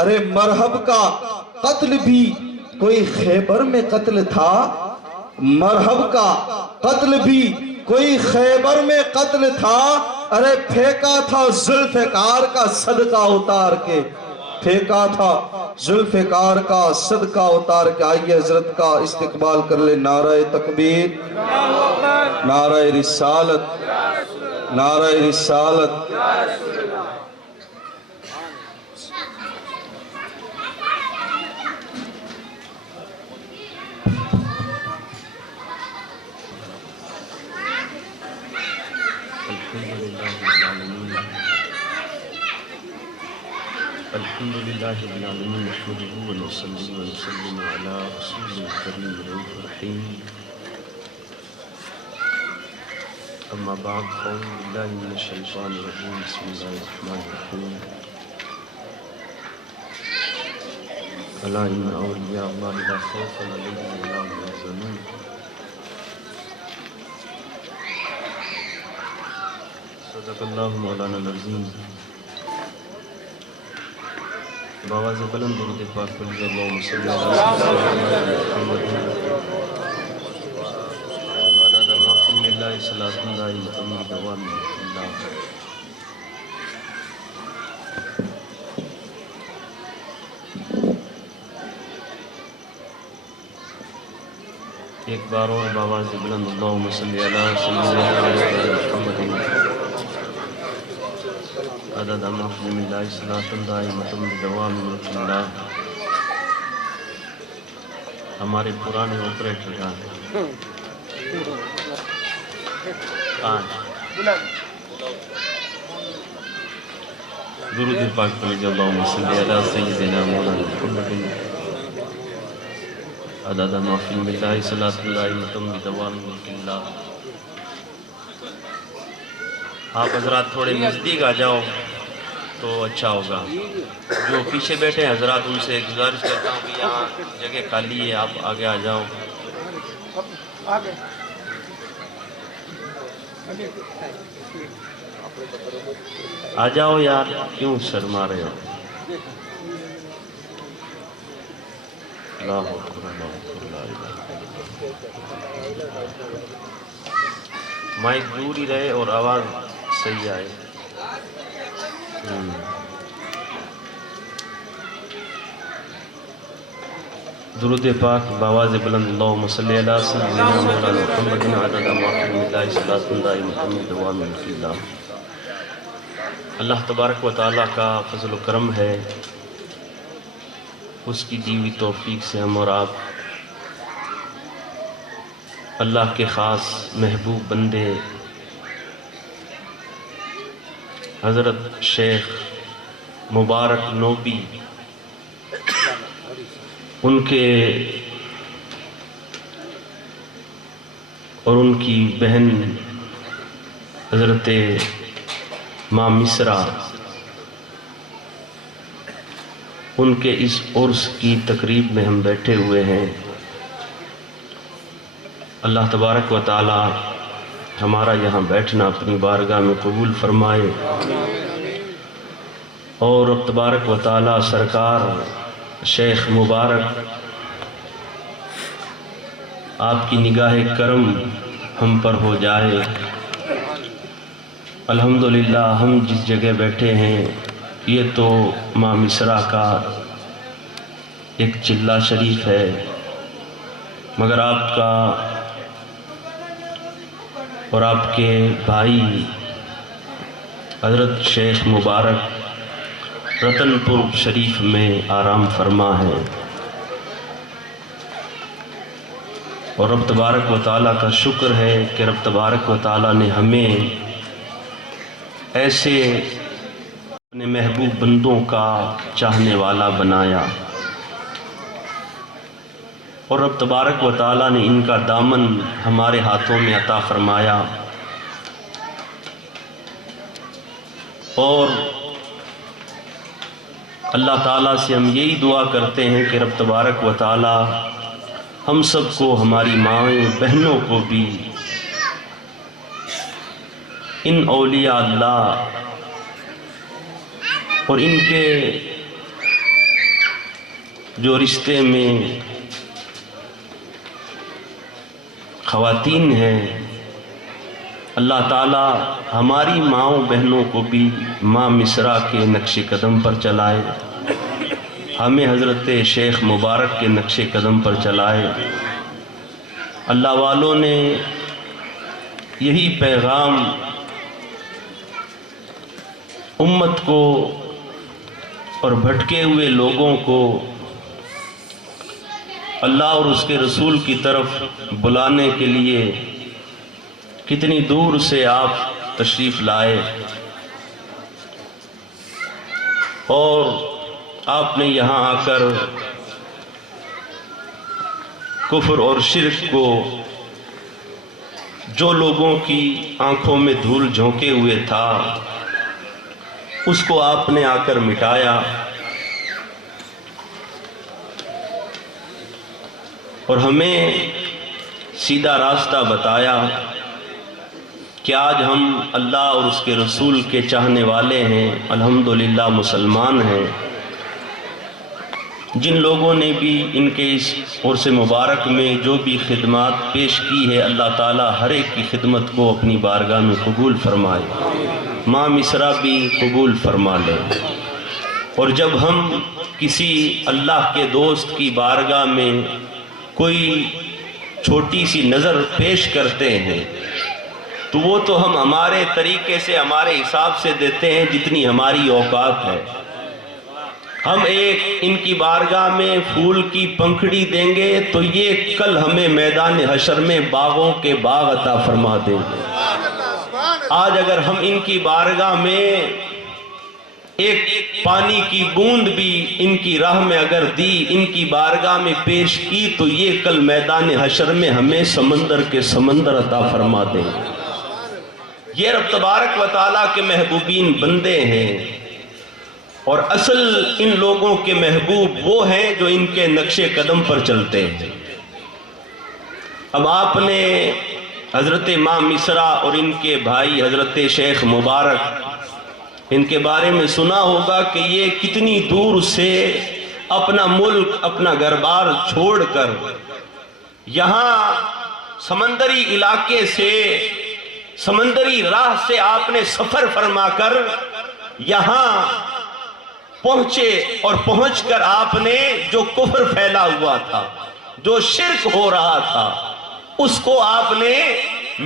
ارے مرحب کا قتل بھی کوئی خیبر میں قتل تھا، مرحب کا قتل بھی کوئی خیبر میں قتل تھا، ارے پھینکا تھا ذوالفقار کا صدقہ اتار کے، پھینکا تھا ذوالفقار کا صدقہ اتار کے۔ آئیے حضرت کا استقبال کر لے۔ نعرہ تکبیر، نعرہ رسالت، نعرہ رسالت۔ الحمد لله رب العالمين نحمده ونصلي ونسلم على رسوله الكريم الرؤوف الرحيم أما بعد فأعوذ بالله من الشيطان الرجيم بسم الله الرحمن الرحيم ألا إن أولياء الله لا خوف عليهم ولا هم يحزنون صدق الله مولانا العظيم۔ بآواز بلند درود پاک پڑھیے اللہم صلی اللہ علیہ وسلم عدد ما فی اللہ صلاۃ دائمۃ بدوام اللہ۔ ایک بار اور بآواز بلند اللہم صلی اللہ علیہ وسلم عدد ما فی اللہ صلاۃ دائمۃ بدوام اللہ۔ ہمارے پرانے آپریٹر جان درود پاک پڑھیے اللہم صلی علی سیدنا مولانا محمد عدد ما فی اللہ صلاۃ دائمۃ بدوام اللہ۔ آپ حضرات تھوڑے نزدیک آ جاؤ تو اچھا ہوگا۔ جو پیچھے بیٹھے ہیں حضرات ان سے گزارش کرتا ہوں کہ یہاں جگہ خالی ہے، آپ آگے آ جاؤ۔ آ جاؤ یار، کیوں شرما رہے ہو؟ اللہ اکبر اللہ اکبر لا الہ الا اللہ۔ مائک دور ہی رہے اور آواز صحیح آئے۔ درود پاک بآواز بلند اللہم صلی علی سیدنا مولانا محمد عدد ما فی اللہ صلاۃ دائمۃ بدوام اللہ۔ اللہ تبارک و تعالیٰ کا فضل و کرم ہے، اس کی دی ہوئی توفیق سے ہم اور آپ اللہ کے خاص محبوب بندے حضرت شیخ مبارک نوبی، ان کے اور ان کی بہن حضرت ماں مصرا، ان کے اس عرس کی تقریب میں ہم بیٹھے ہوئے ہیں۔ اللہ تبارک و تعالی ہمارا یہاں بیٹھنا اپنی بارگاہ میں قبول فرمائے، اور رب تبارک و تعالی سرکار شیخ مبارک آپ کی نگاہ کرم ہم پر ہو جائے۔ الحمدللہ ہم جس جگہ بیٹھے ہیں یہ تو ماں مصرا کا ایک چلہ شریف ہے، مگر آپ کا اور آپ کے بھائی حضرت شیخ مبارک رتن پور شریف میں آرام فرما ہے، اور رب تبارک و تعالیٰ کا شکر ہے کہ رب تبارک و تعالیٰ نے ہمیں ایسے اپنے محبوب بندوں کا چاہنے والا بنایا، اور رب تبارک و تعالیٰ نے ان کا دامن ہمارے ہاتھوں میں عطا فرمایا، اور اللہ تعالیٰ سے ہم یہی دعا کرتے ہیں کہ رب تبارک و تعالیٰ ہم سب کو، ہماری مائیں بہنوں کو بھی ان اولیاء اللہ اور ان کے جو رشتے میں خواتین ہیں، اللہ تعالیٰ ہماری ماؤں بہنوں کو بھی ماں مصرا کے نقش قدم پر چلائے، ہمیں حضرت شیخ مبارک کے نقش قدم پر چلائے۔ اللہ والوں نے یہی پیغام امت کو اور بھٹکے ہوئے لوگوں کو اللہ اور اس کے رسول کی طرف بلانے کے لیے کتنی دور سے آپ تشریف لائے، اور آپ نے یہاں آ کر کفر اور شرک کو جو لوگوں کی آنکھوں میں دھول جھونکے ہوئے تھا اس کو آپ نے آ کر مٹایا، اور ہمیں سیدھا راستہ بتایا کہ آج ہم اللہ اور اس کے رسول کے چاہنے والے ہیں، الحمدللہ مسلمان ہیں۔ جن لوگوں نے بھی ان کے اس عرس مبارک میں جو بھی خدمات پیش کی ہے، اللہ تعالیٰ ہر ایک کی خدمت کو اپنی بارگاہ میں قبول فرمائے، ماں مصرا بھی قبول فرما لے۔ اور جب ہم کسی اللہ کے دوست کی بارگاہ میں کوئی چھوٹی سی نظر پیش کرتے ہیں تو وہ تو ہم ہمارے طریقے سے ہمارے حساب سے دیتے ہیں جتنی ہماری اوقات ہے۔ ہم ایک ان کی بارگاہ میں پھول کی پنکھڑی دیں گے تو یہ کل ہمیں میدان حشر میں باغوں کے باغ عطا فرما دیں گے۔ آج اگر ہم ان کی بارگاہ میں ایک پانی کی بوند بھی ان کی راہ میں اگر دی، ان کی بارگاہ میں پیش کی، تو یہ کل میدان حشر میں ہمیں سمندر کے سمندر عطا فرما دیں گے۔ یہ رب تبارک و تعالیٰ کے محبوبین بندے ہیں، اور اصل ان لوگوں کے محبوب وہ ہیں جو ان کے نقش قدم پر چلتے ہیں۔ اب آپ نے حضرت ماں مصرا اور ان کے بھائی حضرت شیخ مبارک، ان کے بارے میں سنا ہوگا کہ یہ کتنی دور سے اپنا ملک، اپنا گھر بار چھوڑ کر یہاں سمندری علاقے سے، سمندری راہ سے آپ نے سفر فرما کر یہاں پہنچے، اور پہنچ کر آپ نے جو کفر پھیلا ہوا تھا، جو شرک ہو رہا تھا، اس کو آپ نے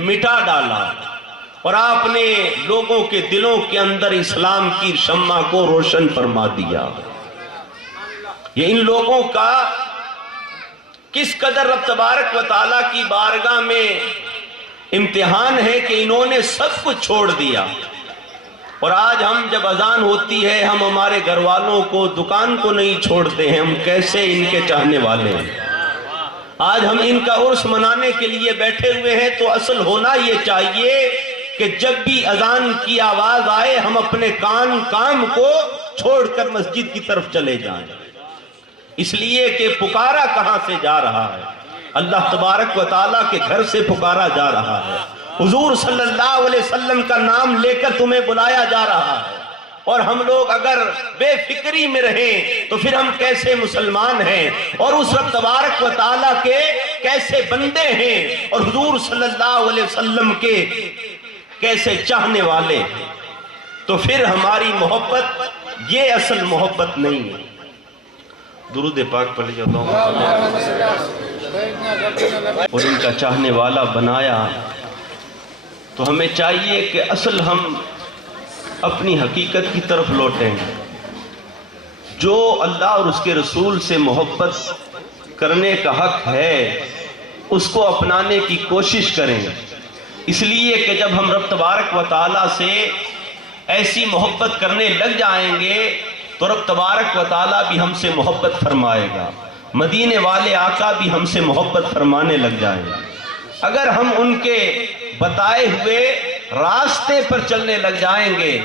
مٹا ڈالا، اور آپ نے لوگوں کے دلوں کے اندر اسلام کی شمع کو روشن فرما دیا۔ یہ ان لوگوں کا کس قدر رب تبارک و تعالیٰ کی بارگاہ میں امتحان ہے کہ انہوں نے سب کچھ چھوڑ دیا۔ اور آج ہم جب اذان ہوتی ہے ہم ہمارے گھر والوں کو، دکان کو نہیں چھوڑتے ہیں، ہم کیسے ان کے چاہنے والے ہیں۔ آج ہم ان کا عرس منانے کے لیے بیٹھے ہوئے ہیں تو اصل ہونا یہ چاہیے کہ جب بھی اذان کی آواز آئے ہم اپنے کام کو چھوڑ کر مسجد کی طرف چلے جائیں، اس لیے کہ پکارا کہاں سے جا رہا ہے؟ اللہ تبارک و تعالیٰ کے گھر سے پکارا جا رہا ہے، حضور صلی اللہ علیہ وسلم کا نام لے کر تمہیں بلایا جا رہا ہے۔ اور ہم لوگ اگر بے فکری میں رہیں تو پھر ہم کیسے مسلمان ہیں، اور اس رب تبارک و تعالیٰ کے کیسے بندے ہیں، اور حضور صلی اللہ علیہ وسلم کے کیسے چاہنے والے ہیں؟ تو پھر ہماری محبت یہ اصل محبت نہیں ہے۔ درود پاک پڑھ لیجیے۔ اور ان کا چاہنے والا بنایا تو ہمیں چاہیے کہ اصل ہم اپنی حقیقت کی طرف لوٹیں، جو اللہ اور اس کے رسول سے محبت کرنے کا حق ہے اس کو اپنانے کی کوشش کریں، اس لیے کہ جب ہم رب تبارک و تعالیٰ سے ایسی محبت کرنے لگ جائیں گے تو رب تبارک و تعالیٰ بھی ہم سے محبت فرمائے گا، مدینے والے آقا بھی ہم سے محبت فرمانے لگ جائیں گے۔ اگر ہم ان کے بتائے ہوئے راستے پر چلنے لگ جائیں گے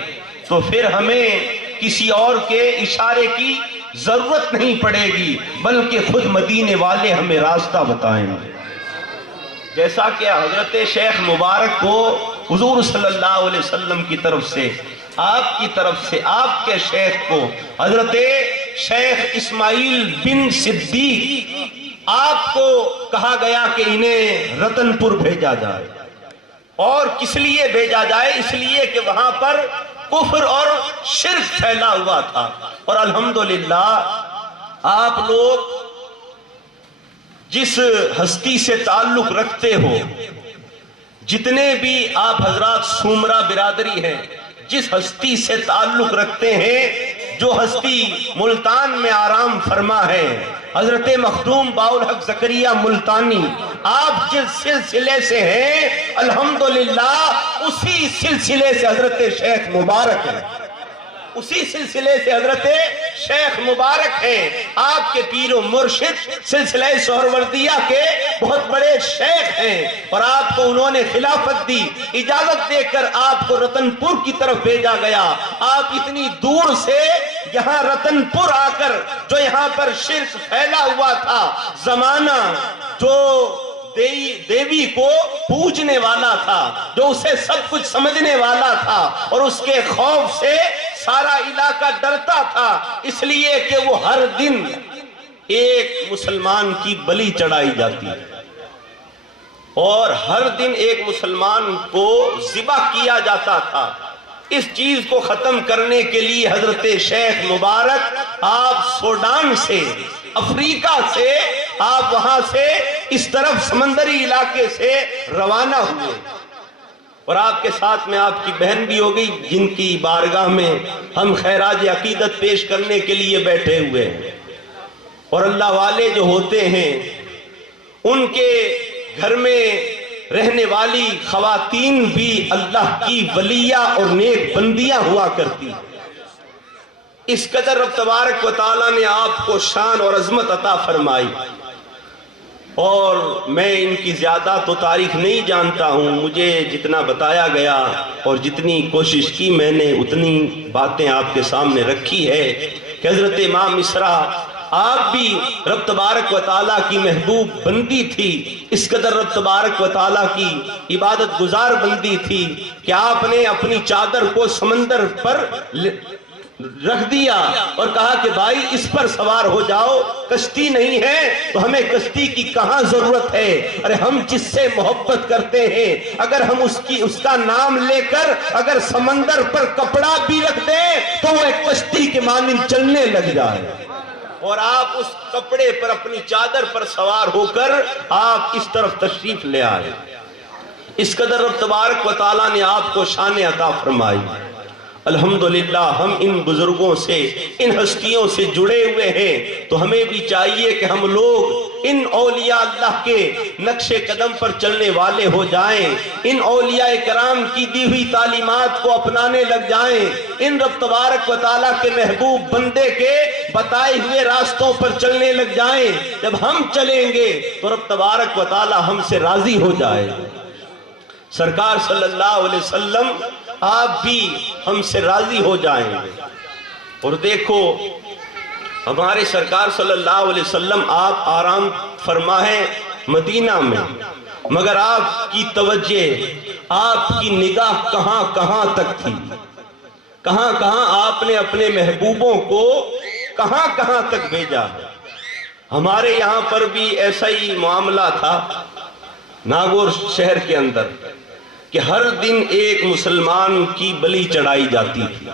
تو پھر ہمیں کسی اور کے اشارے کی ضرورت نہیں پڑے گی، بلکہ خود مدینے والے ہمیں راستہ بتائیں گے۔ جیسا کہ حضرت شیخ مبارک کو حضور صلی اللہ علیہ وسلم کی طرف سے، آپ کی طرف سے آپ کے شیخ کو حضرت شیخ اسماعیل بن صدیق، آپ کو کہا گیا کہ انہیں رتن پور بھیجا جائے، اور کس لیے بھیجا جائے؟ اس لیے کہ وہاں پر کفر اور شرک پھیلا ہوا تھا۔ اور الحمدللہ آپ لوگ جس ہستی سے تعلق رکھتے ہو، جتنے بھی آپ حضرات سومرہ برادری ہیں، جس ہستی سے تعلق رکھتے ہیں، جو ہستی ملتان میں آرام فرما ہے، حضرت مخدوم باالحق زکریا ملتانی، آپ جس سلسلے سے ہیں الحمدللہ اسی سلسلے سے حضرت شیخ مبارک ہے، اسی سلسلے سے حضرت شیخ مبارک ہیں، آپ کے پیر و مرشد سلسلہ سہروردیہ کے بہت بڑے شیخ ہیں، اور آپ کو انہوں نے خلافت دی، اجازت دے کر آپ کو رتن پور کی طرف بھیجا گیا۔ آپ اتنی دور سے یہاں رتن پور آ کر، جو یہاں پر شرک پھیلا ہوا تھا، زمانہ جو دیوی کو پوجنے والا تھا، جو اسے سب کچھ سمجھنے والا تھا، اور اس کے خوف سے سارا علاقہ ڈرتا تھا، اس لیے کہ وہ ہر دن ایک مسلمان کی بلی چڑھائی جاتی ہے، اور ہر دن ایک مسلمان کو ذبح کیا جاتا تھا۔ اس چیز کو ختم کرنے کے لیے حضرت شیخ مبارک آپ سوڈان سے، افریقہ سے، آپ وہاں سے اس طرف سمندری علاقے سے روانہ ہوئے، اور آپ کے ساتھ میں آپ کی بہن بھی ہو گئی، جن کی بارگاہ میں ہم خیراج عقیدت پیش کرنے کے لیے بیٹھے ہوئے ہیں۔ اور اللہ والے جو ہوتے ہیں، ان کے گھر میں رہنے والی خواتین بھی اللہ کی ولیہ اور نیک بندیاں ہوا کرتی، اس قدر رب تبارک و تعالیٰ نے آپ کو شان اور عظمت عطا فرمائی۔ اور میں ان کی زیادہ تو تاریخ نہیں جانتا ہوں، مجھے جتنا بتایا گیا اور جتنی کوشش کی میں نے اتنی باتیں آپ کے سامنے رکھی ہے کہ حضرت امام مصرا آپ بھی رب تبارک و تعالیٰ کی محبوب بندی تھی، اس قدر رب تبارک و تعالیٰ کی عبادت گزار بندی تھی کہ آپ نے اپنی چادر کو سمندر پر رکھ دیا اور کہا کہ بھائی اس پر سوار ہو جاؤ، کشتی نہیں ہے تو ہمیں کشتی کی کہاں ضرورت ہے، ارے ہم جس سے محبت کرتے ہیں اگر ہم اس کا نام لے کر اگر سمندر پر کپڑا بھی رکھ دیں تو وہ ایک کشتی کے مانند چلنے لگ جائے، اور آپ اس کپڑے پر اپنی چادر پر سوار ہو کر آپ اس طرف تشریف لے آئے۔ اس قدر رب تبارک و تعالیٰ نے آپ کو شان عطا فرمائی۔ الحمدللہ ہم ان بزرگوں سے، ان ہستیوں سے جڑے ہوئے ہیں، تو ہمیں بھی چاہیے کہ ہم لوگ ان اولیاء اللہ کے نقش قدم پر چلنے والے ہو جائیں، ان اولیاء کرام کی دی ہوئی تعلیمات کو اپنانے لگ جائیں، ان رب تبارک و تعالیٰ کے محبوب بندے کے بتائے ہوئے راستوں پر چلنے لگ جائیں۔ جب ہم چلیں گے تو رب تبارک و تعالیٰ ہم سے راضی ہو جائے، سرکار صلی اللہ علیہ وسلم آپ بھی ہم سے راضی ہو جائیں گے۔ اور دیکھو ہمارے سرکار صلی اللہ علیہ وسلم آپ آرام فرما ہے مدینہ میں، مگر آپ کی توجہ، آپ کی نگاہ کہاں کہاں تک تھی، کہاں کہاں آپ نے اپنے محبوبوں کو کہاں کہاں تک بھیجا۔ ہمارے یہاں پر بھی ایسا ہی معاملہ تھا ناگور شہر کے اندر کہ ہر دن ایک مسلمان کی بلی چڑھائی جاتی تھی،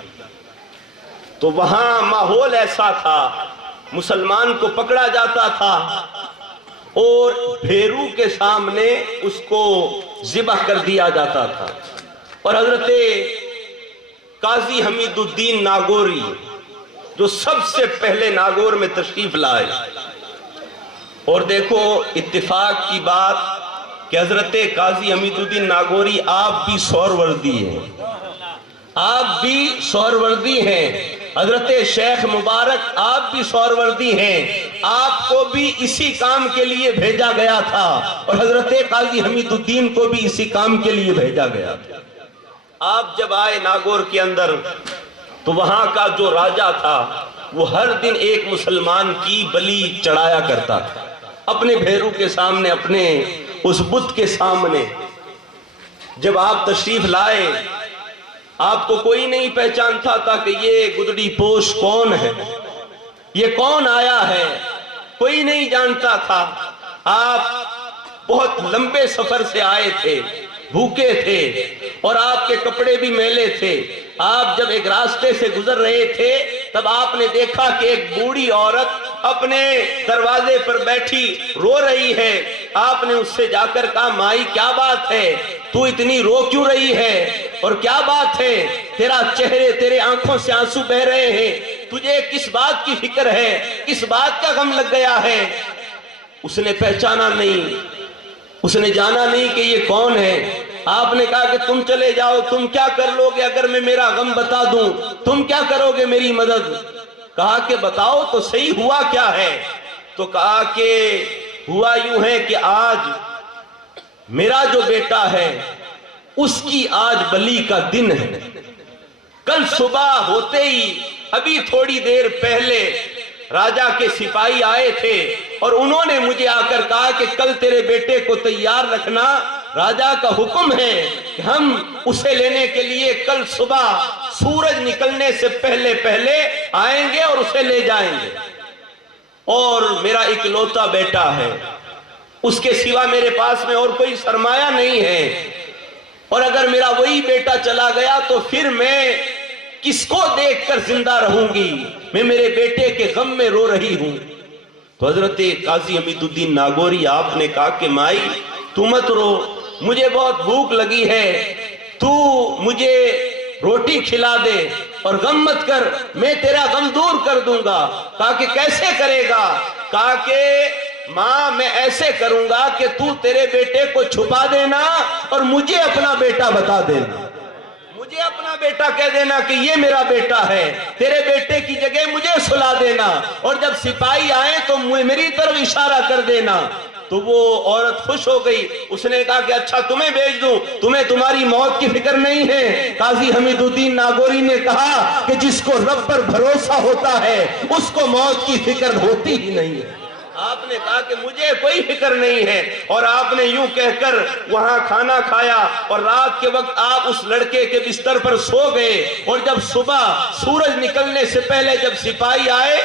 تو وہاں ماحول ایسا تھا، مسلمان کو پکڑا جاتا تھا اور بھیرو کے سامنے اس کو ذبح کر دیا جاتا تھا، اور حضرت قاضی حمید الدین ناگوری جو سب سے پہلے ناگور میں تشریف لائے، اور دیکھو اتفاق کی بات کہ حضرت قاضی حمید الدین ناگوری آپ بھی سہروردی ہیں، آپ بھی سہروردی ہیں، حضرت شیخ مبارک آپ بھی سہروردی ہیں، آپ کو بھی اسی کام کے لیے بھیجا گیا تھا، اور حضرت قاضی حمید الدین کو بھی اسی کام کے لیے بھیجا گیا تھا۔ آپ جب آئے ناگور کے اندر تو وہاں کا جو راجہ تھا وہ ہر دن ایک مسلمان کی بلی چڑھایا کرتا تھا، اپنے بھیرو کے سامنے، اپنے اس بت کے سامنے۔ جب آپ تشریف لائے آپ کو کوئی نہیں پہچانتا تھا کہ یہ گدڑی پوش کون ہے، یہ کون آیا ہے؟ کوئی نہیں جانتا تھا۔ آپ بہت لمبے سفر سے آئے تھے، بھوکے تھے اور آپ کے کپڑے بھی میلے تھے۔ آپ جب ایک راستے سے گزر رہے تھے تب آپ نے دیکھا کہ ایک بوڑھی عورت اپنے دروازے پر بیٹھی رو رہی ہے۔ آپ نے اس سے جا کر کہا، مائی کیا بات ہے؟ تو اتنی رو کیوں رہی ہے اور کیا بات ہے؟ تیرا چہرے، تیرے آنکھوں سے آنسو بہ رہے ہیں، تجھے کس بات کی فکر ہے؟ کس بات کا غم لگ گیا ہے؟ اس نے پہچانا نہیں، اس نے جانا نہیں کہ یہ کون ہے۔ آپ نے کہا کہ تم چلے جاؤ، تم کیا کر لو گے اگر میں میرا غم بتا دوں؟ تم کیا کرو گے میری مدد؟ کہا کہ بتاؤ تو صحیح ہوا کیا ہے؟ تو کہا کہ ہوا یوں ہے کہ آج میرا جو بیٹا ہے اس کی آج بلی کا دن ہے۔ کل صبح ہوتے ہی ابھی تھوڑی دیر پہلے راجا کے سپاہی آئے تھے اور انہوں نے مجھے آ کر کہا کہ کل تیرے بیٹے کو تیار رکھنا، راجا کا حکم ہے کہ ہم اسے لینے کے لیے کل صبح سورج نکلنے سے پہلے پہلے آئیں گے اور اسے لے جائیں گے۔ اور میرا اکلوتا بیٹا ہے، اس کے سوا میرے پاس میں اور کوئی سرمایہ نہیں ہے، اور اگر میرا وہی بیٹا چلا گیا تو پھر میں کس کو دیکھ کر زندہ رہوں گی؟ میں میرے بیٹے کے غم میں رو رہی ہوں۔ تو حضرت قاضی حمید الدین ناگوری آپ نے کہا کہ مائی تو مت رو، مجھے بہت بھوک لگی ہے، تو مجھے روٹی کھلا دے اور غم مت کر، میں تیرا غم دور کر دوں گا۔ کہا کہ کیسے کرے گا؟ کہا کہ ماں میں ایسے کروں گا کہ تو تیرے بیٹے کو چھپا دینا اور مجھے اپنا بیٹا بتا دینا، مجھے اپنا بیٹا کہہ دینا کہ یہ میرا بیٹا ہے، تیرے بیٹے کی جگہ مجھے سلا دینا، اور جب سپاہی آئیں تو میری طرف اشارہ کر دینا۔ تو وہ عورت خوش ہو گئی، اس نے کہا کہ اچھا تمہیں بھیج دوں، تمہیں تمہاری موت کی فکر نہیں ہے۔ قاضی حمید الدین ناگوری نے کہا کہ جس کو رب پر بھروسہ ہوتا ہے اس کو موت کی فکر ہوتی ہی نہیں ہے۔ آپ نے کہا کہ مجھے کوئی فکر نہیں ہے، اور آپ نے یوں کہہ کر وہاں کھانا کھایا، اور رات کے وقت آپ اس لڑکے کے بستر پر سو گئے، اور جب صبح سورج نکلنے سے پہلے جب سپاہی آئے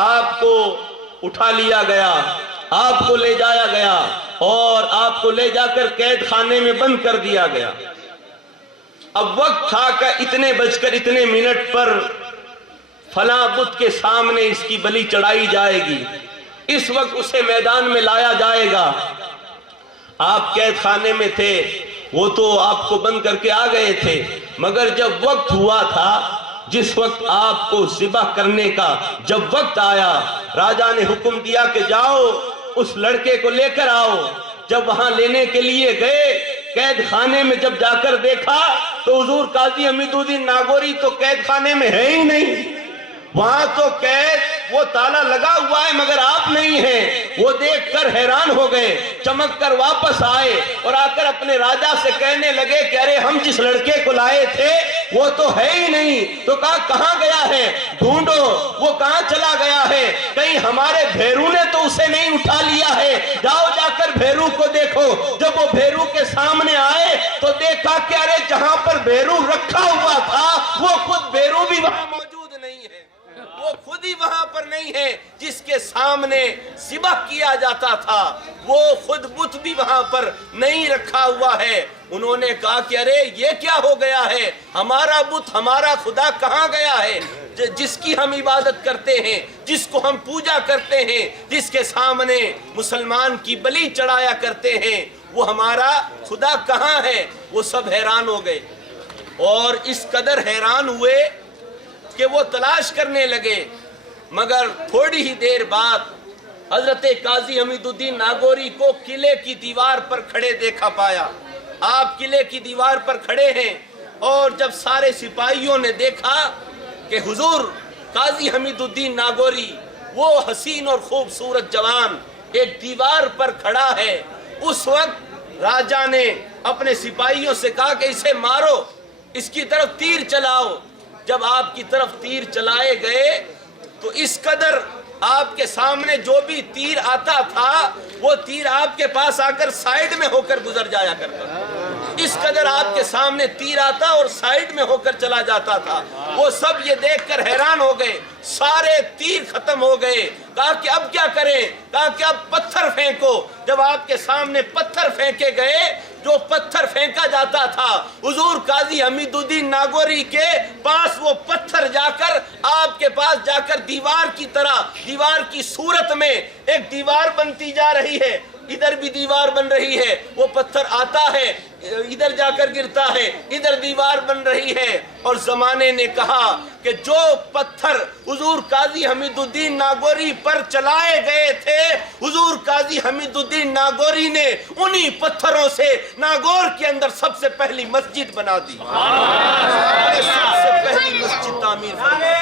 آپ کو اٹھا لیا گیا، آپ کو لے جایا گیا اور آپ کو لے جا کر قید خانے میں بند کر دیا گیا۔ اب وقت تھا کہ اتنے بج کر اتنے منٹ پر فلاں بت کے سامنے اس کی بلی چڑھائی جائے گی، اس وقت اسے میدان میں لایا جائے گا۔ آپ قید خانے میں تھے، وہ تو آپ کو بند کر کے آ گئے تھے، مگر جب وقت ہوا تھا، جس وقت آپ کو ذبح کرنے کا جب وقت آیا، راجا نے حکم دیا کہ جاؤ اس لڑکے کو لے کر آؤ۔ جب وہاں لینے کے لیے گئے، قید خانے میں جب جا کر دیکھا تو حضور قاضی حمید الدین ناگوری تو قید خانے میں ہے ہی نہیں، وہاں تو قید وہ تالا لگا ہوا ہے مگر آپ نہیں ہیں۔ وہ دیکھ کر حیران ہو گئے، چمک کر واپس آئے اور آ کر اپنے راجا سے کہنے لگے کہ ارے ہم جس لڑکے کو لائے تھے وہ تو ہے ہی نہیں۔ تو کہا کہاں گیا ہے؟ ڈھونڈو، وہ کہاں چلا گیا ہے؟ کہیں ہمارے بھیرو نے تو اسے نہیں اٹھا لیا ہے، جاؤ جا کر بھیرو کو دیکھو۔ جب وہ بھیرو کے سامنے آئے تو دیکھا کہ ارے جہاں پر بھیرو رکھا ہوا تھا وہ خود بھیرو بھی وہاں موجود نہیں ہے، وہ خود ہی وہاں پر نہیں ہے جس کے سامنے ذبح کیا جاتا تھا، وہ خود بت بھی وہاں پر نہیں رکھا ہوا ہے۔ انہوں نے کہا کہ ارے یہ کیا ہو گیا ہے، ہمارا بت، ہمارا خدا کہاں گیا ہے جس کی ہم عبادت کرتے ہیں، جس کو ہم پوجا کرتے ہیں، جس کے سامنے مسلمان کی بلی چڑھایا کرتے ہیں، وہ ہمارا خدا کہاں ہے؟ وہ سب حیران ہو گئے، اور اس قدر حیران ہوئے کہ وہ تلاش کرنے لگے۔ مگر تھوڑی ہی دیر بعد حضرت قاضی حمید الدین ناگوری کو قلعے کی دیوار پر کھڑے دیکھا پایا۔ آپ قلعے کی دیوار پر کھڑے ہیں، اور جب سارے سپاہیوں نے دیکھا کہ حضور قاضی حمید الدین ناگوری وہ حسین اور خوبصورت جوان ایک دیوار پر کھڑا ہے، اس وقت راجا نے اپنے سپاہیوں سے کہا کہ اسے مارو، اس کی طرف تیر چلاؤ۔ جب آپ کی طرف تیر چلائے گئے تو اس قدر آپ کے سامنے جو بھی تیر آتا تھا وہ تیر آپ کے پاس آ کر سائیڈ میں ہو کر گزر جایا کرتا تھا۔ اس قدر آپ کے سامنے تیر آتا اور سائیڈ میں ہو کر چلا جاتا تھا. وہ سب یہ دیکھ کر حیران ہو گئے. سارے تیر ختم ہو گئے. کہا کہ اب کیا کریں؟ کہا کہ اب پتھر پھینکو. جب آپ کے سامنے پتھر پھینکے گئے، جو پتھر پھینکا جاتا تھا حضور قاضی حمید الدین ناگوری کے پاس وہ پتھر جا کر آپ کے پاس جا کر دیوار کی طرح، دیوار کی صورت میں ایک دیوار بنتی جا رہی ہے. ادھر بھی دیوار بن رہی ہے. وہ پتھر آتا ہے، ادھر جا کر گرتا ہے، ادھر دیوار بن رہی ہے. اور زمانے نے کہا کہ جو پتھر حضور قاضی حمید الدین ناگوری پر چلائے گئے تھے، حضور قاضی حمید الدین ناگوری نے انہی پتھروں سے ناگور کے اندر سب سے پہلی مسجد بنا دی. سب سے پہلی مسجد تعمیر فرمائی.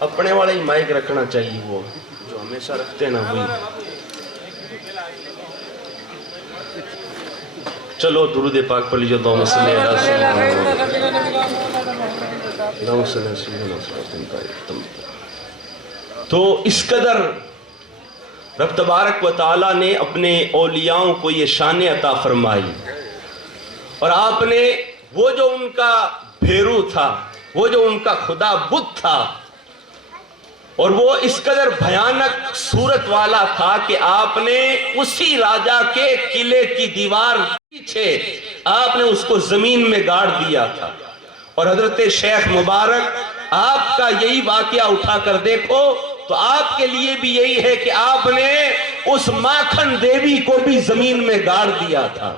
اپنے والا ہی مائک رکھنا چاہیے، وہ جو ہمیشہ رکھتے ہیں نا وہی. چلو درود پاک پڑھ لیجیے. اللہم صلی علی سیدنا. تو اس قدر رب تبارک و تعالیٰ نے اپنے اولیاؤں کو یہ شان عطا فرمائی. اور آپ نے وہ جو ان کا بھیرو تھا، وہ جو ان کا خدا بت تھا، اور وہ اس قدر بھیانک صورت والا تھا کہ آپ نے اسی راجہ کے قلعے کی دیوار پیچھے آپ نے اس کو زمین میں گاڑ دیا تھا. اور حضرت شیخ مبارک آپ کا یہی واقعہ اٹھا کر دیکھو تو آپ کے لیے بھی یہی ہے کہ آپ نے اس ماکھن دیوی کو بھی زمین میں گاڑ دیا تھا.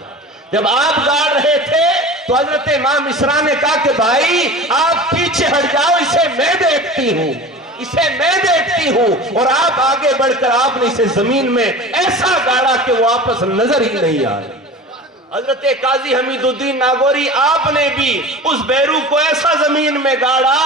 جب آپ گاڑ رہے تھے تو حضرت امام اسرا نے کہا کہ بھائی آپ پیچھے ہٹ جاؤ، اسے میں دیکھتی ہوں، اسے میں دیکھتی ہوں. اور آپ آگے بڑھ کر آپ نے اسے زمین میں ایسا گاڑا کہ وہ واپس نظر ہی نہیں آئے. حضرت قاضی حمید الدین ناگوری آپ نے بھی اس بیرو کو ایسا زمین میں گاڑا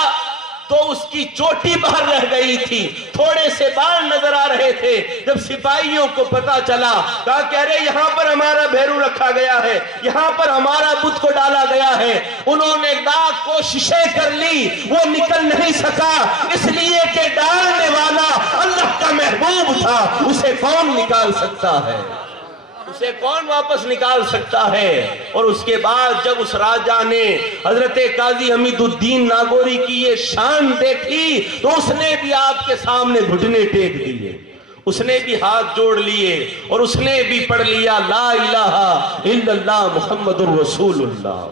تو اس کی چوٹی باہر رہ گئی تھی، تھوڑے سے بال نظر آ رہے تھے. جب سپاہیوں کو پتا چلا کہا کہ ارے یہاں پر ہمارا بھیرو رکھا گیا ہے، یہاں پر ہمارا بت کو ڈالا گیا ہے. انہوں نے لاکھ کوششیں کر لی، وہ نکل نہیں سکا، اس لیے کہ ڈالنے والا اللہ کا محبوب تھا. اسے کون نکال سکتا ہے؟ اسے کون واپس نکال سکتا ہے؟ اور اس کے بعد جب اس راجہ نے حضرت قاضی حمید الدین ناگوری کی یہ شان دیکھی تو اس نے بھی آپ کے سامنے گھٹنے ٹیک دیے، اس نے بھی ہاتھ جوڑ لیے اور اس نے بھی پڑھ لیا لا الہ الا اللہ محمد الرسول اللہ.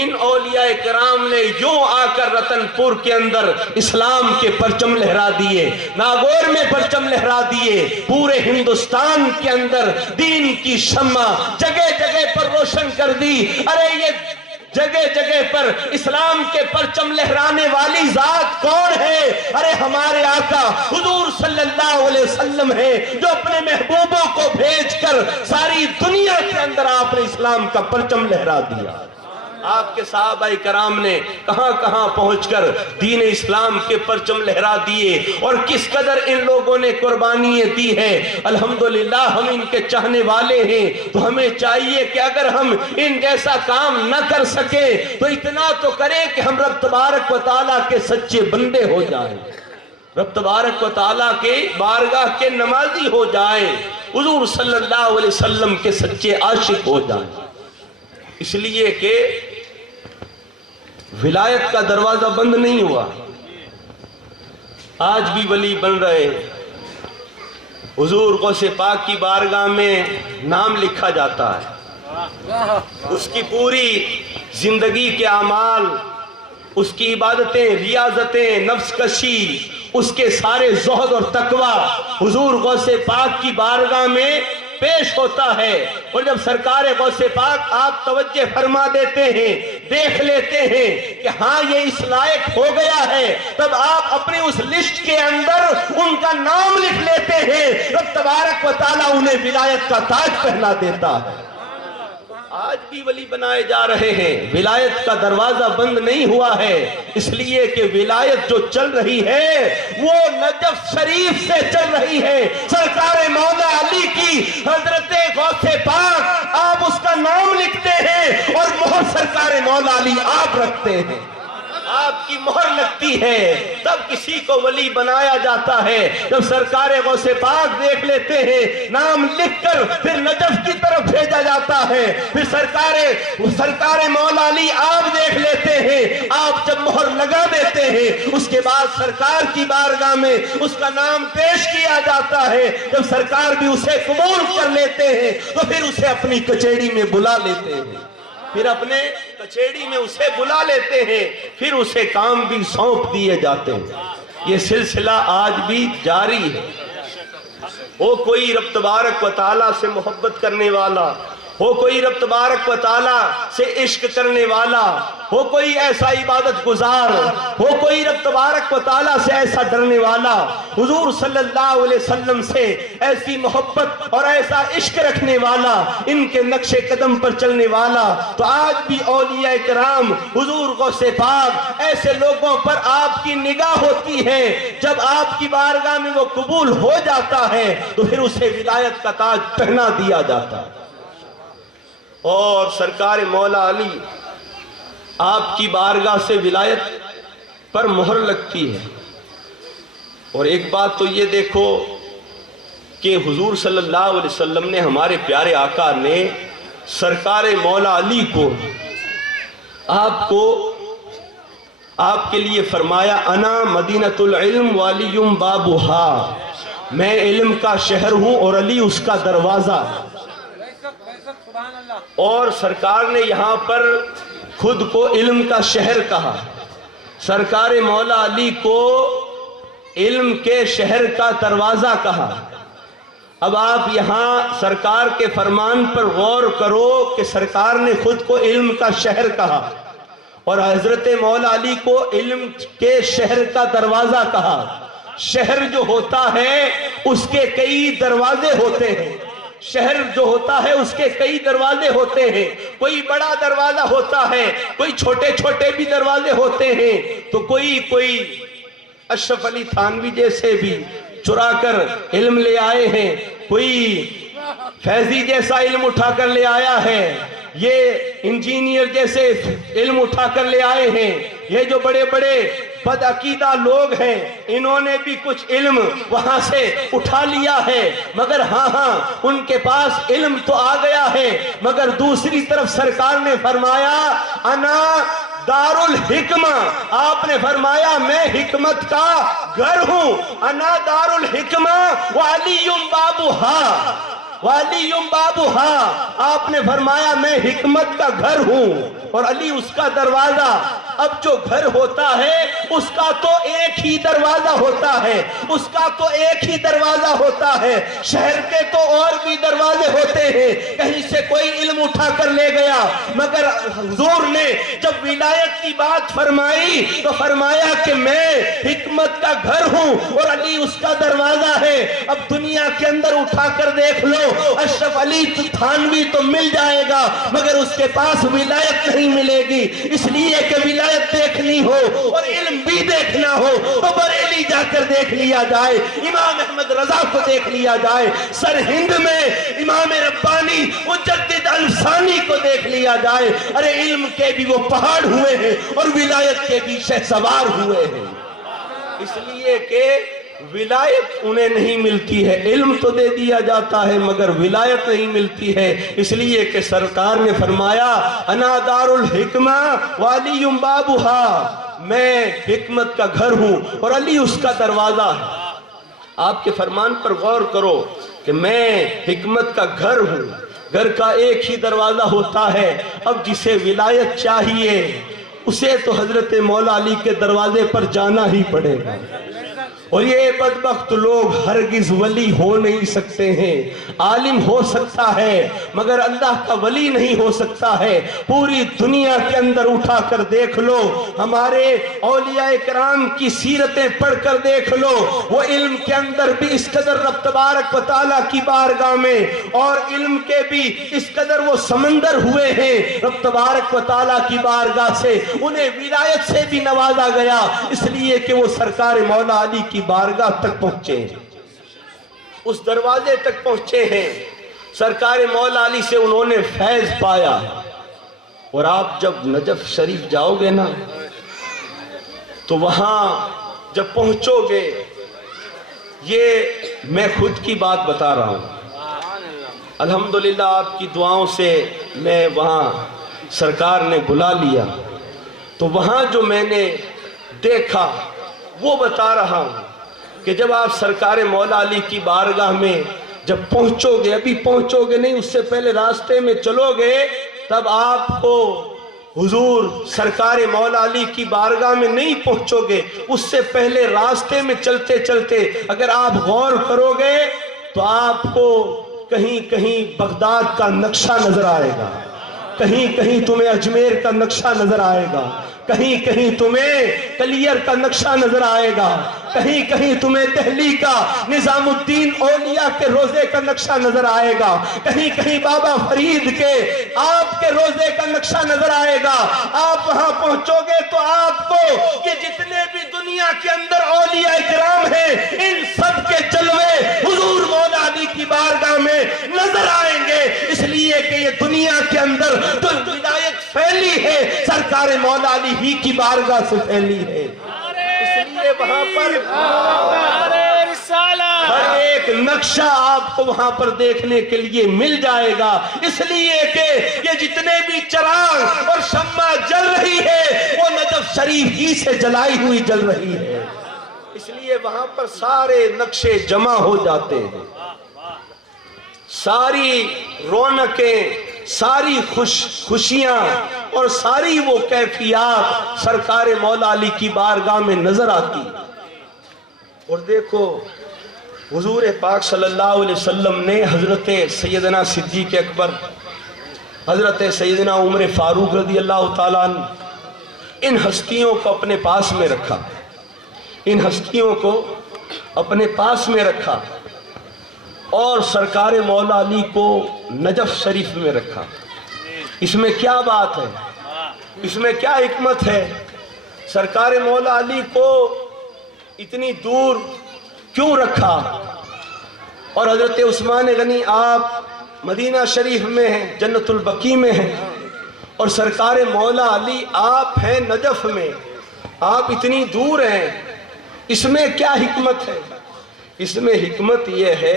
ان اولیاء کرام نے یوں آ کر رتن پور کے اندر اسلام کے پرچم لہرا دیے، ناگور میں پرچم لہرا دیے، پورے ہندوستان کے اندر دین کی شمع جگہ جگہ پر روشن کر دی. ارے یہ جگہ جگہ پر اسلام کے پرچم لہرانے والی ذات کون ہے؟ ارے ہمارے آقا حضور صلی اللہ علیہ وسلم ہے، جو اپنے محبوبوں کو بھیج کر ساری دنیا کے اندر آپ نے اسلام کا پرچم لہرا دیا. آپ کے صحابہ کرام نے کہاں کہاں پہنچ کر دین اسلام کے پرچم لہرا دیے اور کس قدر ان لوگوں نے قربانیاں دی ہیں. الحمدللہ ہم ان کے چاہنے والے ہیں تو ہمیں چاہیے کہ اگر ہم ان جیسا کام نہ کر سکے تو اتنا تو کریں کہ ہم رب تبارک و تعالیٰ کے سچے بندے ہو جائیں، رب تبارک و تعالیٰ کے بارگاہ کے نمازی ہو جائیں، حضور صلی اللہ علیہ وسلم کے سچے عاشق ہو جائیں. اس لیے کہ ولایت کا دروازہ بند نہیں ہوا، آج بھی ولی بن رہے. حضور غوث پاک کی بارگاہ میں نام لکھا جاتا ہے، اس کی پوری زندگی کے اعمال، اس کی عبادتیں، ریاضتیں، نفس کشی، اس کے سارے زہد اور تقوی حضور غوث پاک کی بارگاہ میں پیش ہوتا ہے. اور جب سرکار غوث پاک آپ توجہ فرما دیتے ہیں، دیکھ لیتے ہیں کہ ہاں یہ اس لائق ہو گیا ہے، تب آپ اپنی اس لسٹ کے اندر ان کا نام لکھ لیتے ہیں. رب تبارک و تعالیٰ انہیں ولایت کا تاج پہنا دیتا ہے. آج بھی ولی بنائے جا رہے ہیں، ولایت کا دروازہ بند نہیں ہوا ہے. اس لیے کہ ولایت جو چل رہی ہے وہ نجف شریف سے چل رہی ہے. سرکار مولا علی کی حضرت غوث پاک آپ اس کا نام لکھتے ہیں اور مہر سرکار مولا علی آپ رکھتے ہیں. آپ کی مہر لگتی ہے تب کسی کو ولی بنایا جاتا ہے۔ جب سرکار غوث پاک دیکھ لیتے ہیں نام لکھ کر پھر نجف کی طرف بھیجا جاتا ہے، پھر سرکار مولا علی آپ دیکھ لیتے ہیں، آپ جب مہر لگا دیتے ہیں اس کے بعد سرکار کی بارگاہ میں اس کا نام پیش کیا جاتا ہے۔ جب سرکار بھی اسے قبول کر لیتے ہیں تو پھر اسے اپنی کچہری میں بلا لیتے ہیں، پھر اپنے کچہری میں اسے بلا لیتے ہیں، پھر اسے کام بھی سونپ دیے جاتے ہیں۔ یہ سلسلہ آج بھی جاری ہے۔ ہو کوئی رب تبارک و تعالیٰ سے محبت کرنے والا، ہو کوئی رب تبارک و تعالیٰ سے عشق کرنے والا، ہو کوئی ایسا عبادت گزار، ہو کوئی رب تبارک و تعالیٰ سے ایسا ڈرنے والا، حضور صلی اللہ علیہ وسلم سے ایسی محبت اور ایسا عشق رکھنے والا، ان کے نقش قدم پر چلنے والا، تو آج بھی اولیاء کرام حضور غوث پاک ایسے لوگوں پر آپ کی نگاہ ہوتی ہے، جب آپ کی بارگاہ میں وہ قبول ہو جاتا ہے تو پھر اسے ولایت کا تاج پہنا دیا جاتا ہے۔ اور سرکار مولا علی آپ کی بارگاہ سے ولایت پر مہر لگتی ہے۔ اور ایک بات تو یہ دیکھو کہ حضور صلی اللہ علیہ وسلم نے، ہمارے پیارے آقا نے سرکار مولا علی کو آپ کے لیے فرمایا انا مدینۃ العلم والیم بابھا، میں علم کا شہر ہوں اور علی اس کا دروازہ ہے۔ اور سرکار نے یہاں پر خود کو علم کا شہر کہا، سرکار مولا علی کو علم کے شہر کا دروازہ کہا۔ اب آپ یہاں سرکار کے فرمان پر غور کرو کہ سرکار نے خود کو علم کا شہر کہا اور حضرت مولا علی کو علم کے شہر کا دروازہ کہا۔ شہر جو ہوتا ہے اس کے کئی دروازے ہوتے ہیں، شہر جو ہوتا ہے اس کے کئی دروازے ہوتے ہیں، کوئی بڑا دروازہ ہوتا ہے، کوئی چھوٹے چھوٹے بھی دروازے ہوتے ہیں، تو کوئی اشرف علی تھانوی جیسے بھی چرا کر علم لے آئے ہیں، کوئی فیضی جیسا علم اٹھا کر لے آیا ہے، یہ انجینئر جیسے علم اٹھا کر لے آئے ہیں، یہ جو بڑے بڑے بد عقیدہ لوگ ہیں انہوں نے بھی کچھ علم وہاں سے اٹھا لیا ہے، مگر ہاں ان کے پاس علم تو آ گیا ہے، مگر دوسری طرف سرکار نے فرمایا انا دار الحکمہ، آپ نے فرمایا میں حکمت کا گھر ہوں، انا دار الحکمہ وعلیم بابھا، وعلیم بابھا، آپ نے فرمایا میں حکمت کا گھر ہوں اور علی اس کا دروازہ۔ اب جو گھر ہوتا ہے اس کا تو ایک ہی دروازہ ہوتا ہے، اس کا تو ایک ہی دروازہ ہوتا ہے، شہر کے تو اور بھی دروازے ہوتے ہیں، کہیں سے کوئی علم اٹھا کر لے گیا، مگر حضور نے جب ولایت کی بات فرمائی تو فرمایا کہ میں حکمت کا گھر ہوں اور علی اس کا دروازہ ہے۔ اب دنیا کے اندر اٹھا کر دیکھ لو، اشرف علی تھانوی تو مل جائے گا مگر اس کے پاس ولایت نہیں ملے گی، اس لیے کہ ولایت دیکھنی ہو اور علم بھی دیکھنا ہو تو بریلی جا کر دیکھ لیا جائے، امام احمد رضا کو دیکھ لیا جائے، سر ہند میں امام ربانی مجدد الفسانی کو دیکھ لیا جائے۔ ارے علم کے بھی وہ پہاڑ ہوئے ہیں اور ولایت کے بھی شہسوار ہوئے ہیں، اس لیے کہ ولایت انہیں نہیں ملتی ہے، علم تو دے دیا جاتا ہے مگر ولایت نہیں ملتی ہے، اس لیے کہ سرکار نے فرمایا انا دار الحکمہ وعلیم بابھا، میں حکمت کا گھر ہوں اور علی اس کا دروازہ ہے۔ آپ کے فرمان پر غور کرو کہ میں حکمت کا گھر ہوں، گھر کا ایک ہی دروازہ ہوتا ہے، اب جسے ولایت چاہیے اسے تو حضرت مولا علی کے دروازے پر جانا ہی پڑے گا، اور یہ بدبخت لوگ ہرگز ولی ہو نہیں سکتے ہیں، عالم ہو سکتا ہے مگر اللہ کا ولی نہیں ہو سکتا ہے۔ پوری دنیا کے اندر اٹھا کر دیکھ لو، ہمارے اولیاء کرام کی سیرتیں پڑھ کر دیکھ لو، وہ علم کے اندر بھی اس قدر رب تبارک و تعالیٰ کی بارگاہ میں اور علم کے بھی اس قدر وہ سمندر ہوئے ہیں، رب تبارک و تعالیٰ کی بارگاہ سے انہیں ولایت سے بھی نوازا گیا، اس لیے کہ وہ سرکار مولا علی کی بارگاہ تک پہنچے ہیں، اس دروازے تک پہنچے ہیں، سرکار مولا علی سے انہوں نے فیض پایا۔ اور آپ جب نجف شریف جاؤ گے نا تو وہاں جب پہنچو گے، یہ میں خود کی بات بتا رہا ہوں، الحمدللہ آپ کی دعاؤں سے میں وہاں سرکار نے بلا لیا، تو وہاں جو میں نے دیکھا وہ بتا رہا ہوں کہ جب آپ سرکار مولا علی کی بارگاہ میں جب پہنچو گے، ابھی پہنچو گے نہیں، اس سے پہلے راستے میں چلو گے، تب آپ کو حضور سرکار مولا علی کی بارگاہ میں نہیں پہنچو گے، اس سے پہلے راستے میں چلتے چلتے اگر آپ غور کرو گے تو آپ کو کہیں کہیں بغداد کا نقشہ نظر آئے گا، کہیں کہیں تمہیں اجمیر کا نقشہ نظر آئے گا، کہیں کہیں تمہیں کلیر کا نقشہ نظر آئے گا، کہیں کہیں تمہیں دہلی کا نظام الدین اولیاء کے روزے کا نقشہ نظر آئے گا، کہیں کہیں بابا فرید کے آپ کے روزے کا نقشہ نظر آئے گا۔ آپ وہاں پہنچو گے تو آپ کو یہ جتنے بھی دنیا کے اندر اولیاء کرام ہیں، ان سب کے جلوے حضور مولا علی کی بارگاہ میں نظر آئیں گے، اس لیے کہ یہ دنیا کے اندر تو ولایت پھیلی ہے سرکار مولا علی ہی کی بارگاہ سے پھیلی ہے، اس لیے وہاں پر ہر ایک نقشہ آپ کو وہاں پر دیکھنے کے لیے مل جائے گا، اس لیے کہ یہ جتنے بھی چراغ اور شمع جل رہی ہے وہ نجف شریف ہی سے جلائی ہوئی جل رہی ہے، اس لیے وہاں پر سارے نقشے جمع ہو جاتے ہیں، ساری رونقیں، ساری خوشیاں اور ساری وہ کیفیات سرکار مولا علی کی بارگاہ میں نظر آتی۔ اور دیکھو حضور پاک صلی اللہ علیہ وسلم نے حضرت سیدنا صدیق اکبر، حضرت سیدنا عمر فاروق رضی اللہ تعالیٰ عنہ، ان ہستیوں کو اپنے پاس میں رکھا، ان ہستیوں کو اپنے پاس میں رکھا اور سرکار مولا علی کو نجف شریف میں رکھا۔ اس میں کیا بات ہے، اس میں کیا حکمت ہے؟ سرکار مولا علی کو اتنی دور کیوں رکھا؟ اور حضرت عثمان غنی آپ مدینہ شریف میں ہیں، جنت البقیع میں ہیں، اور سرکار مولا علی آپ ہیں نجف میں، آپ اتنی دور ہیں، اس میں کیا حکمت ہے؟ اس میں حکمت یہ ہے،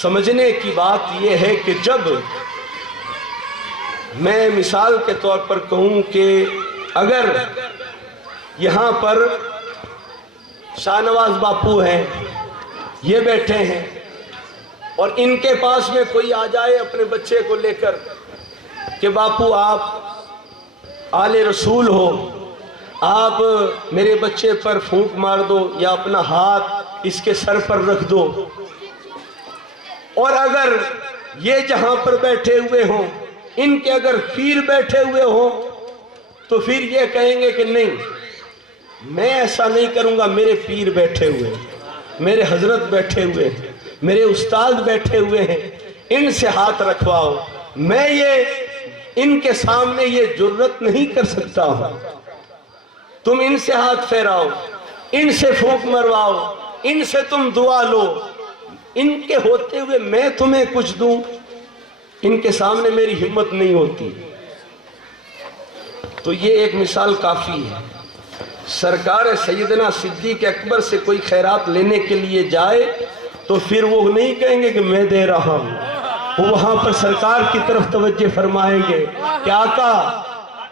سمجھنے کی بات یہ ہے کہ جب میں مثال کے طور پر کہوں کہ اگر یہاں پر شاہ نواز باپو ہیں، یہ بیٹھے ہیں، اور ان کے پاس میں کوئی آ جائے اپنے بچے کو لے کر کہ باپو آپ آل رسول ہو، آپ میرے بچے پر پھونک مار دو یا اپنا ہاتھ اس کے سر پر رکھ دو، اور اگر یہ جہاں پر بیٹھے ہوئے ہوں ان کے اگر پیر بیٹھے ہوئے ہوں تو پھر یہ کہیں گے کہ نہیں، میں ایسا نہیں کروں گا، میرے پیر بیٹھے ہوئے ہیں، میرے حضرت بیٹھے ہوئے ہیں، میرے استاد بیٹھے ہوئے ہیں، ان سے ہاتھ رکھواؤ، میں یہ ان کے سامنے یہ جرت نہیں کر سکتا ہوں، تم ان سے ہاتھ پھیراؤ، ان سے پھونک مرواؤ، ان سے تم دعا لو، ان کے ہوتے ہوئے میں تمہیں کچھ دوں، ان کے سامنے میری ہمت نہیں ہوتی۔ تو یہ ایک مثال کافی ہے۔ سرکار سیدنا صدیق اکبر سے کوئی خیرات لینے کے لیے جائے تو پھر وہ نہیں کہیں گے کہ میں دے رہا ہوں، وہ وہاں پر سرکار کی طرف توجہ فرمائیں گے کہ آقا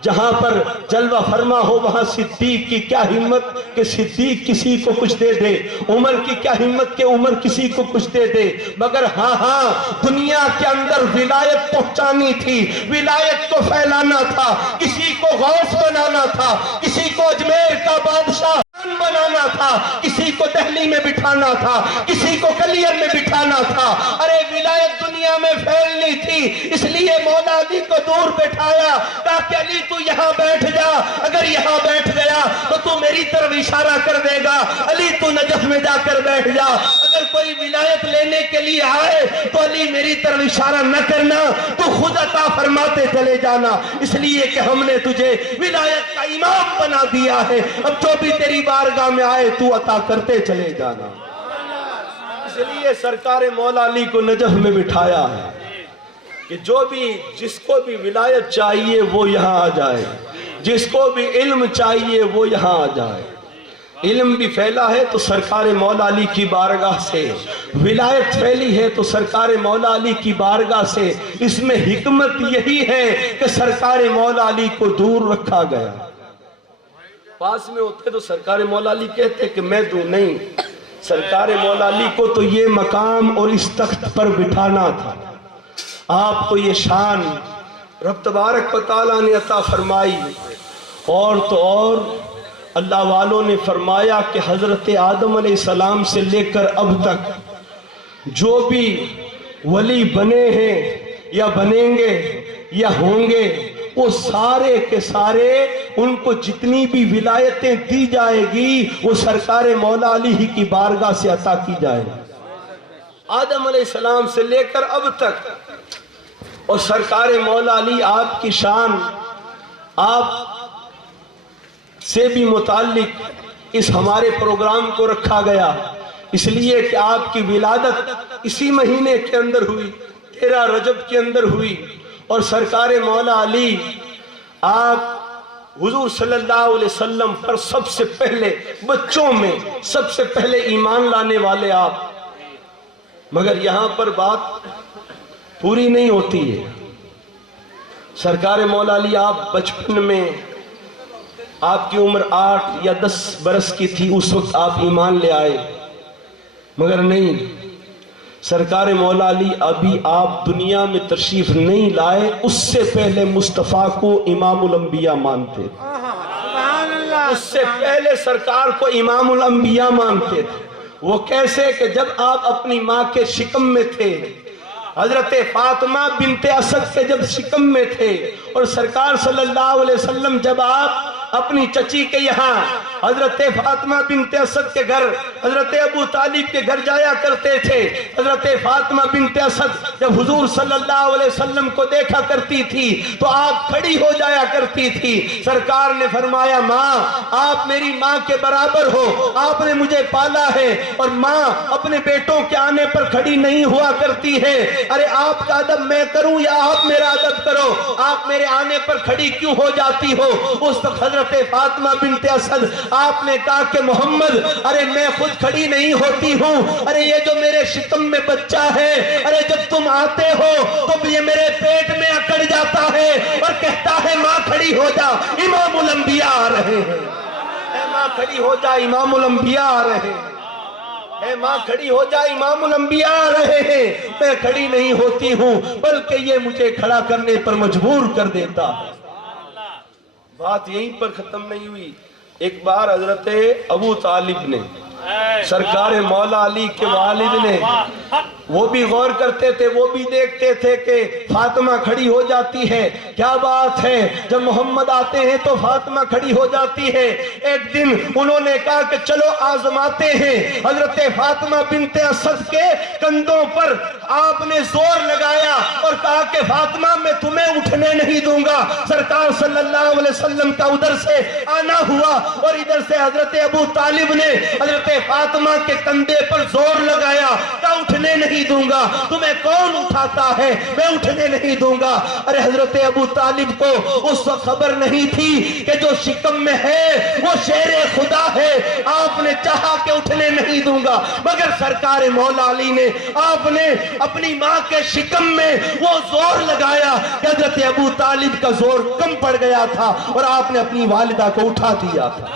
جہاں پر جلوہ فرما ہو وہاں صدیق کی کیا ہمت کہ صدیق کسی کو کچھ دے دے، عمر کی کیا ہمت کہ عمر کسی کو کچھ دے دے، مگر ہاں دنیا کے اندر ولایت پہنچانی تھی، ولایت کو پھیلانا تھا، کسی کو غوث بنانا تھا، کسی کو اجمیر کا بادشاہ بنانا تھا، کسی کو دہلی میں بٹھانا تھا، کسی کو کلیر میں بٹھانا تھا، ارے ولایت دنیا میں پھیلنی تھی، اس لیے مولا علی کو دور بٹھایا تاکہ علی تو یہاں بیٹھ جا، اگر یہاں بیٹھ گیا تو تو میری طرف اشارہ کر دے گا، علی تو نجف میں جا کر بیٹھ جا، اگر کوئی ولایت لینے کے لیے آئے تو علی میری طرف اشارہ نہ کرنا، تو خود عطا فرماتے چلے جانا، اس لیے کہ ہم نے تجھے ولایت کا امام بنا دیا ہے، اب جو بھی تیری بارگاہ میں آئے تو عطا کرتے چلے جانا۔ اس لیے سرکار مولا علی کو نجف میں بٹھایا ہے کہ جو بھی جس کو بھی ولایت چاہیے وہ یہاں آ جائے، جس کو بھی علم چاہیے وہ یہاں آ جائے۔ علم بھی پھیلا ہے تو سرکار مولا علی کی بارگاہ سے، ولایت پھیلی ہے تو سرکار مولا علی کی بارگاہ سے۔ اس میں حکمت یہی ہے کہ سرکار مولا علی کو دور رکھا گیا۔ پاس میں ہوتے تو سرکار مولا علی کہتے کہ میں دوں، نہیں، سرکار مولا علی کو تو یہ مقام اور اس تخت پر بٹھانا تھا۔ آپ کو یہ شان رب تبارک و تعالیٰ نے عطا فرمائی، اور تو اور اللہ والوں نے فرمایا کہ حضرت آدم علیہ السلام سے لے کر اب تک جو بھی ولی بنے ہیں یا بنیں گے یا ہوں گے، وہ سارے کے سارے ان کو جتنی بھی ولایتیں دی جائے گی وہ سرکار مولا علی ہی کی بارگاہ سے عطا کی جائے گی، آدم علیہ السلام سے لے کر اب تک۔ اور سرکار مولا علی آپ کی شان آپ سے بھی متعلق اس ہمارے پروگرام کو رکھا گیا، اس لیے کہ آپ کی ولادت اسی مہینے کے اندر ہوئی، 13 رجب کے اندر ہوئی، اور سرکار مولا علی آپ حضور صلی اللہ علیہ وسلم پر سب سے پہلے بچوں میں سب سے پہلے ایمان لانے والے آپ۔ مگر یہاں پر بات پوری نہیں ہوتی ہے۔ سرکار مولا علی آپ بچپن میں، آپ کی عمر 8 یا 10 برس کی تھی، اس وقت آپ ایمان لے آئے، مگر نہیں، سرکار مولا علی ابھی آپ دنیا میں تشریف نہیں لائے، اس سے پہلے مصطفیٰ کو امام الانبیاء مانتے تھے، اس سے پہلے سرکار کو امام الانبیاء مانتے تھے۔ وہ کیسے کہ جب آپ اپنی ماں کے شکم میں تھے، حضرت فاطمہ بنت اسد کے جب شکم میں تھے، اور سرکار صلی اللہ علیہ وسلم جب آپ اپنی چچی کے یہاں حضرت فاطمہ بنت اسد کے گھر حضرت ابو طالب کے گھر جایا کرتے تھے، حضرت فاطمہ بنت اسد جب حضور صلی اللہ علیہ وسلم کو دیکھا کرتی تھی تو آپ کھڑی ہو جایا کرتی تھی۔ سرکار نے فرمایا، ماں آپ میری ماں کے برابر ہو، آپ نے مجھے پالا ہے، اور ماں اپنے بیٹوں کے آنے پر کھڑی نہیں ہوا کرتی ہے۔ ارے آپ کا ادب میں کروں یا آپ میرا ادب کرو، آپ میرے آنے پر کھڑی کیوں ہو جاتی ہو؟ اس وقت حضرت فاطمہ بنت اسد آپ نے کہا کہ محمد، ارے میں خود کھڑی نہیں ہوتی ہوں، ارے یہ جو میرے شکم میں بچہ ہے، ارے جب تم آتے ہو تو یہ میرے پیٹ میں اکڑ جاتا ہے اور کہتا ہے ماں کھڑی ہو جا، امام الانبیاء آ رہے ہیں، اے ماں کھڑی ہو جا، امام الانبیاء آ رہے ہیں، اے ماں کھڑی ہو جا، امام الانبیاء آ رہے ہیں۔ میں کھڑی نہیں ہوتی ہوں بلکہ یہ مجھے کھڑا کرنے پر مجبور کر دیتا ہے۔ بات یہیں پر ختم نہیں ہوئی۔ ایک بار حضرت ابو طالب نے، سرکار مولا علی کے والد نے، وہ بھی غور کرتے تھے، وہ بھی دیکھتے تھے کہ فاطمہ کھڑی ہو جاتی ہے، کیا بات ہے، جب محمد آتے ہیں تو فاطمہ کھڑی ہو جاتی ہے۔ ایک دن انہوں نے کہا کہ چلو آزماتے ہیں۔ حضرت فاطمہ بنت اسد کے کندھوں پر آپ نے زور لگایا اور کہا کہ فاطمہ میں تمہیں اٹھنے نہیں دوں گا۔ سرکار صلی اللہ علیہ وسلم کا ادھر سے آنا ہوا اور ادھر سے حضرت ابو طالب نے حضرت فاطمہ کے کندھے پر زور لگایا، کہا اٹھنے نہیں دوں گا، تمہیں کون اٹھاتا ہے، میں اٹھنے نہیں دوں گا۔ ارے حضرت ابو طالب کو اس وقت خبر نہیں تھی کہ جو شکم میں ہے وہ شیر خدا ہے، آپ نے چاہا کہ اٹھنے نہیں دوں گا، مگر سرکار مولا علی نے، آپ نے اپنی ماں کے شکم میں وہ زور لگایا کہ حضرت ابو طالب کا زور کم پڑ گیا تھا اور آپ نے اپنی والدہ کو اٹھا دیا تھا۔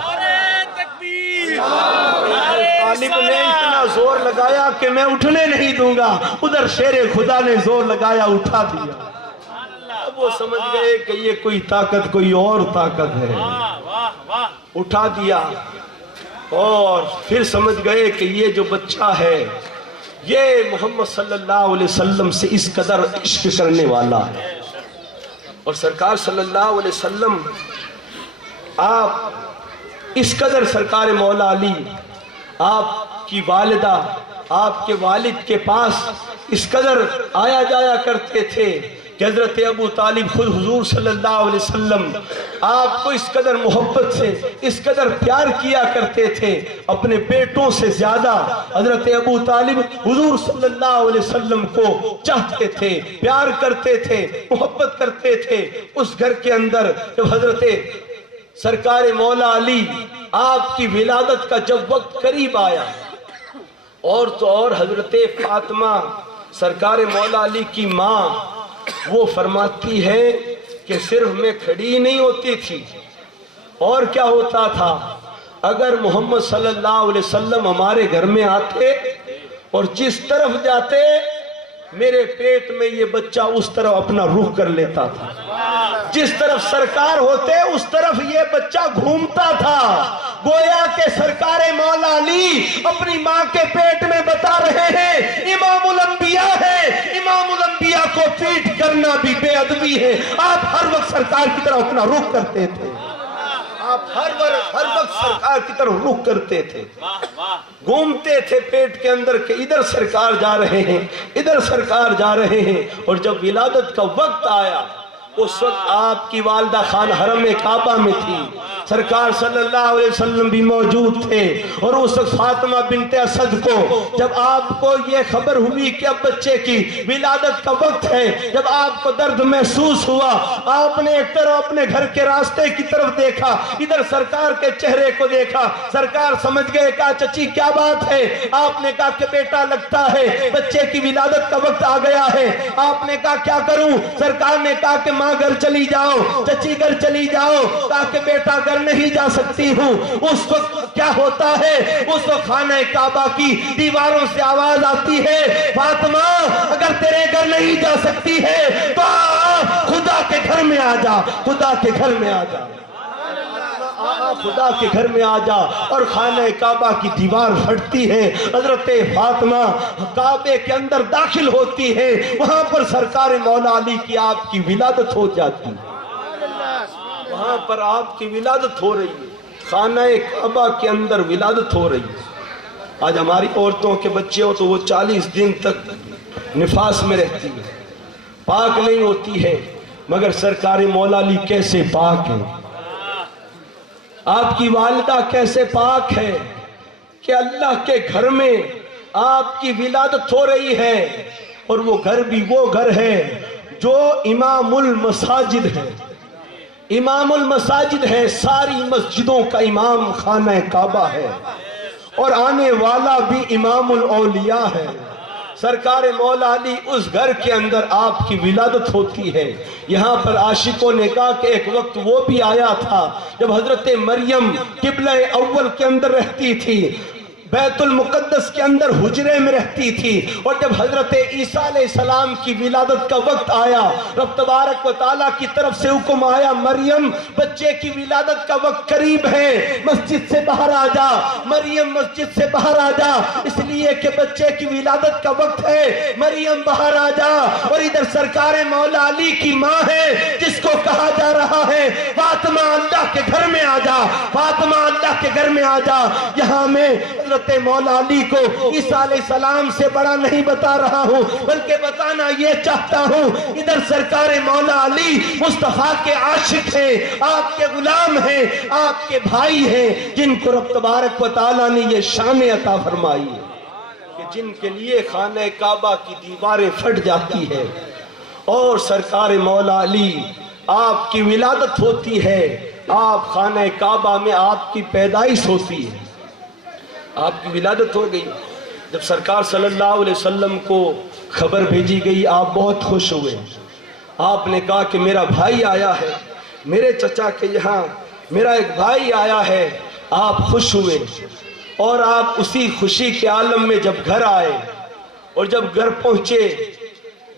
طالب نے اتنا زور لگایا کہ میں اٹھنے نہیں دوں گا، ادھر شیر خدا نے زور لگایا، اٹھا دیا۔ اب وہ سمجھ گئے کہ یہ کوئی طاقت کوئی اور طاقت ہے، اٹھا دیا، اور پھر سمجھ گئے کہ یہ جو بچہ ہے یہ محمد صلی اللہ علیہ وسلم سے اس قدر عشق کرنے والا ہے۔ اور سرکار صلی اللہ علیہ وسلم آپ اس قدر سرکار مولا علی آپ کی والدہ آپ کے والد کے پاس اس قدر آیا جایا کرتے تھے کہ حضرت ابو طالب خود حضور صلی اللہ علیہ وسلم آپ کو اس قدر محبت سے اس قدر پیار کیا کرتے تھے، اپنے بیٹوں سے زیادہ حضرت ابو طالب حضور صلی اللہ علیہ وسلم کو چاہتے تھے، پیار کرتے تھے، محبت کرتے تھے۔ اس گھر کے اندر جب حضرت سرکار مولا علی آپ کی ولادت کا جب وقت قریب آیا، اور تو اور حضرت فاطمہ سرکار مولا علی کی ماں وہ فرماتی ہے کہ صرف میں کھڑی نہیں ہوتی تھی، اور کیا ہوتا تھا، اگر محمد صلی اللہ علیہ وسلم ہمارے گھر میں آتے اور جس طرف جاتے میرے پیٹ میں یہ بچہ اس طرف اپنا رخ کر لیتا تھا، جس طرف سرکار ہوتے اس طرف یہ بچہ گھومتا تھا۔ گویا کہ سرکار مولا علی اپنی ماں کے پیٹ میں بتا رہے ہیں امام الانبیاء ہے، امام الانبیاء کو فیٹ کرنا بھی بے ادبی ہے۔ آپ ہر وقت سرکار کی طرف اپنا رخ کرتے تھے، آپ ہر وقت سرکار کی طرف رخ کرتے تھے، گھومتے تھے پیٹ کے اندر کہ ادھر سرکار جا رہے ہیں، ادھر سرکار جا رہے ہیں۔ اور جب ولادت کا وقت آیا اس وقت آپ کی والدہ خان حرم کعبہ میں تھی، سرکار صلی اللہ علیہ وسلم بھی موجود تھے، اور اس وقت فاطمہ بنت اسد کو جب آپ کو یہ خبر ہوئی کہ اب بچے کی ولادت کا وقت ہے، جب آپ کو درد محسوس ہوا، آپ نے ایک طرف اپنے گھر کے راستے کی طرف دیکھا، ادھر سرکار کے چہرے کو دیکھا، سرکار سمجھ گئے، کہا چچی کیا بات ہے؟ آپ نے کہا کہ بیٹا لگتا ہے بچے کی ولادت کا وقت آ گیا ہے۔ آپ نے کہا کیا کروں؟ سرکار نے کہا کہ ماں گھر چلی جاؤ، چچی گھر چلی جاؤ، تاکہ بیٹا گھر نہیں جا سکتی ہوں۔ اس وقت کیا ہوتا ہے، اس وقت خانہ کعبہ کی دیواروں سے آواز آتی ہے، فاطمہ اگر تیرے گھر نہیں جا سکتی ہے تو خدا کے گھر میں آ جا، خدا کے گھر میں آ جا، خدا کے گھر میں آ جا۔ اور خانہ کعبہ کی دیوار پھٹتی ہے، حضرت فاطمہ کعبے کے اندر داخل ہوتی ہے، وہاں پر سرکار مولا علی کی آپ کی ولادت ہو جاتی ہے، وہاں پر آپ کی ولادت ہو رہی ہے، خانہ کعبہ کے اندر ولادت ہو رہی ہے۔ آج ہماری عورتوں کے بچے ہو تو وہ 40 دن تک نفاس میں رہتی ہے، پاک نہیں ہوتی ہے، مگر سرکار مولا علی کیسے پاک ہے، آپ کی والدہ کیسے پاک ہے کہ اللہ کے گھر میں آپ کی ولادت ہو رہی ہے، اور وہ گھر بھی وہ گھر ہے جو امام المساجد ہے، امام المساجد ہے، ساری مسجدوں کا امام خانہ کعبہ ہے، اور آنے والا بھی امام الاولیاء ہے۔ سرکار مولا علی اس گھر کے اندر آپ کی ولادت ہوتی ہے۔ یہاں پر عاشقوں نے کہا کہ ایک وقت وہ بھی آیا تھا جب حضرت مریم قبلہ اول کے اندر رہتی تھی، بیت المقدس کے اندر حجرے میں رہتی تھی، اور جب حضرت عیسیٰ علیہ السلام کی ولادت کا وقت آیا، رب تبارک و تعالیٰ کی طرف سے حکم آیا، مریم بچے کی ولادت کا وقت قریب ہے، مسجد سے باہر آ جا، مریم مسجد سے باہر آ جا، اس لیے کہ بچے کی ولادت کا وقت ہے، مریم باہر آ جا۔ اور ادھر سرکار مولا علی کی ماں ہے جس کو کہا جا رہا ہے فاطمہ اللہ کے گھر میں آ جا، فاطمہ اللہ کے گھر میں آ جا۔ یہاں میں حضرت مولا علی کو عیسیٰ علیہ السلام سے بڑا نہیں بتا رہا ہوں، بلکہ بتانا یہ چاہتا ہوں، ادھر سرکار مولا علی مصطفیٰ کے عاشق ہیں، آپ کے غلام ہیں، آپ کے بھائی ہیں، جن کو رب تبارک و تعالیٰ نے یہ شان عطا فرمائی ہے کہ جن کے لیے خانہ کعبہ کی دیواریں پھٹ جاتی ہے، اور سرکار مولا علی آپ کی ولادت ہوتی ہے، آپ خانہ کعبہ میں آپ کی پیدائش ہوتی ہے، آپ کی ولادت ہو گئی۔ جب سرکار صلی اللہ علیہ وسلم کو خبر بھیجی گئی آپ بہت خوش ہوئے، آپ نے کہا کہ میرا بھائی آیا ہے، میرے چچا کے یہاں میرا ایک بھائی آیا ہے، آپ خوش ہوئے، اور آپ اسی خوشی کے عالم میں جب گھر آئے، اور جب گھر پہنچے،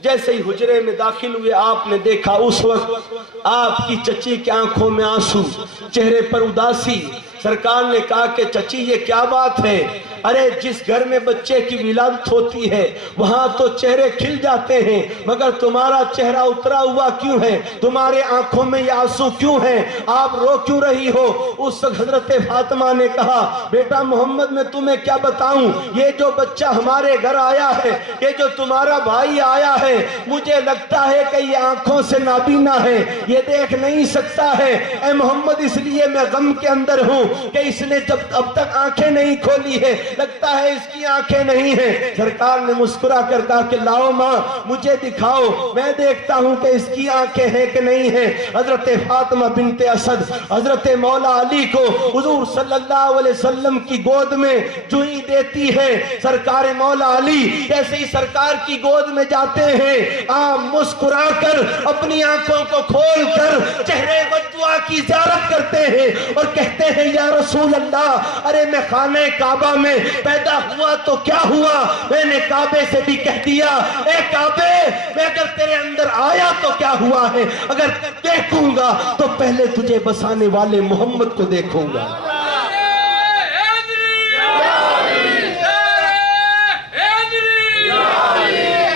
جیسے ہی حجرے میں داخل ہوئے آپ نے دیکھا اس وقت آپ کی چچی کی آنکھوں میں آنسو، چہرے پر اداسی۔ سرکار نے کہا کہ چچی یہ کیا بات ہے؟ ارے جس گھر میں بچے کی ولادت ہوتی ہے وہاں تو چہرے کھل جاتے ہیں، مگر تمہارا چہرہ اترا ہوا کیوں ہے؟ تمہارے آنکھوں میں یہ آنسو کیوں ہیں؟ آپ رو کیوں رہی ہو؟ اس وقت حضرت فاطمہ نے کہا بیٹا محمد میں تمہیں کیا بتاؤں، یہ جو بچہ ہمارے گھر آیا ہے، یہ جو تمہارا بھائی آیا ہے، مجھے لگتا ہے کہ یہ آنکھوں سے نابینا ہے، یہ دیکھ نہیں سکتا ہے۔ اے محمد اس لیے میں غم کے اندر ہوں کہ اس نے جب اب تک آنکھیں نہیں کھولی ہے، لگتا ہے اس کی آنکھیں نہیں ہیں۔ سرکار نے مسکرا کر کہا کہ لاؤ ماں مجھے دکھاؤ، میں دیکھتا ہوں کہ اس کی آنکھیں ہیں کہ نہیں ہیں۔ حضرت فاطمہ بنت اسد حضرت مولا علی کو حضور صلی اللہ علیہ وسلم کی گود میں جو ہی دیتی ہے، سرکار مولا علی جیسے ہی سرکار کی گود میں جاتے ہیں، آپ مسکرا کر اپنی آنکھوں کو کھول کر چہرے بدعا کی زیارت کرتے ہیں اور کہتے ہیں یا رسول اللہ، ارے میں خانہ کعبہ میں پیدا ہوا تو کیا ہوا، میں نے کعبے سے بھی کہہ دیا اے کعبے میں اگر تیرے اندر آیا تو کیا ہوا ہے، اگر دیکھوں گا تو پہلے تجھے بسانے والے محمد کو دیکھوں گا۔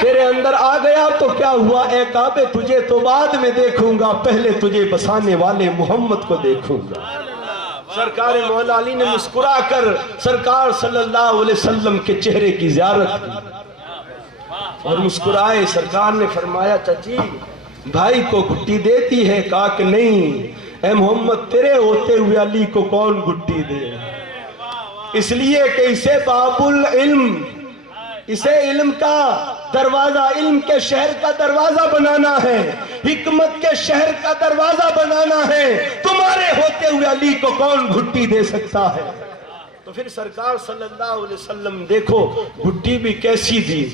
تیرے اندر آ گیا تو کیا ہوا اے کعبے، تجھے تو بعد میں دیکھوں گا، پہلے تجھے بسانے والے محمد کو دیکھوں گا۔ سرکار مولا علی نے مسکرا کر سرکار صلی اللہ علیہ وسلم کے چہرے کی زیارت کی اور مسکرائے۔ سرکار نے فرمایا چچی بھائی کو گھٹی دیتی ہے؟ کہا کہ نہیں اے محمد، تیرے ہوتے ہوئے علی کو کون گھٹی دے، اس لیے کہ اسے باب العلم، اسے علم کا دروازہ، علم کے شہر کا دروازہ بنانا ہے، حکمت کے شہر کا دروازہ بنانا ہے، تمہارے ہوتے ہوئے علی کو کون گھٹی دے سکتا ہے؟ تو پھر سرکار صلی اللہ علیہ وسلم دیکھو گھٹی بھی کیسی دی۔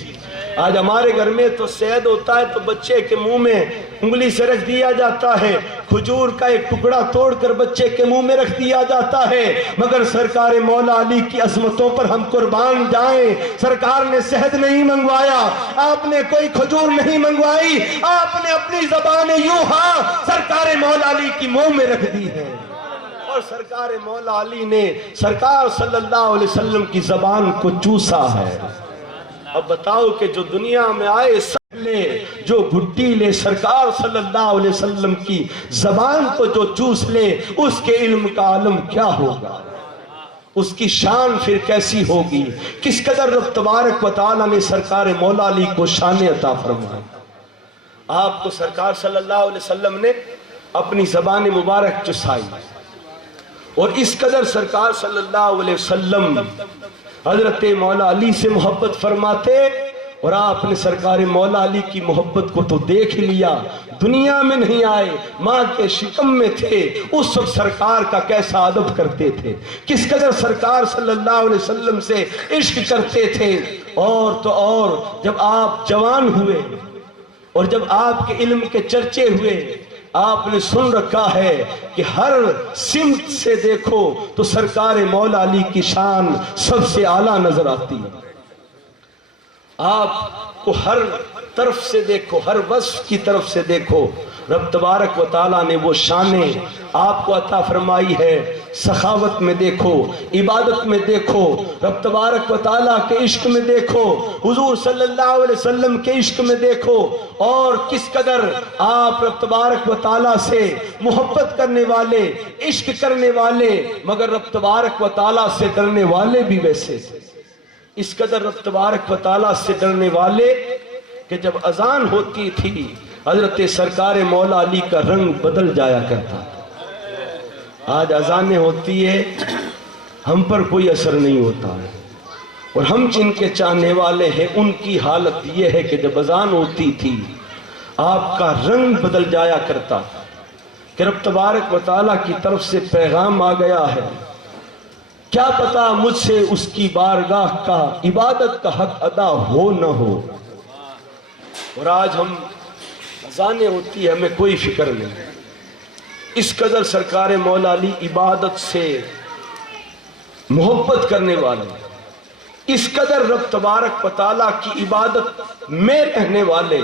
آج ہمارے گھر میں تو سید ہوتا ہے تو بچے کے منہ میں انگلی سے رکھ دیا جاتا ہے، کھجور کا ایک ٹکڑا توڑ کر بچے کے منہ میں رکھ دیا جاتا ہے، مگر سرکار مولا علی کی عظمتوں پر ہم قربان جائیں، سرکار نے شہد نہیں منگوایا، آپ نے کوئی کھجور نہیں منگوائی، آپ نے اپنی زبان یوں ہاں سرکار مولا علی کی منہ میں رکھ دی ہے، اور سرکار مولا علی نے سرکار صلی اللہ علیہ وسلم کی زبان کو چوسا ہے۔ اب بتاؤ کہ جو دنیا میں آئے سب لے، جو گھٹی لے سرکار صلی اللہ علیہ وسلم کی زبان کو جو چوس لے، اس کے علم کا عالم کیا ہوگا، اس کی شان پھر کیسی ہوگی، کس قدر رب تبارک و تعالیٰ نے سرکار مولا علی کو شان عطا فرمائی۔ آپ کو سرکار صلی اللہ علیہ وسلم نے اپنی زبان مبارک چسائی اور اس قدر سرکار صلی اللہ علیہ وسلم حضرت مولا علی سے محبت فرماتے، اور آپ نے سرکار مولا علی کی محبت کو تو دیکھ لیا، دنیا میں نہیں آئے، ماں کے شکم میں تھے، اس وقت سرکار کا کیسا ادب کرتے تھے، کس قدر سرکار صلی اللہ علیہ وسلم سے عشق کرتے تھے، اور تو اور جب آپ جوان ہوئے اور جب آپ کے علم کے چرچے ہوئے، آپ نے سن رکھا ہے کہ ہر سمت سے دیکھو تو سرکار مولا علی کی شان سب سے اعلیٰ نظر آتی ہے، آپ کو ہر طرف سے دیکھو، ہر وصف کی طرف سے دیکھو، رب تبارک و تعالیٰ نے وہ شانیں آپ کو عطا فرمائی ہے، سخاوت میں دیکھو، عبادت میں دیکھو، رب تبارک و تعالیٰ کے عشق میں دیکھو، حضور صلی اللہ علیہ وسلم کے عشق میں دیکھو، اور کس قدر آپ رب تبارک و تعالیٰ سے محبت کرنے والے، عشق کرنے والے، مگر رب تبارک و تعالیٰ سے ڈرنے والے بھی ویسے، اس قدر رب تبارک و تعالیٰ سے ڈرنے والے کہ جب اذان ہوتی تھی حضرت سرکار مولا علی کا رنگ بدل جایا کرتا تھا۔ آج اذانیں ہوتی ہے ہم پر کوئی اثر نہیں ہوتا ہے، اور ہم جن کے چاہنے والے ہیں ان کی حالت یہ ہے کہ جب اذان ہوتی تھی آپ کا رنگ بدل جایا کرتا کہ رب تبارک و تعالیٰ کی طرف سے پیغام آ گیا ہے، کیا پتا مجھ سے اس کی بارگاہ کا عبادت کا حق ادا ہو نہ ہو۔ اور آج ہم اذانیں ہوتی ہے ہمیں کوئی فکر نہیں، اس قدر سرکار مولا علی عبادت سے محبت کرنے والے، اس قدر رب تبارک و تعالیٰ کی عبادت میں رہنے والے،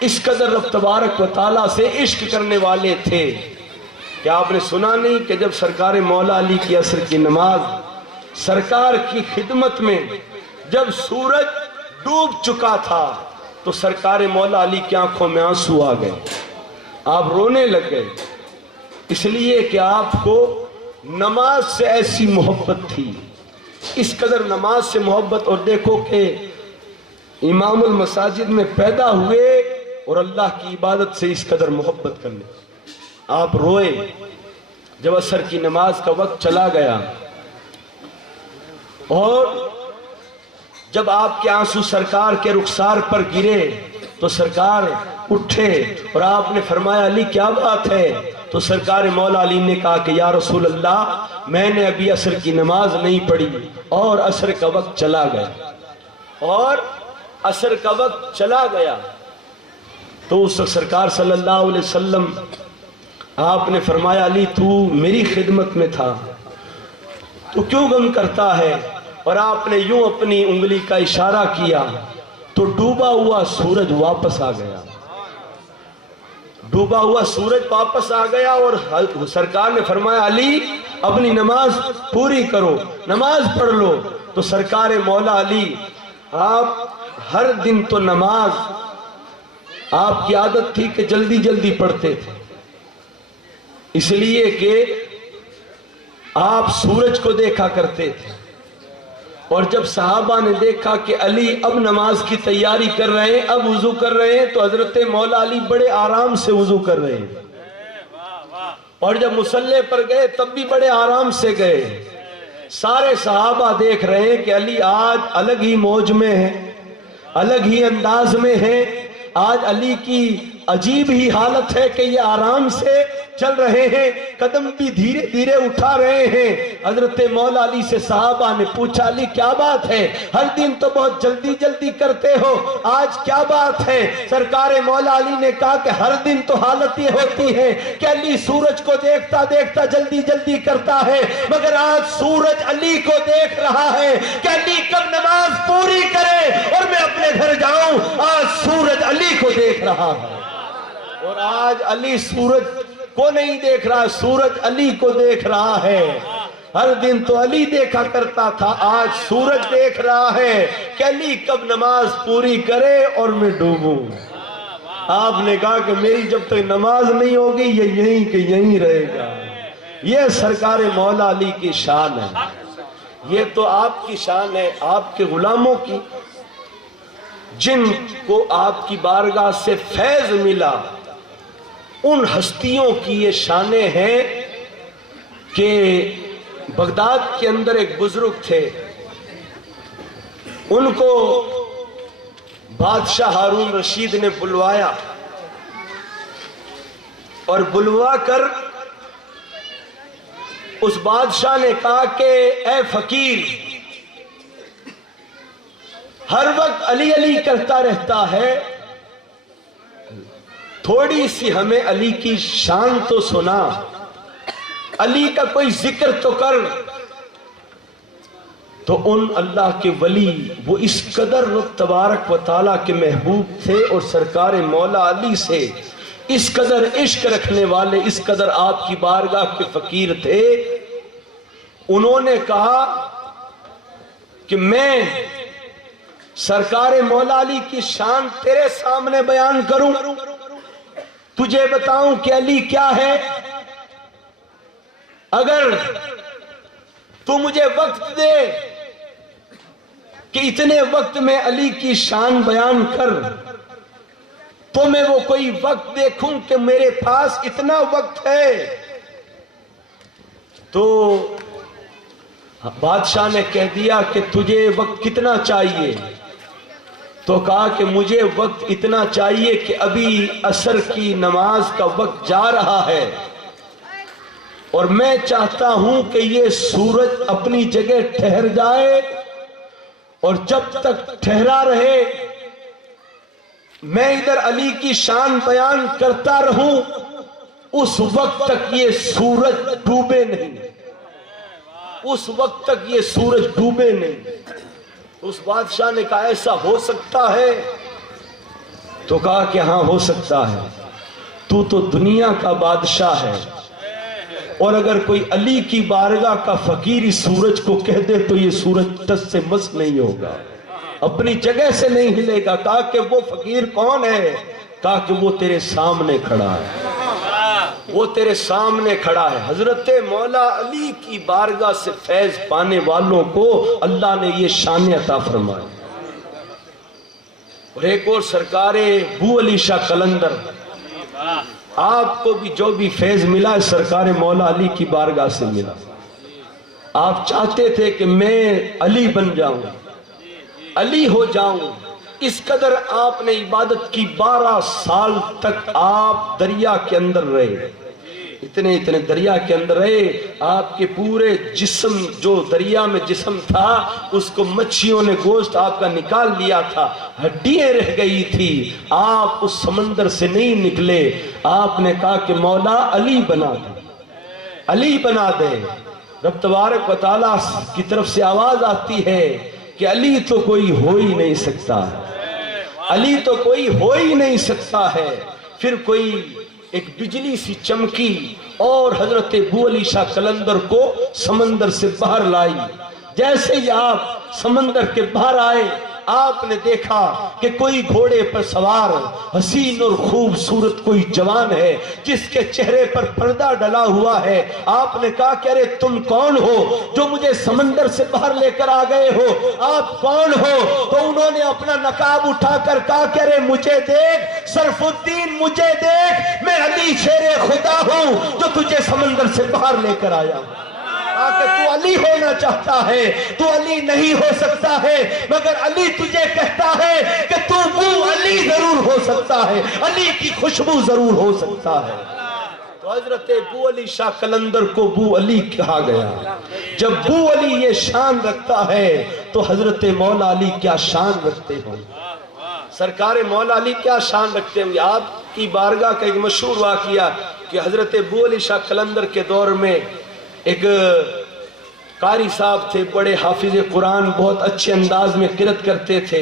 اس قدر رب تبارک و تعالیٰ سے عشق کرنے والے تھے کہ آپ نے سنا نہیں کہ جب سرکار مولا علی کی عصر کی نماز سرکار کی خدمت میں جب سورج ڈوب چکا تھا تو سرکار مولا علی کی آنکھوں میں آنسو آ گئے، آپ رونے لگ گئے، اس لیے کہ آپ کو نماز سے ایسی محبت تھی، اس قدر نماز سے محبت۔ اور دیکھو کہ امام المساجد میں پیدا ہوئے اور اللہ کی عبادت سے اس قدر محبت کرنے، آپ روئے جب عصر کی نماز کا وقت چلا گیا، اور جب آپ کے آنسو سرکار کے رخسار پر گرے تو سرکار اٹھے اور آپ نے فرمایا علی کیا بات ہے؟ تو سرکار مولا علی نے کہا کہ یا رسول اللہ میں نے ابھی عصر کی نماز نہیں پڑھی اور عصر کا وقت چلا گیا، اور عصر کا وقت چلا گیا۔ تو اس وقت سرکار صلی اللہ علیہ وسلم آپ نے فرمایا علی تو میری خدمت میں تھا، تو کیوں غم کرتا ہے؟ اور آپ نے یوں اپنی انگلی کا اشارہ کیا تو ڈوبا ہوا سورج واپس آ گیا، ڈوبا ہوا سورج واپس آ گیا، اور سرکار نے فرمایا علی اپنی نماز پوری کرو، نماز پڑھ لو۔ تو سرکار مولا علی آپ ہر دن تو نماز آپ کی عادت تھی کہ جلدی جلدی پڑھتے تھے، اس لیے کہ آپ سورج کو دیکھا کرتے تھے، اور جب صحابہ نے دیکھا کہ علی اب نماز کی تیاری کر رہے ہیں، اب وضو کر رہے ہیں، تو حضرت مولا علی بڑے آرام سے وضو کر رہے ہیں، اور جب مصلی پر گئے تب بھی بڑے آرام سے گئے۔ سارے صحابہ دیکھ رہے ہیں کہ علی آج الگ ہی موج میں ہے، الگ ہی انداز میں ہے، آج علی کی عجیب ہی حالت ہے کہ یہ آرام سے چل رہے ہیں، قدم بھی دھیرے دھیرے اٹھا رہے ہیں۔ حضرت مولا علی سے صحابہ نے پوچھا علی کیا بات ہے؟ ہر دن تو بہت جلدی جلدی کرتے ہو، آج کیا بات ہے؟ سرکار مولا علی نے کہا کہ ہر دن تو حالت یہ ہوتی ہے کہ علی سورج کو دیکھتا دیکھتا جلدی جلدی کرتا ہے، مگر آج سورج علی کو دیکھ رہا ہے کہ علی کب نماز پوری کرے اور میں اپنے گھر جاؤں۔ آج سورج علی کو دیکھ رہا ہے، اور آج علی سورج کو نہیں دیکھ رہا، سورج علی کو دیکھ رہا ہے۔ ہر دن تو علی دیکھا کرتا تھا، آج سورج دیکھ رہا ہے کہ علی کب نماز پوری کرے اور میں ڈوبوں۔ آپ نے کہا کہ میری جب تک نماز نہیں ہوگی یہ یہیں کہ یہیں رہے گا۔ یہ سرکار مولا علی کی شان ہے، یہ تو آپ کی شان ہے، آپ کے غلاموں کی، جن کو آپ کی بارگاہ سے فیض ملا، ان ہستیوں کی یہ شانیں ہیں کہ بغداد کے اندر ایک بزرگ تھے، ان کو بادشاہ ہارون رشید نے بلوایا، اور بلوا کر اس بادشاہ نے کہا کہ اے فقیر، ہر وقت علی علی کرتا رہتا ہے، تھوڑی سی ہمیں علی کی شان تو سنا، علی کا کوئی ذکر تو کر۔ تو ان اللہ کے ولی وہ اس قدر رب تبارک و تعالیٰ کے محبوب تھے اور سرکار مولا علی سے اس قدر عشق رکھنے والے، اس قدر آپ کی بارگاہ کے فقیر تھے، انہوں نے کہا کہ میں سرکار مولا علی کی شان تیرے سامنے بیان کروں، تجھے بتاؤں کہ علی کیا ہے؟ اگر تو مجھے وقت دے کہ اتنے وقت میں علی کی شان بیان کر، تو میں وہ کوئی وقت دیکھوں کہ میرے پاس اتنا وقت ہے۔ تو بادشاہ نے کہہ دیا کہ تجھے وقت کتنا چاہیے؟ تو کہا کہ مجھے وقت اتنا چاہیے کہ ابھی عصر کی نماز کا وقت جا رہا ہے، اور میں چاہتا ہوں کہ یہ سورج اپنی جگہ ٹھہر جائے، اور جب تک ٹھہرا رہے میں ادھر علی کی شان بیان کرتا رہوں، اس وقت تک یہ سورج ڈوبے نہیں، اس وقت تک یہ سورج ڈوبے نہیں۔ اس بادشاہ نے کہا ایسا ہو سکتا ہے؟ تو کہا کہ ہاں ہو سکتا ہے، تو دنیا کا بادشاہ ہے، اور اگر کوئی علی کی بارگاہ کا فقیر اس سورج کو کہہ دے تو یہ سورج ٹس سے مس نہیں ہوگا، اپنی جگہ سے نہیں ہلے گا۔ کہا کہ وہ فقیر کون ہے؟ کہا کہ وہ تیرے سامنے کھڑا ہے، وہ تیرے سامنے کھڑا ہے۔ حضرت مولا علی کی بارگاہ سے فیض پانے والوں کو اللہ نے یہ شان عطا فرمائی۔ اور ایک اور سرکار بو علی شاہ قلندر، آپ کو بھی جو بھی فیض ملا ہے سرکار مولا علی کی بارگاہ سے ملا۔ آپ چاہتے تھے کہ میں علی بن جاؤں، علی ہو جاؤں، اس قدر آپ نے عبادت کی، 12 سال تک آپ دریا کے اندر رہے، اتنے دریا کے اندر رہے، آپ کے پورے جسم، جو دریا میں جسم تھا اس کو مچھیوں نے گوشت آپ کا نکال لیا تھا، ہڈیاں رہ گئی تھی، آپ اس سمندر سے نہیں نکلے، آپ نے کہا کہ مولا علی بنا دے، علی بنا دے۔ رب تبارک و تعالیٰ کی طرف سے آواز آتی ہے کہ علی تو کوئی ہو ہی نہیں سکتا، علی تو کوئی ہو ہی نہیں سکتا ہے۔ پھر کوئی ایک بجلی سی چمکی اور حضرت ابو علی شاہ قلندر کو سمندر سے باہر لائی۔ جیسے ہی آپ سمندر کے باہر آئے، آپ نے دیکھا کہ کوئی گھوڑے پر سوار حسین اور خوبصورت کوئی جوان ہے جس کے چہرے پر پردہ ڈلا ہوا ہے۔ آپ نے کہا کہ ارے تم کون ہو جو مجھے سمندر سے باہر لے کر آ گئے ہو، آپ کون ہو؟ تو انہوں نے اپنا نقاب اٹھا کر کہا کہ ارے مجھے دیکھ صرف الدین، مجھے دیکھ، میں علی شیر خدا ہوں جو تجھے سمندر سے باہر لے کر آیا ہوں۔ کہ تو علی ہونا چاہتا ہے، تو علی نہیں ہو سکتا ہے، مگر علی تجھے کہتا ہے کہ تو بو علی ضرور ہو سکتا ہے، علی کی خوشبو ضرور ہو سکتا ہے۔ تو حضرت بو علی شاہ قلندر کو بو علی کہا گیا۔ جب بو علی یہ شان رکھتا ہے تو حضرت مولا علی کیا شان رکھتے ہوں، سرکار مولا علی کیا شان رکھتے ہوں۔ آپ کی بارگاہ کا ایک مشہور واقعہ کہ حضرت بو علی شاہ قلندر کے دور میں ایک قاری صاحب تھے، بڑے حافظ قرآن، بہت اچھے انداز میں قرأت کرتے تھے،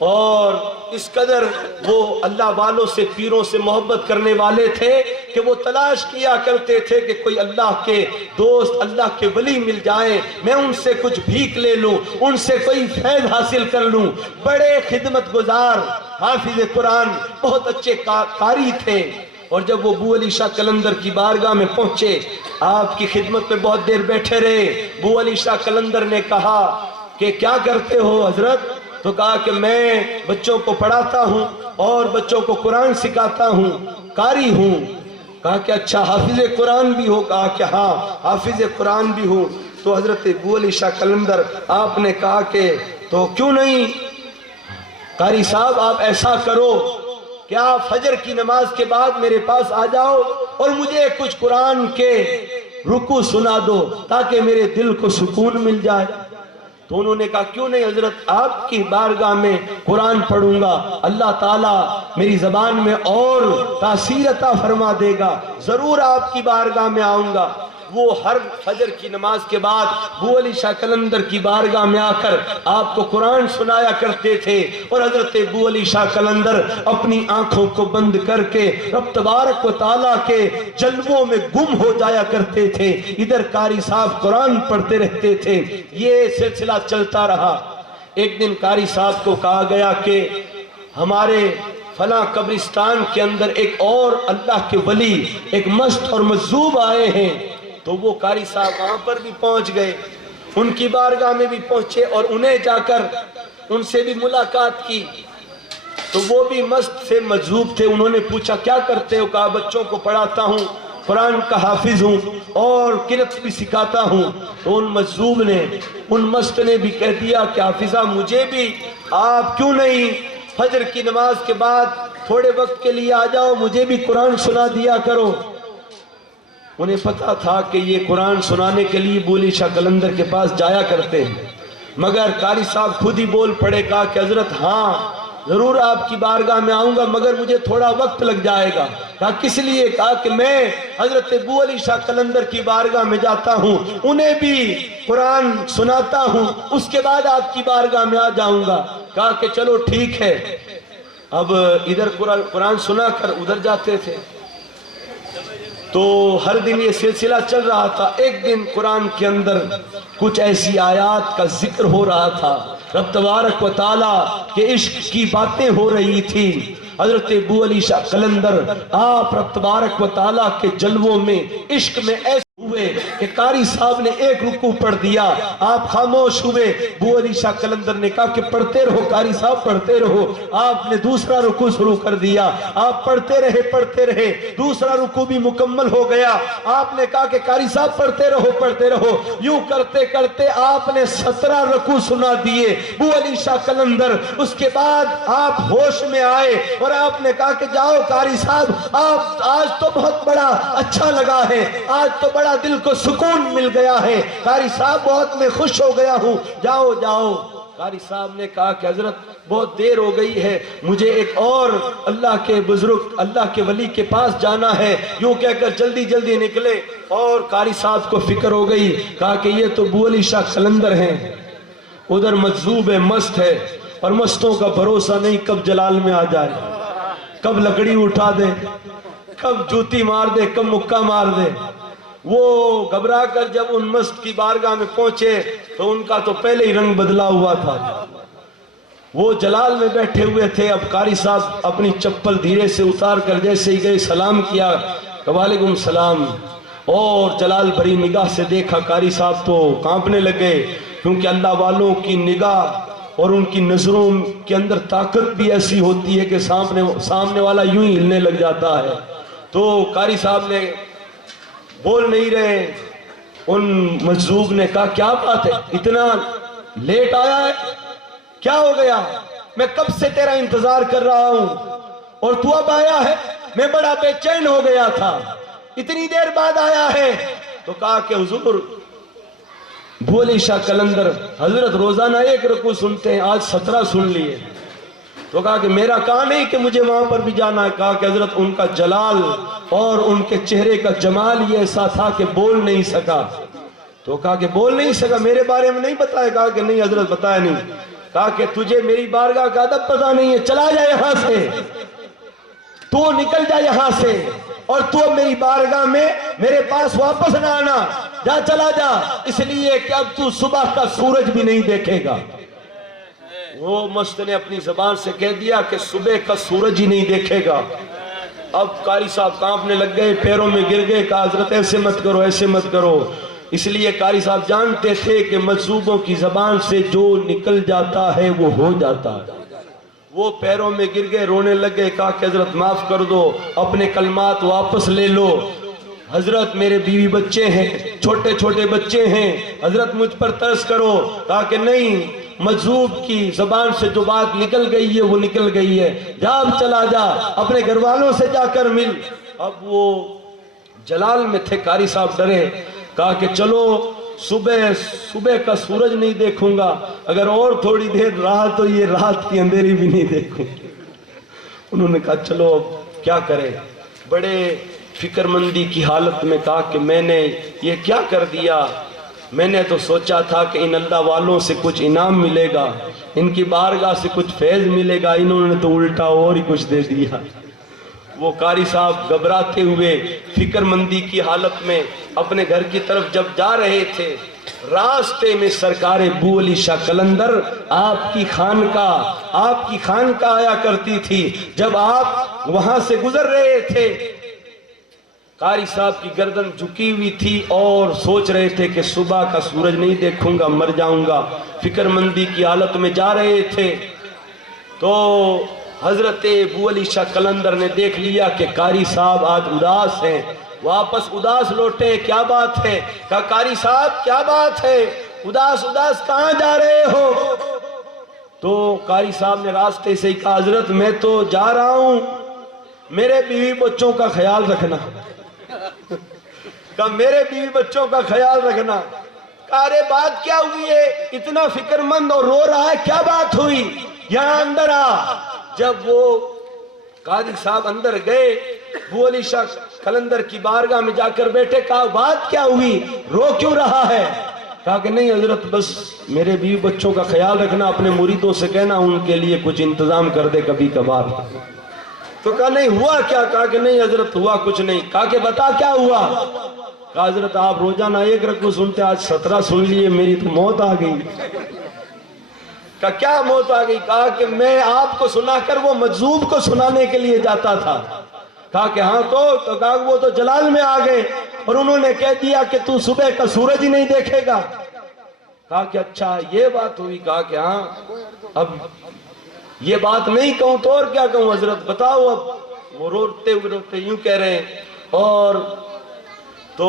اور اس قدر وہ اللہ والوں سے، پیروں سے محبت کرنے والے تھے کہ وہ تلاش کیا کرتے تھے کہ کوئی اللہ کے دوست، اللہ کے ولی مل جائیں، میں ان سے کچھ بھیک لے لوں، ان سے کوئی فیض حاصل کر لوں۔ بڑے خدمت گزار حافظ قرآن، بہت اچھے قاری تھے، اور جب وہ بو علی شاہ قلندر کی بارگاہ میں پہنچے، آپ کی خدمت میں بہت دیر بیٹھے رہے۔ بو علی شاہ قلندر نے کہا کہ کیا کرتے ہو حضرت؟ تو کہا کہ میں بچوں کو پڑھاتا ہوں اور بچوں کو قرآن سکھاتا ہوں، قاری ہوں۔ کہا کہ اچھا حافظ قرآن بھی ہو؟ کہا کہ ہاں حافظ قرآن بھی ہوں۔ تو حضرت بو علی شاہ قلندر آپ نے کہا کہ تو کیوں نہیں قاری صاحب آپ ایسا کرو کہ آپ فجر کی نماز کے بعد میرے پاس آ جاؤ اور مجھے کچھ قرآن کے رکوع سنا دو تاکہ میرے دل کو سکون مل جائے۔ تو انہوں نے کہا کیوں نہیں حضرت، آپ کی بارگاہ میں قرآن پڑھوں گا، اللہ تعالیٰ میری زبان میں اور تاثیر عطا فرما دے گا، ضرور آپ کی بارگاہ میں آؤں گا۔ وہ ہر فجر کی نماز کے بعد بو علی شاہ قلندر کی بارگاہ میں آ کر آپ کو قرآن سنایا کرتے تھے، اور حضرت بو علی شاہ قلندر اپنی آنکھوں کو بند کر کے رب تبارک و تعالیٰ کے جلووں میں گم ہو جایا کرتے تھے۔ ادھر قاری صاحب قرآن پڑھتے رہتے تھے۔ یہ سلسلہ چلتا رہا۔ ایک دن قاری صاحب کو کہا گیا کہ ہمارے فلاں قبرستان کے اندر ایک اور اللہ کے ولی، ایک مست اور مجذوب آئے ہیں۔ تو وہ قاری صاحب وہاں پر بھی پہنچ گئے، ان کی بارگاہ میں بھی پہنچے اور انہیں جا کر ان سے بھی ملاقات کی۔ تو وہ بھی مست سے مجذوب تھے۔ انہوں نے پوچھا کیا کرتے ہو؟ کہا بچوں کو پڑھاتا ہوں، قرآن کا حافظ ہوں اور قرأت بھی سکھاتا ہوں۔ تو ان مجذوب نے، ان مست نے بھی کہہ دیا کہ حافظہ مجھے بھی آپ کیوں نہیں فجر کی نماز کے بعد تھوڑے وقت کے لیے آ جاؤ، مجھے بھی قرآن سنا دیا کرو۔ انہیں پتا تھا کہ یہ قرآن سنانے کے لیے بو علی شاہ قلندر کے پاس جایا کرتے ہیں، مگر قاری صاحب خود ہی بول پڑے، کہا کہ حضرت ہاں ضرور آپ کی بارگاہ میں آؤں گا، مگر مجھے تھوڑا وقت لگ جائے گا۔ کہا کس لیے؟ کہا کہ میں حضرت بو علی شاہ قلندر کی بارگاہ میں جاتا ہوں، انہیں بھی قرآن سناتا ہوں، اس کے بعد آپ کی بارگاہ میں آ جاؤں گا۔ کہا کہ چلو ٹھیک ہے۔ اب ادھر قرآن سنا کر ادھر جاتے تھے، تو ہر دن یہ سلسلہ چل رہا تھا۔ ایک دن قرآن کے اندر کچھ ایسی آیات کا ذکر ہو رہا تھا، رب تبارک و تعالیٰ کے عشق کی باتیں ہو رہی تھی۔ حضرت ابو علی شاہ قلندر آپ رب تبارک و تعالیٰ کے جلووں میں، عشق میں ایسے ہوئے کہ قاری صاحب نے ایک رکوع پڑھ دیا، آپ خاموش ہوئے۔ ابو علی شاہ قلندر نے کہا کہ پڑھتے رہو قاری صاحب پڑھتے رہو۔ آپ نے دوسرا رکوع شروع کر دیا، آپ پڑھتے رہے، دوسرا رکوع بھی مکمل ہو گیا۔ آپ نے کہا کہ قاری صاحب پڑھتے رہو۔ یوں کرتے کرتے آپ نے 17 رکوع سنا دیے ابو علی شاہ قلندر۔ اس کے بعد آپ ہوش میں آئے اور آپ نے کہا کہ جاؤ قاری صاحب، آپ آج تو بہت بڑا اچھا لگا ہے، آج تو بڑا دل کو سکون مل گیا ہے، قاری صاحب بہت میں خوش ہو گیا ہوں، جاؤ۔ قاری صاحب نے کہا کہ حضرت بہت دیر ہو گئی ہے، مجھے ایک اور اللہ کے بزرگ اللہ کے ولی کے پاس جانا ہے۔ یوں کہہ کر جلدی نکلے اور قاری صاحب کو فکر ہو گئی، کہا کہ یہ تو ابو علی شاہ قلندر ہیں، ادھر مجذوب ہے، مست ہے، اور مستوں کا بھروسہ نہیں کب جلال میں آ جائے، کب لکڑی اٹھا دے، کب جوتی مار دے، کب مکہ مار دے۔ وہ گھبرا کر جب ان مست کی بارگاہ میں پہنچے تو ان کا تو پہلے ہی رنگ بدلا ہوا تھا، وہ جلال میں بیٹھے ہوئے تھے۔ اب قاری صاحب اپنی چپل دھیرے سے اتار کر جیسے ہی گئے سلام کیا، وعلیکم السلام، اور جلال بھری نگاہ سے دیکھا، قاری صاحب تو کانپنے لگے، کیونکہ اللہ والوں کی نگاہ اور ان کی نظروں کے اندر طاقت بھی ایسی ہوتی ہے کہ سامنے والا یوں ہی ہلنے لگ جاتا ہے۔ تو قاری صاحب نے بول نہیں رہے، ان مجذوب نے کہا کیا بات ہے، اتنا لیٹ آیا ہے، کیا ہو گیا؟ میں کب سے تیرا انتظار کر رہا ہوں اور تو اب آیا ہے، میں بڑا بے چین ہو گیا تھا، اتنی دیر بعد آیا ہے۔ تو کہا کہ حضور ابو علی شاہ قلندر حضرت روزانہ ایک رکوع سنتے ہیں، آج 17 سن لیے۔ تو کہا کہ میرا کہا نہیں کہ مجھے وہاں پر بھی جانا ہے، کہا کہ حضرت ان کا جلال اور ان کے چہرے کا جمال یہ ایسا تھا کہ بول نہیں سکا۔ تو کہا کہ بول نہیں سکا، میرے بارے میں نہیں بتایا؟ کہا کہ نہیں حضرت بتایا نہیں۔ کہا کہ تجھے میری بارگاہ کا ادب پتہ نہیں ہے، چلا جا یہاں سے، تو نکل جا یہاں سے، اور تو میری بارگاہ میں میرے پاس واپس نہ آنا، جا چلا جا، اس لیے کہ اب تو صبح کا سورج بھی نہیں دیکھے گا۔ وہ مست نے اپنی زبان سے کہہ دیا کہ صبح کا سورج ہی نہیں دیکھے گا۔ اب قاری صاحب کانپنے لگ گئے، پیروں میں گر گئے، کہا حضرت ایسے مت کرو، ایسے مت کرو۔ اس لیے قاری صاحب جانتے تھے کہ مجذوبوں کی زبان سے جو نکل جاتا ہے وہ ہو جاتا ہے۔ وہ پیروں میں گر گئے، رونے لگے، کہا کہ حضرت معاف کر دو، اپنے کلمات واپس لے لو، حضرت میرے بیوی بچے ہیں، چھوٹے چھوٹے بچے ہیں، حضرت مجھ پر ترس کرو۔ کہا کہ نہیں، مجذوب کی زبان سے جو بات نکل گئی ہے وہ نکل گئی ہے، جا اب چلا جا، اپنے گھر والوں سے جا کر مل۔ اب وہ جلال میں تھے، قاری صاحب ڈرے، کہا کہ چلو صبح کا سورج نہیں دیکھوں گا، اگر اور تھوڑی دیر رہا تو یہ رات کی اندھیری بھی نہیں دیکھوں۔ انہوں نے کہا چلو اب کیا کریں، بڑے فکر مندی کی حالت میں کہا کہ میں نے یہ کیا کر دیا، میں نے تو سوچا تھا کہ ان اللہ والوں سے کچھ انعام ملے گا، ان کی بارگاہ سے کچھ فیض ملے گا، انہوں نے تو الٹا اور ہی کچھ دے دیا۔ وہ قاری صاحب گھبراتے ہوئے فکر مندی کی حالت میں اپنے گھر کی طرف جب جا رہے تھے، راستے میں سرکار ابو علی شاہ قلندر آپ کی خانقاہ آیا کرتی تھی۔ جب آپ وہاں سے گزر رہے تھے، قاری صاحب کی گردن جھکی ہوئی تھی اور سوچ رہے تھے کہ صبح کا سورج نہیں دیکھوں گا، مر جاؤں گا، فکر مندی کی حالت میں جا رہے تھے۔ تو حضرت ابو علی شاہ قلندر نے دیکھ لیا کہ قاری صاحب آج اداس ہیں، واپس اداس لوٹے، کیا بات ہے؟ کہا قاری صاحب کیا بات ہے، اداس کہاں جا رہے ہو؟ تو قاری صاحب نے راستے سے ہی کہا حضرت میں تو جا رہا ہوں، میرے بیوی بچوں کا خیال رکھنا۔ کہا میرے بیوی بچوں کا خیال رکھنا۔ کہا ارے بات کیا ہوئی ہے، اتنا فکر مند اور رو رہا ہے، کیا بات ہوئی، یہاں اندر آ۔ جب وہ قاضی صاحب اندر گئے، ابو علی شاہ قلندر کی بارگاہ میں جا کر بیٹھے، کہا بات کیا ہوئی، رو کیوں رہا ہے؟ کہا کہ نہیں حضرت بس میرے بیوی بچوں کا خیال رکھنا، اپنے مریدوں سے کہنا ان کے لیے کچھ انتظام کر دے کبھی کبھار۔ تو کہا نہیں ہوا کیا؟ کہا کہ نہیں حضرت ہوا کچھ نہیں۔ کہا کہ بتا کیا ہوا؟ کہا حضرت آپ روزانہ ایک رکوع سنتے، آج 17 سن لیے، میری تو موت آ گئی۔ کہا کیا موت آ گئی؟ کہا کہ میں آپ کو سنا کر وہ مجذوب کو سنانے کے لیے جاتا تھا۔ کہا کہ ہاں تو کہا وہ تو جلال میں آ گئے۔ اور انہوں نے کہہ دیا کہ تو صبح کا سورج ہی نہیں دیکھے گا. کہا کہ اچھا یہ بات ہوئی. کہا کہ ہاں اب یہ بات نہیں کہوں تو اور کیا کہوں حضرت بتاؤ. اب وہ روتے روتے یوں کہہ رہے ہیں. اور تو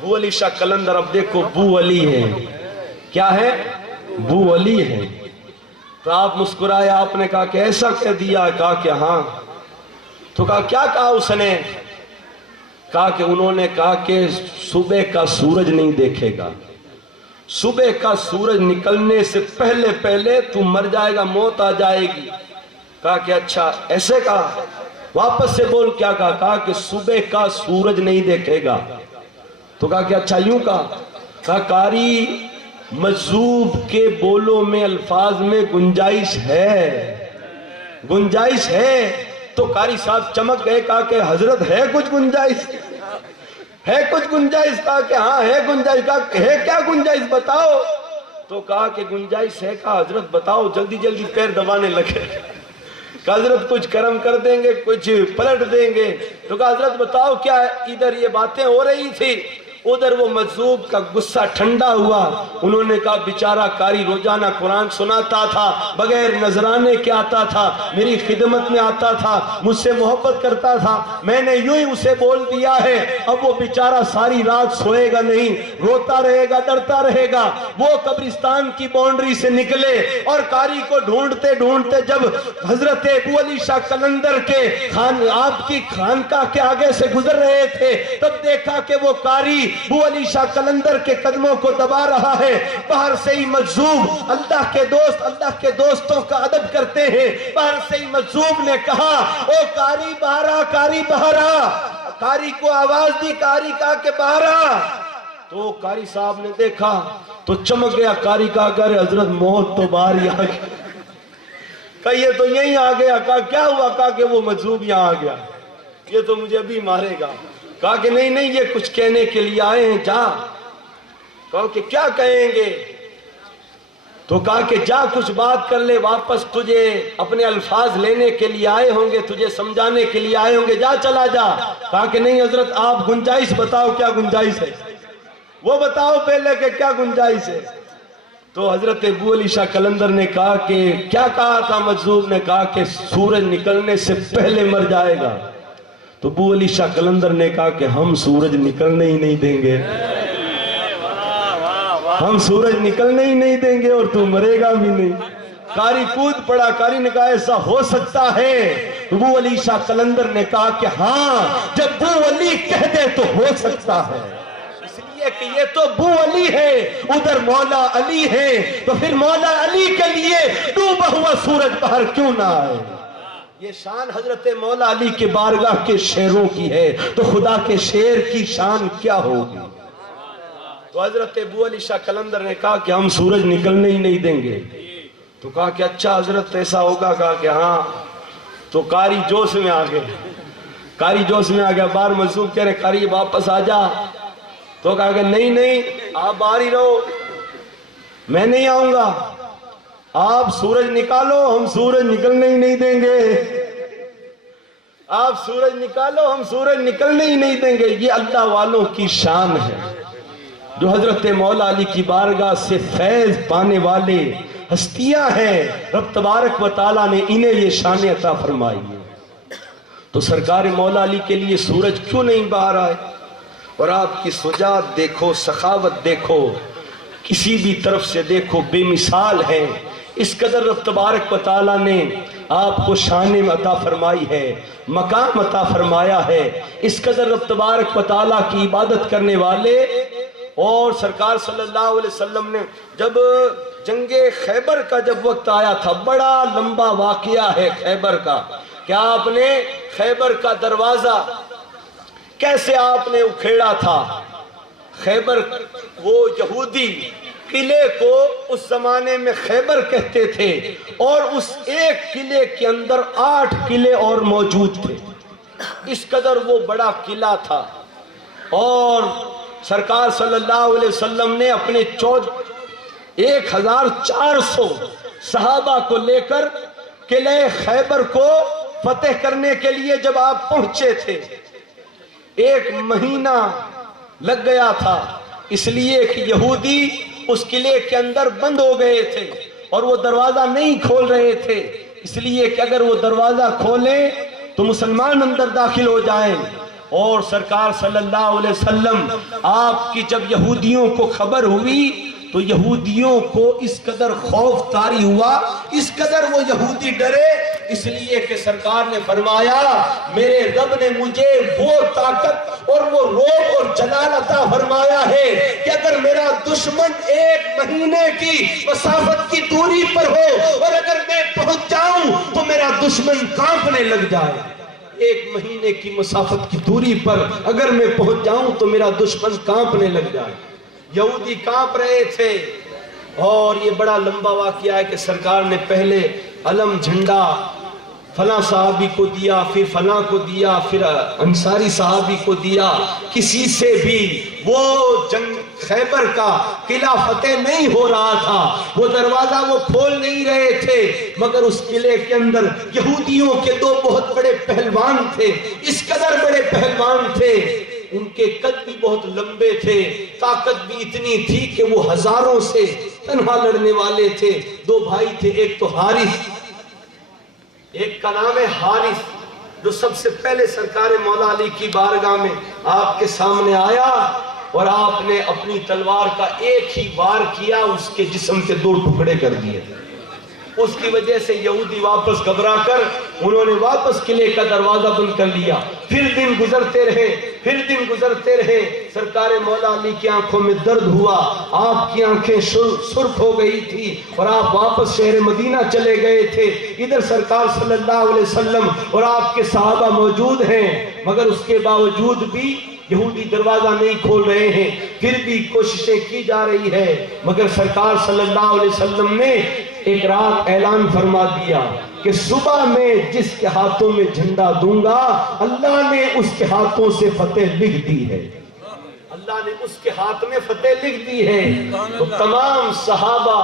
بو علی شاہ قلندر اب دیکھو بو علی ہے, کیا ہے بو علی ہے. تو آپ مسکرائے, آپ نے کہا کہ ایسا کہہ دیا. کہا کہ ہاں. تو کہا کیا کہا اس نے؟ کہا کہ انہوں نے کہا کہ صبح کا سورج نہیں دیکھے گا, صبح کا سورج نکلنے سے پہلے پہلے تو مر جائے گا, موت آ جائے گی. کہا کہ اچھا ایسے کہا. واپس سے بول کیا کہا؟ کہا کہ صبح کا سورج نہیں دیکھے گا. تو کہا کہ اچھا یوں کہا. کہا قاری مجذوب کے بولوں میں الفاظ میں گنجائش ہے, گنجائش ہے. تو قاری صاحب چمک گئے. کہا کہ حضرت ہے کچھ گنجائش, ہے کچھ گنجائش؟ کہا کہ ہاں ہے گنجائش. کہا ہے کیا گنجائش بتاؤ. تو کہا کہ گنجائش ہے. کہا حضرت بتاؤ. جلدی جلدی پیر دبانے لگے. کہا حضرت کچھ کرم کر دیں گے, کچھ پلٹ دیں گے. تو کہا حضرت بتاؤ کیا ہے. ادھر یہ باتیں ہو رہی تھی, ادھر وہ مجذوب کا غصہ ٹھنڈا ہوا. انہوں نے کہا بیچارہ قاری روزانہ قرآن سناتا تھا, بغیر نذرانے کے آتا تھا, میری خدمت میں آتا تھا, مجھ سے محبت کرتا تھا, میں نے یوں ہی اسے بول دیا ہے. اب وہ بیچارہ ساری رات سوئے گا نہیں, روتا رہے گا, ڈرتا رہے گا. وہ قبرستان کی باؤنڈری سے نکلے اور قاری کو ڈھونڈتے ڈھونڈتے جب حضرت ابو علی شاہ قلندر کے آپ کی خانقاہ کے آگے سے گزر رہے تھے, تب دیکھا کہ وہ قاری ابو علی شاہ قلندر کے قدموں کو دبا رہا ہے. باہر سے ہی مجذوب, اللہ کے دوست اللہ کے دوستوں کا ادب کرتے ہیں, باہر سے ہی مجذوب نے کہا او قاری باہر آ, قاری باہر آ. قاری کو آواز دی, قاری کہا کہ باہر آ. تو قاری صاحب نے دیکھا تو چمک گیا. قاری کہا کہ حضرت موت تو باہر ہی آ گئی. کہا یہ تو یہیں آ گیا. کہا کیا ہوا؟ کہا کہ وہ مجذوب یہاں آ گیا, یہ تو مجھے ابھی مارے گا. کہا کہ نہیں نہیں یہ کچھ کہنے کے لیے آئے ہیں, جا. کہا کہ کیا کہیں گے؟ تو کہا کہ جا کچھ بات کر لے, واپس تجھے اپنے الفاظ لینے کے لیے آئے ہوں گے, تجھے سمجھانے کے لیے آئے ہوں گے, جا چلا جا. کہا کہ نہیں حضرت آپ گنجائش بتاؤ, کیا گنجائش ہے وہ بتاؤ پہلے کہ کیا گنجائش ہے. تو حضرت ابو علی شاہ قلندر نے کہا کہ کیا کہا تھا مجذوب نے؟ کہا کہ سورج نکلنے سے پہلے مر جائے گا. تو ابو علی شاہ قلندر نے کہا کہ ہم سورج نکلنے ہی نہیں دیں گے, ہم سورج نکلنے ہی نہیں دیں گے اور تو مرے گا بھی نہیں. قاری کود پڑا. قاری نے کہا ایسا ہو سکتا ہے؟ ابو علی شاہ قلندر نے کہا کہ ہاں جب ابو علی کہہ دے تو ہو سکتا ہے, اس لیے کہ یہ تو ابو علی ہے, ادھر مولا علی ہے, تو پھر مولا علی کے لیے ڈوبا ہوا سورج باہر کیوں نہ آئے. یہ شان حضرت مولا علی کے بارگاہ کے شیروں کی ہے, تو خدا کے شیر کی شان کیا ہوگی. تو حضرت ابو علی شاہ قلندر نے کہا کہ ہم سورج نکلنے ہی نہیں دیں گے. تو کہا کہ اچھا حضرت ایسا ہوگا. کہا کہ ہاں. تو قاری جوش میں آ گئے, قاری جوش میں آ گیا. باہر مجذوب کہہ رہے قاری واپس آ جا. تو کہا کہ نہیں نہیں آپ باہر ہی رہو, میں نہیں آؤں گا, آپ سورج نکالو, ہم سورج نکلنے ہی نہیں دیں گے. آپ سورج نکالو, ہم سورج نکلنے ہی نہیں دیں گے. یہ اللہ والوں کی شان ہے, جو حضرت مولا علی کی بارگاہ سے فیض پانے والے ہستیاں ہیں. رب تبارک و تعالیٰ نے انہیں یہ شان عطا فرمائی ہے. تو سرکار مولا علی کے لیے سورج کیوں نہیں باہر آئے؟ اور آپ کی شجاعت دیکھو, سخاوت دیکھو, کسی بھی طرف سے دیکھو, بے مثال ہے. اس قدر رب تبارک و تعالیٰ نے آپ کو شان عطا فرمائی ہے, مقام عطا فرمایا ہے. اس قدر رب تبارک و تعالیٰ کی عبادت کرنے والے. اور سرکار صلی اللہ علیہ وسلم نے جب جنگ خیبر کا جب وقت آیا تھا, بڑا لمبا واقعہ ہے خیبر کا, کہ آپ نے خیبر کا دروازہ کیسے آپ نے اکھیڑا تھا. خیبر وہ یہودی قلعے کو اس زمانے میں خیبر کہتے تھے, اور اس ایک قلعے کے اندر 8 قلعے اور موجود تھے. اس قدر وہ بڑا قلعہ تھا. اور سرکار صلی اللہ علیہ وسلم نے اپنے 1400 صحابہ کو لے کر قلعہ خیبر کو فتح کرنے کے لیے جب آپ پہنچے تھے, 1 مہینہ لگ گیا تھا، اس لیے کہ یہودی اس قلعے کے اندر بند ہو گئے تھے اور وہ دروازہ نہیں کھول رہے تھے، اس لیے کہ اگر وہ دروازہ کھولیں تو مسلمان اندر داخل ہو جائیں۔ اور سرکار صلی اللہ علیہ وسلم آپ کی جب یہودیوں کو خبر ہوئی تو یہودیوں کو اس قدر خوف طاری ہوا، اس قدر وہ یہودی ڈرے، اس لیے کہ سرکار نے فرمایا میرے رب نے مجھے وہ طاقت اور وہ روب اور جلال عطا فرمایا ہے کہ اگر میرا دشمن 1 مہینے کی مسافت کی دوری پر ہو اور اگر میں پہنچ جاؤں تو میرا دشمن کانپنے لگ جائے۔ 1 مہینے کی مسافت کی دوری پر اگر میں پہنچ جاؤں تو میرا دشمن کانپنے لگ جائے۔ یہودی کانپ رہے تھے، اور یہ بڑا لمبا واقعہ ہے کہ سرکار نے پہلے علم جھنڈا فلاں صحابی کو دیا، پھر فلاں کو دیا، پھر انصاری صحابی کو دیا، کسی سے بھی وہ جنگ خیبر کا قلعہ فتح نہیں ہو رہا تھا، وہ دروازہ وہ کھول نہیں رہے تھے، مگر اس قلعے کے اندر یہودیوں کے 2 بہت بڑے پہلوان تھے، اس قدر بڑے پہلوان تھے، ان کے قد بھی بہت لمبے تھے، طاقت بھی اتنی تھی کہ وہ ہزاروں سے تنہا لڑنے والے تھے۔ 2 بھائی تھے، ایک تو حارث، ایک کا نام ہے حارث، جو سب سے پہلے سرکار مولا علی کی بارگاہ میں آپ کے سامنے آیا اور آپ نے اپنی تلوار کا ایک ہی وار کیا، اس کے جسم کے 2 ٹکڑے کر دیے۔ اس کی وجہ سے یہودی واپس گھبرا کر انہوں نے واپس قلعے کا دروازہ بند کر لیا۔ پھر دن گزرتے رہے، پھر دن گزرتے رہے، سرکار مولا علی کی آنکھوں میں درد ہوا، آپ کی آنکھیں سرخ ہو گئی تھی اور آپ واپس شہر مدینہ چلے گئے تھے۔ ادھر سرکار صلی اللہ علیہ وسلم اور آپ کے صحابہ موجود ہیں، مگر اس کے باوجود بھی یہودی دروازہ نہیں کھول رہے ہیں، پھر بھی کوششیں کی جا رہی ہے، مگر سرکار صلی اللہ علیہ وسلم نے ایک رات اعلان فرما دیا کہ صبح میں جس کے ہاتھوں میں جھنڈا دوں گا اللہ نے اس کے ہاتھوں سے فتح لکھ دی ہے، اللہ نے اس کے ہاتھ میں فتح لکھ دی ہے۔ تو تمام صحابہ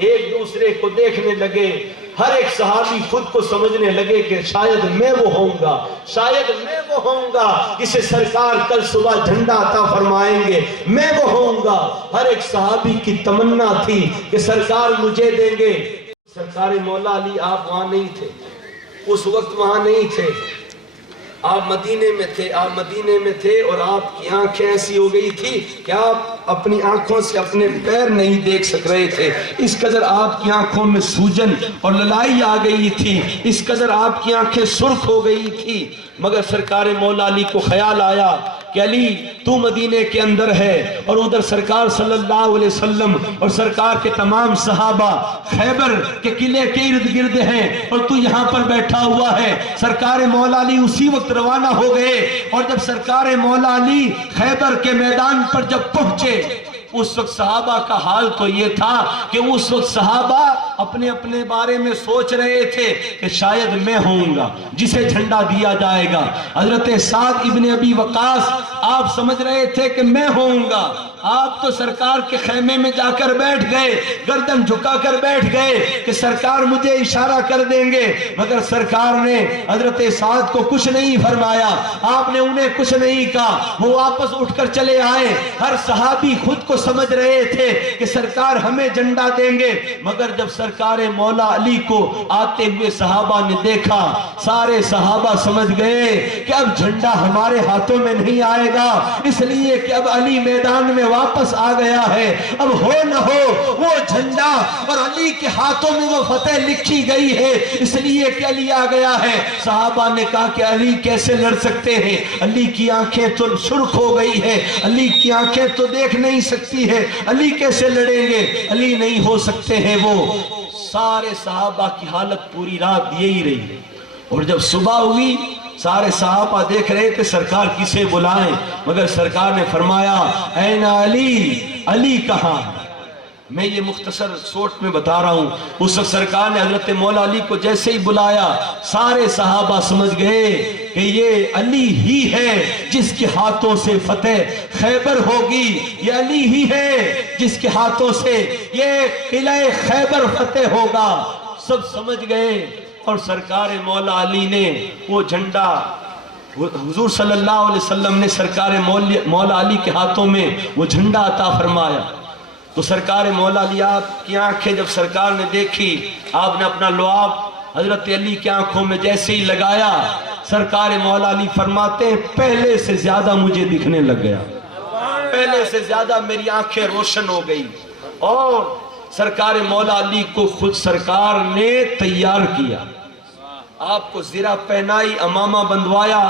ایک دوسرے کو دیکھنے لگے، ہر ایک صحابی خود کو سمجھنے لگے کہ شاید میں وہ ہوں گا، شاید میں وہ ہوں گا جسے سرکار کل صبح جھنڈا عطا فرمائیں گے، میں وہ ہوں گا۔ ہر ایک صحابی کی تمنا تھی کہ سرکار مجھے دیں گے۔ سرکار مولا علی آپ وہاں نہیں تھے، اس وقت وہاں نہیں تھے، آپ مدینے میں تھے، آپ مدینے میں تھے اور آپ کی آنکھیں ایسی ہو گئی تھی کہ آپ اپنی آنکھوں سے اپنے پیر نہیں دیکھ سک رہے تھے، اس قدر آپ کی آنکھوں میں سوجن اور للائی آ گئی تھی، اس قدر آپ کی آنکھیں سرخ ہو گئی تھی۔ مگر سرکار مولا علی کو خیال آیا کہ علی تو مدینے کے اندر ہے اور ادھر سرکار صلی اللہ علیہ وسلم اور سرکار کے تمام صحابہ خیبر کے قلعے کے ارد گرد ہیں اور تو یہاں پر بیٹھا ہوا ہے۔ سرکار مولا علی اسی وقت روانہ ہو گئے، اور جب سرکار مولا علی خیبر کے میدان پر جب پہنچے اس وقت صحابہ کا حال تو یہ تھا کہ اس وقت صحابہ اپنے اپنے بارے میں سوچ رہے تھے کہ شاید میں ہوں گا جسے جھنڈا دیا جائے گا۔ حضرت سعد ابن ابی وقاص آپ سمجھ رہے تھے کہ میں ہوں گا، آپ تو سرکار کے خیمے میں جا کر بیٹھ گئے، گردن جھکا کر بیٹھ گئے کہ سرکار مجھے اشارہ کر دیں گے، مگر سرکار نے حضرت سعد کو کچھ نہیں فرمایا، آپ نے انہیں کچھ نہیں کہا، وہ واپس اٹھ کر چلے آئے۔ ہر صحابی خود کو سمجھ رہے تھے کہ سرکار ہمیں جھنڈا دیں گے، مگر جب سرکار مولا علی کو آتے ہوئے صحابہ نے دیکھا، سارے صحابہ سمجھ گئے کہ اب جھنڈا ہمارے ہاتھوں میں نہیں آئے گا، اس لیے کہ اب علی میدان میں واپس آ گیا ہے، اب ہو نہ ہو وہ جھنڈا اور علی کے ہاتھوں میں وہ فتح لکھی گئی ہے، اس لیے کہ علی آ گیا ہے۔ صحابہ نے کہا کہ علی کیسے لڑ سکتے ہیں، علی کی آنکھیں تو سرخ ہو گئی ہے، علی کی آنکھیں تو دیکھ نہیں سکتی ہے، علی کیسے لڑیں گے، علی نہیں ہو سکتے ہیں وہ۔ سارے صحابہ کی حالت پوری رات یہی رہی، اور جب صبح ہوئی سارے صحابہ دیکھ رہے تھے سرکار کسے بلائیں، مگر سرکار نے فرمایا این علی، علی کہاں؟ میں یہ مختصر سوٹ میں بتا رہا ہوں، اس وقت سرکار نے حضرت مولا علی کو جیسے ہی بلایا سارے صحابہ سمجھ گئے کہ یہ علی ہی ہے جس کے ہاتھوں سے فتح خیبر ہوگی، یہ علی ہی ہے جس کے ہاتھوں سے یہ قلعہ خیبر فتح ہوگا۔ سب سمجھ گئے، اور سرکار مولا علی نے وہ جھنڈا حضور صلی اللہ علیہ وسلم نے سرکار مولا علی کے ہاتھوں میں وہ جھنڈا عطا فرمایا تو سرکار مولا علی آپ کی آنکھیں جب سرکار نے دیکھی، آپ نے اپنا لعاب حضرت علی کی آنکھوں میں جیسے ہی لگایا، سرکار مولا علی فرماتے ہیں پہلے سے زیادہ مجھے دکھنے لگ گیا، پہلے سے زیادہ میری آنکھیں روشن ہو گئی۔ اور سرکار مولا علی کو خود سرکار نے تیار کیا، آپ کو زرہ پہنائی، امامہ بندوایا،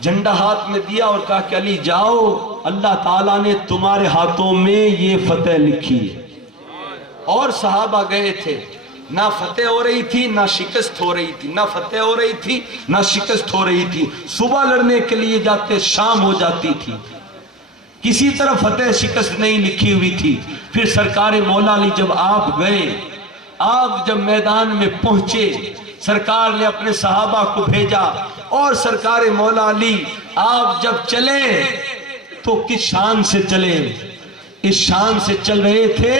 جھنڈا ہاتھ میں دیا اور کہا کہ علی جاؤ، اللہ تعالیٰ نے تمہارے ہاتھوں میں یہ فتح لکھی ہے۔ اور صحابہ گئے تھے، نہ فتح ہو رہی تھی نہ شکست ہو رہی تھی، نہ فتح ہو رہی تھی نہ شکست ہو رہی تھی، صبح لڑنے کے لیے جاتے شام ہو جاتی تھی، کسی طرح فتح شکست نہیں لکھی ہوئی تھی۔ پھر سرکار مولا علی جب آپ گئے، آپ جب میدان میں پہنچے، سرکار نے اپنے صحابہ کو بھیجا اور سرکار مولا علی آپ جب چلے تو کس شان سے چلے؟ اس شان سے چل رہے تھے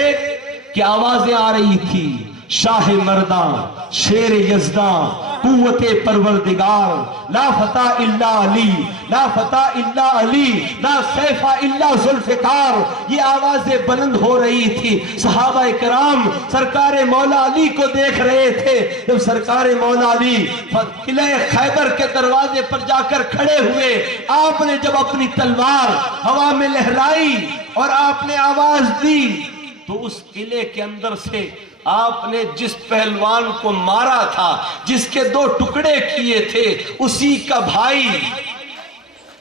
کہ آوازیں آ رہی تھی، شاہ مرداں، شیر یزداں، قوت پروردگار، لا فتح الا علی، لا فتح الا علی، لا سیف الا ذوالفقار، یہ آوازیں بلند ہو رہی تھی۔ صحابہ کرام سرکار مولا علی کو دیکھ رہے تھے۔ جب سرکار مولا علی قلعہ خیبر کے دروازے پر جا کر کھڑے ہوئے، آپ نے جب اپنی تلوار ہوا میں لہرائی اور آپ نے آواز دی تو اس قلعے کے اندر سے آپ نے جس پہلوان کو مارا تھا، جس کے 2 ٹکڑے کیے تھے، اسی کا بھائی،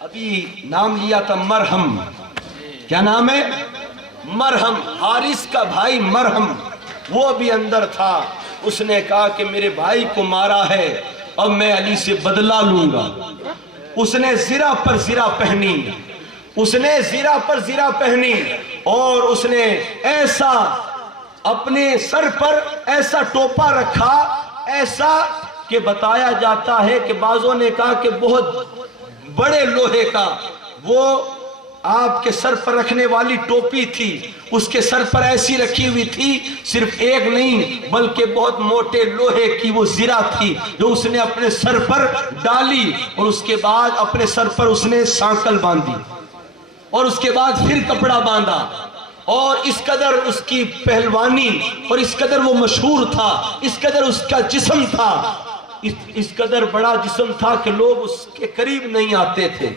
ابھی نام لیا تھا مرہم، کیا نام ہے؟ مرہم، حارث کا بھائی مرہم، وہ بھی اندر تھا۔ اس نے کہا کہ میرے بھائی کو مارا ہے، اب میں علی سے بدلہ لوں گا۔ اس نے زرہ پر زرہ پہنی، اس نے زرہ پر زرہ پہنی اور اس نے ایسا اپنے سر پر ایسا ٹوپا رکھا، ایسا کہ بتایا جاتا ہے کہ بعضوں نے کہا کہ بہت بڑے لوہے کا وہ آپ کے سر پر رکھنے والی ٹوپی تھی، اس کے سر پر ایسی رکھی ہوئی تھی، صرف ایک نہیں بلکہ بہت موٹے لوہے کی وہ زرہ تھی جو اس نے اپنے سر پر ڈالی، اور اس کے بعد اپنے سر پر اس نے سانکل باندھی اور اس کے بعد پھر کپڑا باندھا۔ اور اس قدر اس کی پہلوانی اور اس قدر وہ مشہور تھا، اس قدر اس کا جسم تھا، اس قدر بڑا جسم تھا کہ لوگ اس کے قریب نہیں آتے تھے،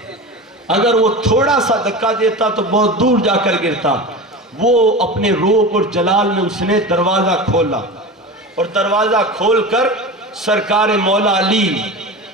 اگر وہ تھوڑا سا دھکا دیتا تو بہت دور جا کر گرتا۔ وہ اپنے روب اور جلال میں اس نے دروازہ کھولا اور دروازہ کھول کر سرکار مولا علی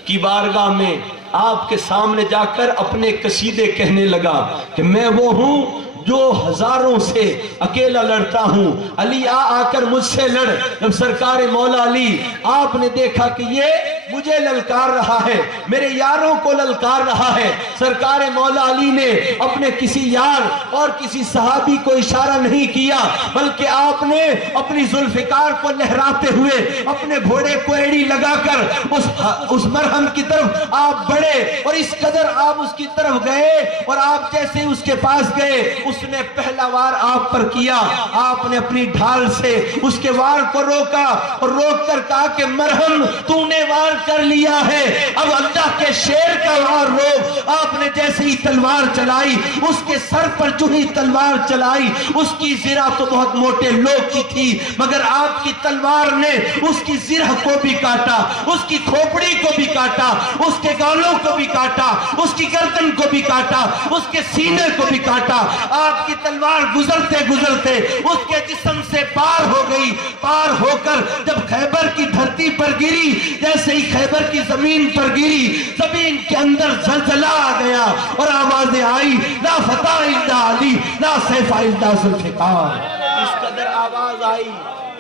کی بارگاہ میں آپ کے سامنے جا کر اپنے قصیدے کہنے لگا کہ میں وہ ہوں جو ہزاروں سے اکیلا لڑتا ہوں، علی آ کر مجھ سے لڑ۔ جب سرکار مولا علی آپ نے دیکھا کہ یہ مجھے للکار رہا ہے، میرے یاروں کو للکار رہا ہے، سرکار مولا علی نے اپنے کسی یار اور کسی صحابی کو اشارہ نہیں کیا، بلکہ آپ نے اپنی ذوالفقار کو لہراتے ہوئے اپنے گھوڑے کو ایڑی لگا کر اس مرہم کی طرف آپ بڑھے، اور اس قدر آپ اس کی طرف گئے اور آپ جیسے اس کے پاس گئے اس نے پہلا وار آپ پر کیا، آپ نے اپنی ڈھال سے اس کے وار کو روکا اور روک کر کہا کہ مرہم تو نے وار کر لیا ہے، اب اللہ کے شیر کا وار روک۔ آپ نے جیسے ہی تلوار چلائی، اس کے سر پر جو ہی تلوار چلائی، اس کی زرہ تو بہت موٹے لوگ کی تھی، مگر آپ کی تلوار نے اس کی زرہ کو بھی کاٹا، اس کی کھوپڑی کو بھی کاٹا، اس کے گالوں کو بھی کاٹا، اس کی گردن کو بھی کاٹا، اس کے سینے کو بھی کاٹا۔ آپ کی تلوار گزرتے گزرتے اس کے جسم سے پار ہو گئی، پار ہو کر جب خیبر کی دھرتی پر گری، جیسے ہی خیبر کی زمین پر گری، زمین کے اندر زلزلہ آ گیا اور آوازیں آئی، لا فتح الا علی، لا سیف الا ذوالفقار۔ اس قدر آواز آئی،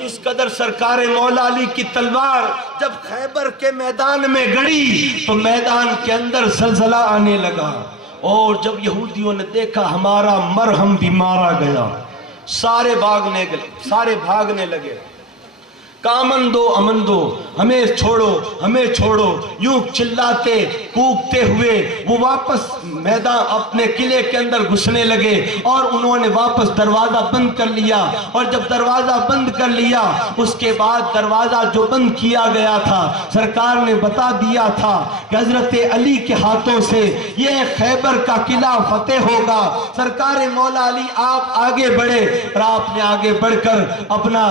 اس قدر سرکار مولا علی کی تلوار جب خیبر کے میدان میں گڑی تو میدان کے اندر زلزلہ آنے لگا، اور جب یہودیوں نے دیکھا ہمارا مرہم بھی مارا گیا، سارے بھاگنے لگے۔ کامن دو امن دو، ہمیں چھوڑو ہمیں چھوڑو، یوں چلاتے کوکتے ہوئے وہ واپس میدان اپنے قلعے کے اندر گھسنے لگے، اور انہوں نے واپس دروازہ بند کر لیا، اور جب دروازہ بند کر لیا اس کے بعد دروازہ جو بند کیا گیا تھا سرکار نے بتا دیا تھا کہ حضرت علی کے ہاتھوں سے یہ خیبر کا قلعہ فتح ہوگا۔ سرکار مولا علی آپ آگے بڑھے، اور آپ نے آگے بڑھ کر اپنا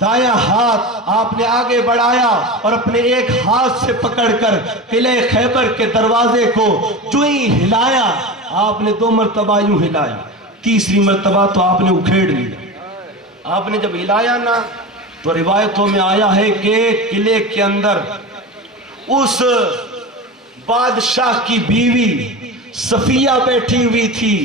دایاں ہاتھ آپ نے آگے بڑھایا اور اپنے ایک ہاتھ سے پکڑ کر قلعہ خیبر کے دروازے کو جو ہی ہلایا، آپ نے 2 مرتبہ یوں ہلایا، تیسری مرتبہ تو آپ نے اکھیڑ لیا۔ آپ نے جب ہلایا نا تو روایتوں میں آیا ہے کہ قلعے کے اندر اس بادشاہ کی بیوی صفیہ بیٹھی ہوئی تھی،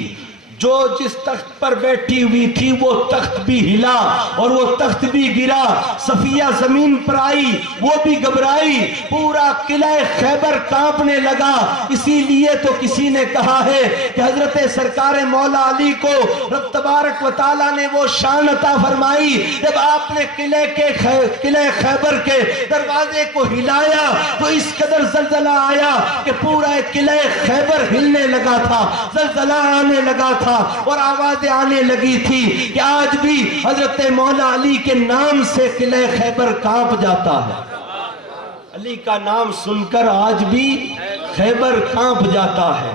جو جس تخت پر بیٹھی ہوئی تھی وہ تخت بھی ہلا اور وہ تخت بھی گرا، صفیہ زمین پر آئی، وہ بھی گھبرائی، پورا قلعہ خیبر کانپنے لگا۔ اسی لیے تو کسی نے کہا ہے کہ حضرت سرکار مولا علی کو رب تبارک و تعالیٰ نے وہ شان عطا فرمائی، جب آپ نے قلعہ خیبر کے دروازے کو ہلایا تو اس قدر زلزلہ آیا کہ پورا قلعہ خیبر ہلنے لگا تھا، زلزلہ آنے لگا تھا، اور آوازیں آنے لگی تھی کہ آج بھی حضرت مولا علی کے نام سے قلعہ خیبر کانپ جاتا ہے۔ علی کا نام سن کر آج بھی خیبر کانپ جاتا ہے۔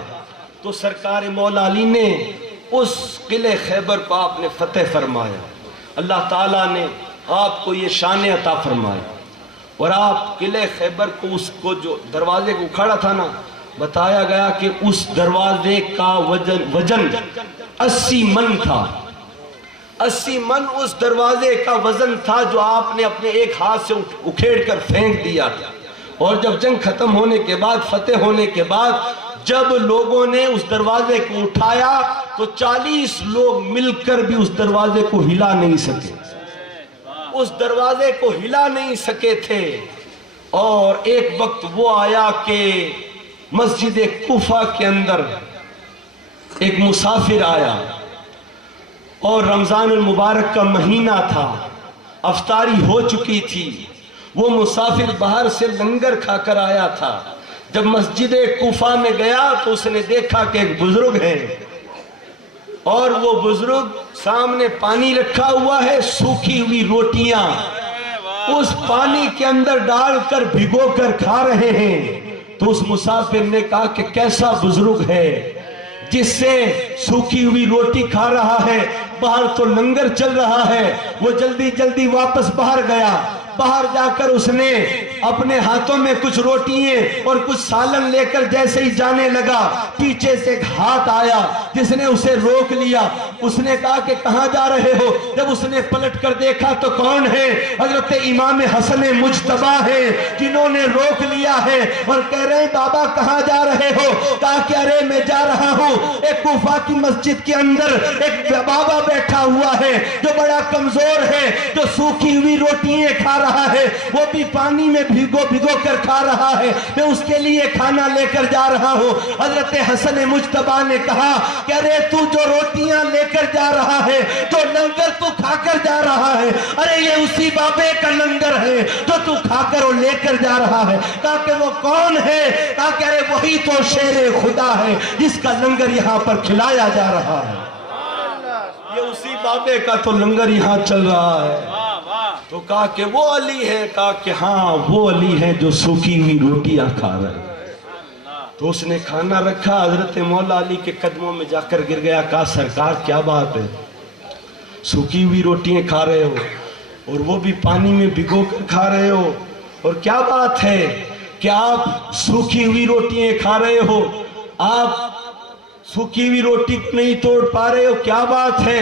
تو سرکار مولا علی نے اس قلعہ خیبر کو آپ نے فتح فرمایا، اللہ تعالیٰ نے آپ کو یہ شان عطا فرمائی، اور آپ قلعہ خیبر کو اس کو جو دروازے کو اکھاڑا تھا نا، بتایا گیا کہ اس دروازے کا وزن 80 من تھا، 80 من اس دروازے کا وزن تھا جو آپ نے اپنے ایک ہاتھ سے اکھیڑ کر پھینک دیا تھا۔ اور جب جنگ ختم ہونے کے بعد، فتح ہونے کے بعد، جب لوگوں نے اس دروازے کو اٹھایا تو 40 لوگ مل کر بھی اس دروازے کو ہلا نہیں سکے، اس دروازے کو ہلا نہیں سکے تھے۔ اور ایک وقت وہ آیا کہ مسجد کوفہ کے اندر ایک مسافر آیا، اور رمضان المبارک کا مہینہ تھا، افطاری ہو چکی تھی، وہ مسافر باہر سے لنگر کھا کر آیا تھا۔ جب مسجد کوفہ میں گیا تو اس نے دیکھا کہ ایک بزرگ ہے، اور وہ بزرگ سامنے پانی رکھا ہوا ہے، سوکھی ہوئی روٹیاں اس پانی کے اندر ڈال کر بھگو کر کھا رہے ہیں۔ تو اس مسافر نے کہا کہ کیسا بزرگ ہے جس سے سوکھی ہوئی روٹی کھا رہا ہے، باہر تو لنگر چل رہا ہے۔ وہ جلدی جلدی واپس باہر گیا، باہر جا کر اس نے اپنے ہاتھوں میں کچھ روٹیاں اور کچھ سالن لے کر جیسے ہی جانے لگا، پیچھے سے ایک ہاتھ آیا جس نے اسے روک لیا۔ اس نے کہا کہ کہاں جا رہے ہو؟ جب اس نے پلٹ کر دیکھا تو کون ہے؟ حضرت امام حسن مجتبیٰ ہیں، جنہوں نے روک لیا ہے اور کہہ رہے ہیں بابا کہاں جا رہے ہو؟ کہا کہ ارے میں جا رہا ہوں ایک کوفہ کی مسجد کے اندر ایک بابا بیٹھا ہوا ہے جو بڑا کمزور ہے، جو سوکھی ہوئی روٹیاں کھا رہا ہے، وہ بھی پانی میں بھگو کر کھا رہا ہے، میں اس کے لیے کھانا لے کر جا رہا ہوں۔ حضرت حسن مجتبیٰ نے کہا کہ ارے تو جو روٹیاں لے کر جا رہا ہے، تو لنگر تو کھا کر جا رہا ہے، ارے یہ اسی بابے کا لنگر ہے جو تو کھا کر اور لے کر جا رہا ہے۔ کہا کہ وہ کون ہے؟ کہا کہ ارے وہی تو شیر خدا ہے جس کا لنگر یہاں پر کھلایا جا رہا ہے، یہ اسی بابے کا تو لنگر یہاں چل رہا ہے۔ تو کہا کہ وہ علی ہے؟ کہا کہ ہاں وہ علی ہے جو سوکھی ہوئی روٹیاں کھا رہے ہیں۔ تو اس نے کھانا رکھا، حضرت مولا علی کے قدموں میں جا کر گر گیا، کہا سرکار کیا بات ہے، سوکھی ہوئی روٹیاں کھا رہے ہو اور وہ بھی پانی میں بھگو کر کھا رہے ہو، اور کیا بات ہے کہ آپ سوکھی ہوئی روٹیاں کھا رہے ہو، آپ سوکھی ہوئی روٹی نہیں توڑ پا رہے ہو، کیا بات ہے؟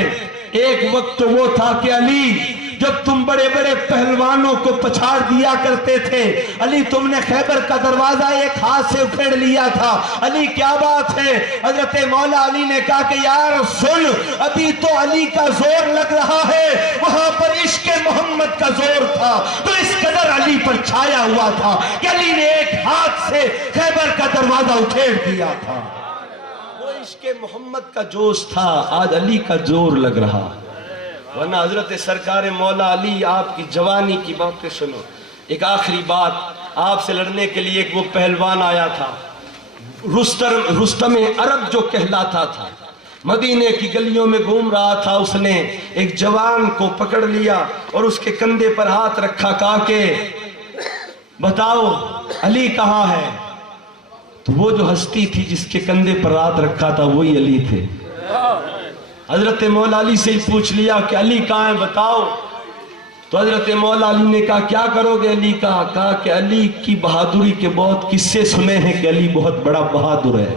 ایک وقت وہ تھا کہ علی جب تم بڑے بڑے پہلوانوں کو پچھاڑ دیا کرتے تھے، علی تم نے خیبر کا دروازہ ایک ہاتھ سے اکھیڑ لیا تھا، علی کیا بات ہے؟ حضرت مولا علی نے کہا کہ یار سن، ابھی تو علی کا زور لگ رہا ہے، وہاں پر عشق محمد کا زور تھا، تو اس قدر علی پر چھایا ہوا تھا کہ علی نے ایک ہاتھ سے خیبر کا دروازہ اکھیڑ دیا تھا۔ وہ عشق محمد کا جوش تھا، آج علی کا زور لگ رہا۔ ورنہ حضرت سرکار مولا علی آپ کی جوانی کی باتیں سنو. ایک آخری بات, آپ سے لڑنے کے لیے ایک وہ پہلوان آیا تھا, رستم عرب جو کہلاتا تھا, مدینے کی گلیوں میں گھوم رہا تھا. اس نے ایک جوان کو پکڑ لیا اور اس کے کندھے پر ہاتھ رکھا, کہا کہ بتاؤ علی کہاں ہے؟ تو وہ جو ہستی تھی جس کے کندھے پر ہاتھ رکھا تھا وہی علی تھے. حضرت مولا علی سے ہی پوچھ لیا کہ علی کہاں ہے بتاؤ. تو حضرت مولا علی نے کہا کیا کرو گے علی کا؟ کہا کہ علی کی بہادری کے بہت قصے سنے ہیں کہ علی بہت بڑا بہادر ہے,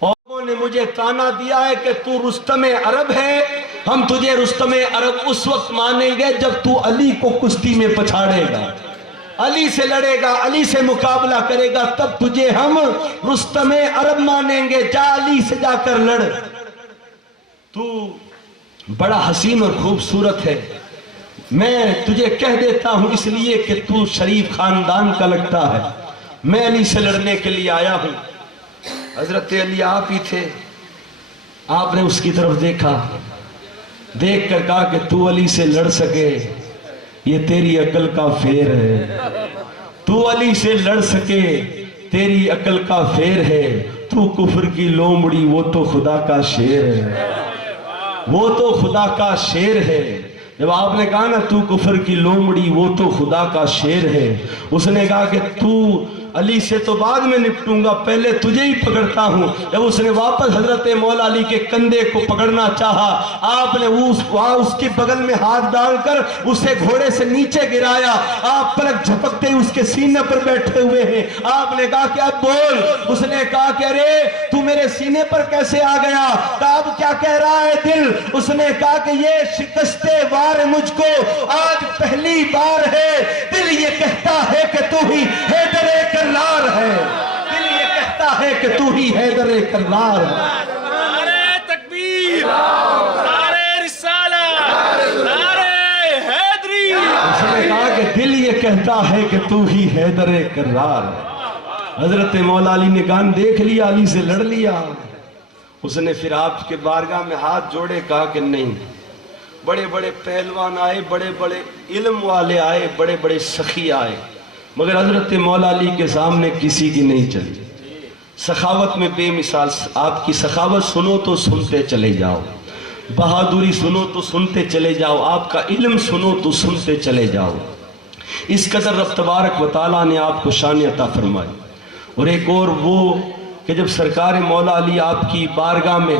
اور انہوں نے مجھے تانا دیا ہے کہ تو رستم عرب ہے, ہم تجھے رستم عرب اس وقت مانیں گے جب تو علی کو کشتی میں پچھاڑے گا, علی سے لڑے گا, علی سے مقابلہ کرے گا, تب تجھے ہم رستم عرب مانیں گے. جا علی سے جا کر لڑ, تو بڑا حسین اور خوبصورت ہے, میں تجھے کہہ دیتا ہوں اس لیے کہ تو شریف خاندان کا لگتا ہے, میں علی سے لڑنے کے لیے آیا ہوں. حضرت علی آپ ہی تھے, آپ نے اس کی طرف دیکھا, دیکھ کر کہا کہ تو علی سے لڑ سکے یہ تیری عقل کا فیر ہے, تو علی سے لڑ سکے تیری عقل کا فیر ہے, تو کفر کی لومڑی وہ تو خدا کا شیر ہے, وہ تو خدا کا شیر ہے. جب آپ نے کہا نا تو کفر کی لومڑی وہ تو خدا کا شیر ہے, اس نے کہا کہ تو علی سے تو بعد میں نپٹوں گا, پہلے تجھے ہی پکڑتا ہوں. جب اس نے واپس حضرت مولا علی کے کندھے کو پکڑنا چاہا, آپ نے اس کے بغل میں ہاتھ ڈال کر اسے گھوڑے سے نیچے گرایا. آپ پلک جھپکتے اس کے سینے پر بیٹھے ہوئے ہیں. آپ نے کہا کہ اب بول. اس نے کہا کہ ارے تو میرے سینے پر کیسے آ گیا؟ کہا اب کیا کہہ رہا ہے دل؟ اس نے کہا کہ یہ شکستے وار مجھ کو آج پہلی بار ہے, دل یہ کہتا ہے کہ تو ہی حیدر کرار ہے, دل یہ کہتا ہے کہ تو ہی حیدر کرار ہے. نعرہ تکبیر, نعرہ رسالت, نعرہ حیدری. اس نے کہا کہ دل یہ کہتا ہے کہ تو ہی حیدر کرار ہے. حضرت مولا علی نے کان دیکھ لیا, علی سے لڑ لیا. اس نے پھر آپ کے بارگاہ میں ہاتھ جوڑے, کہا کہ نہیں, بڑے بڑے پہلوان آئے, بڑے بڑے علم والے آئے, بڑے بڑے سخی آئے, مگر حضرت مولا علی کے سامنے کسی کی نہیں چلی. سخاوت میں بے مثال, آپ کی سخاوت سنو تو سنتے چلے جاؤ, بہادری سنو تو سنتے چلے جاؤ, آپ کا علم سنو تو سنتے چلے جاؤ. اس قدر رب تبارک و تعالیٰ نے آپ کو شان عطا فرمائی. اور ایک اور وہ کہ جب سرکار مولا علی آپ کی بارگاہ میں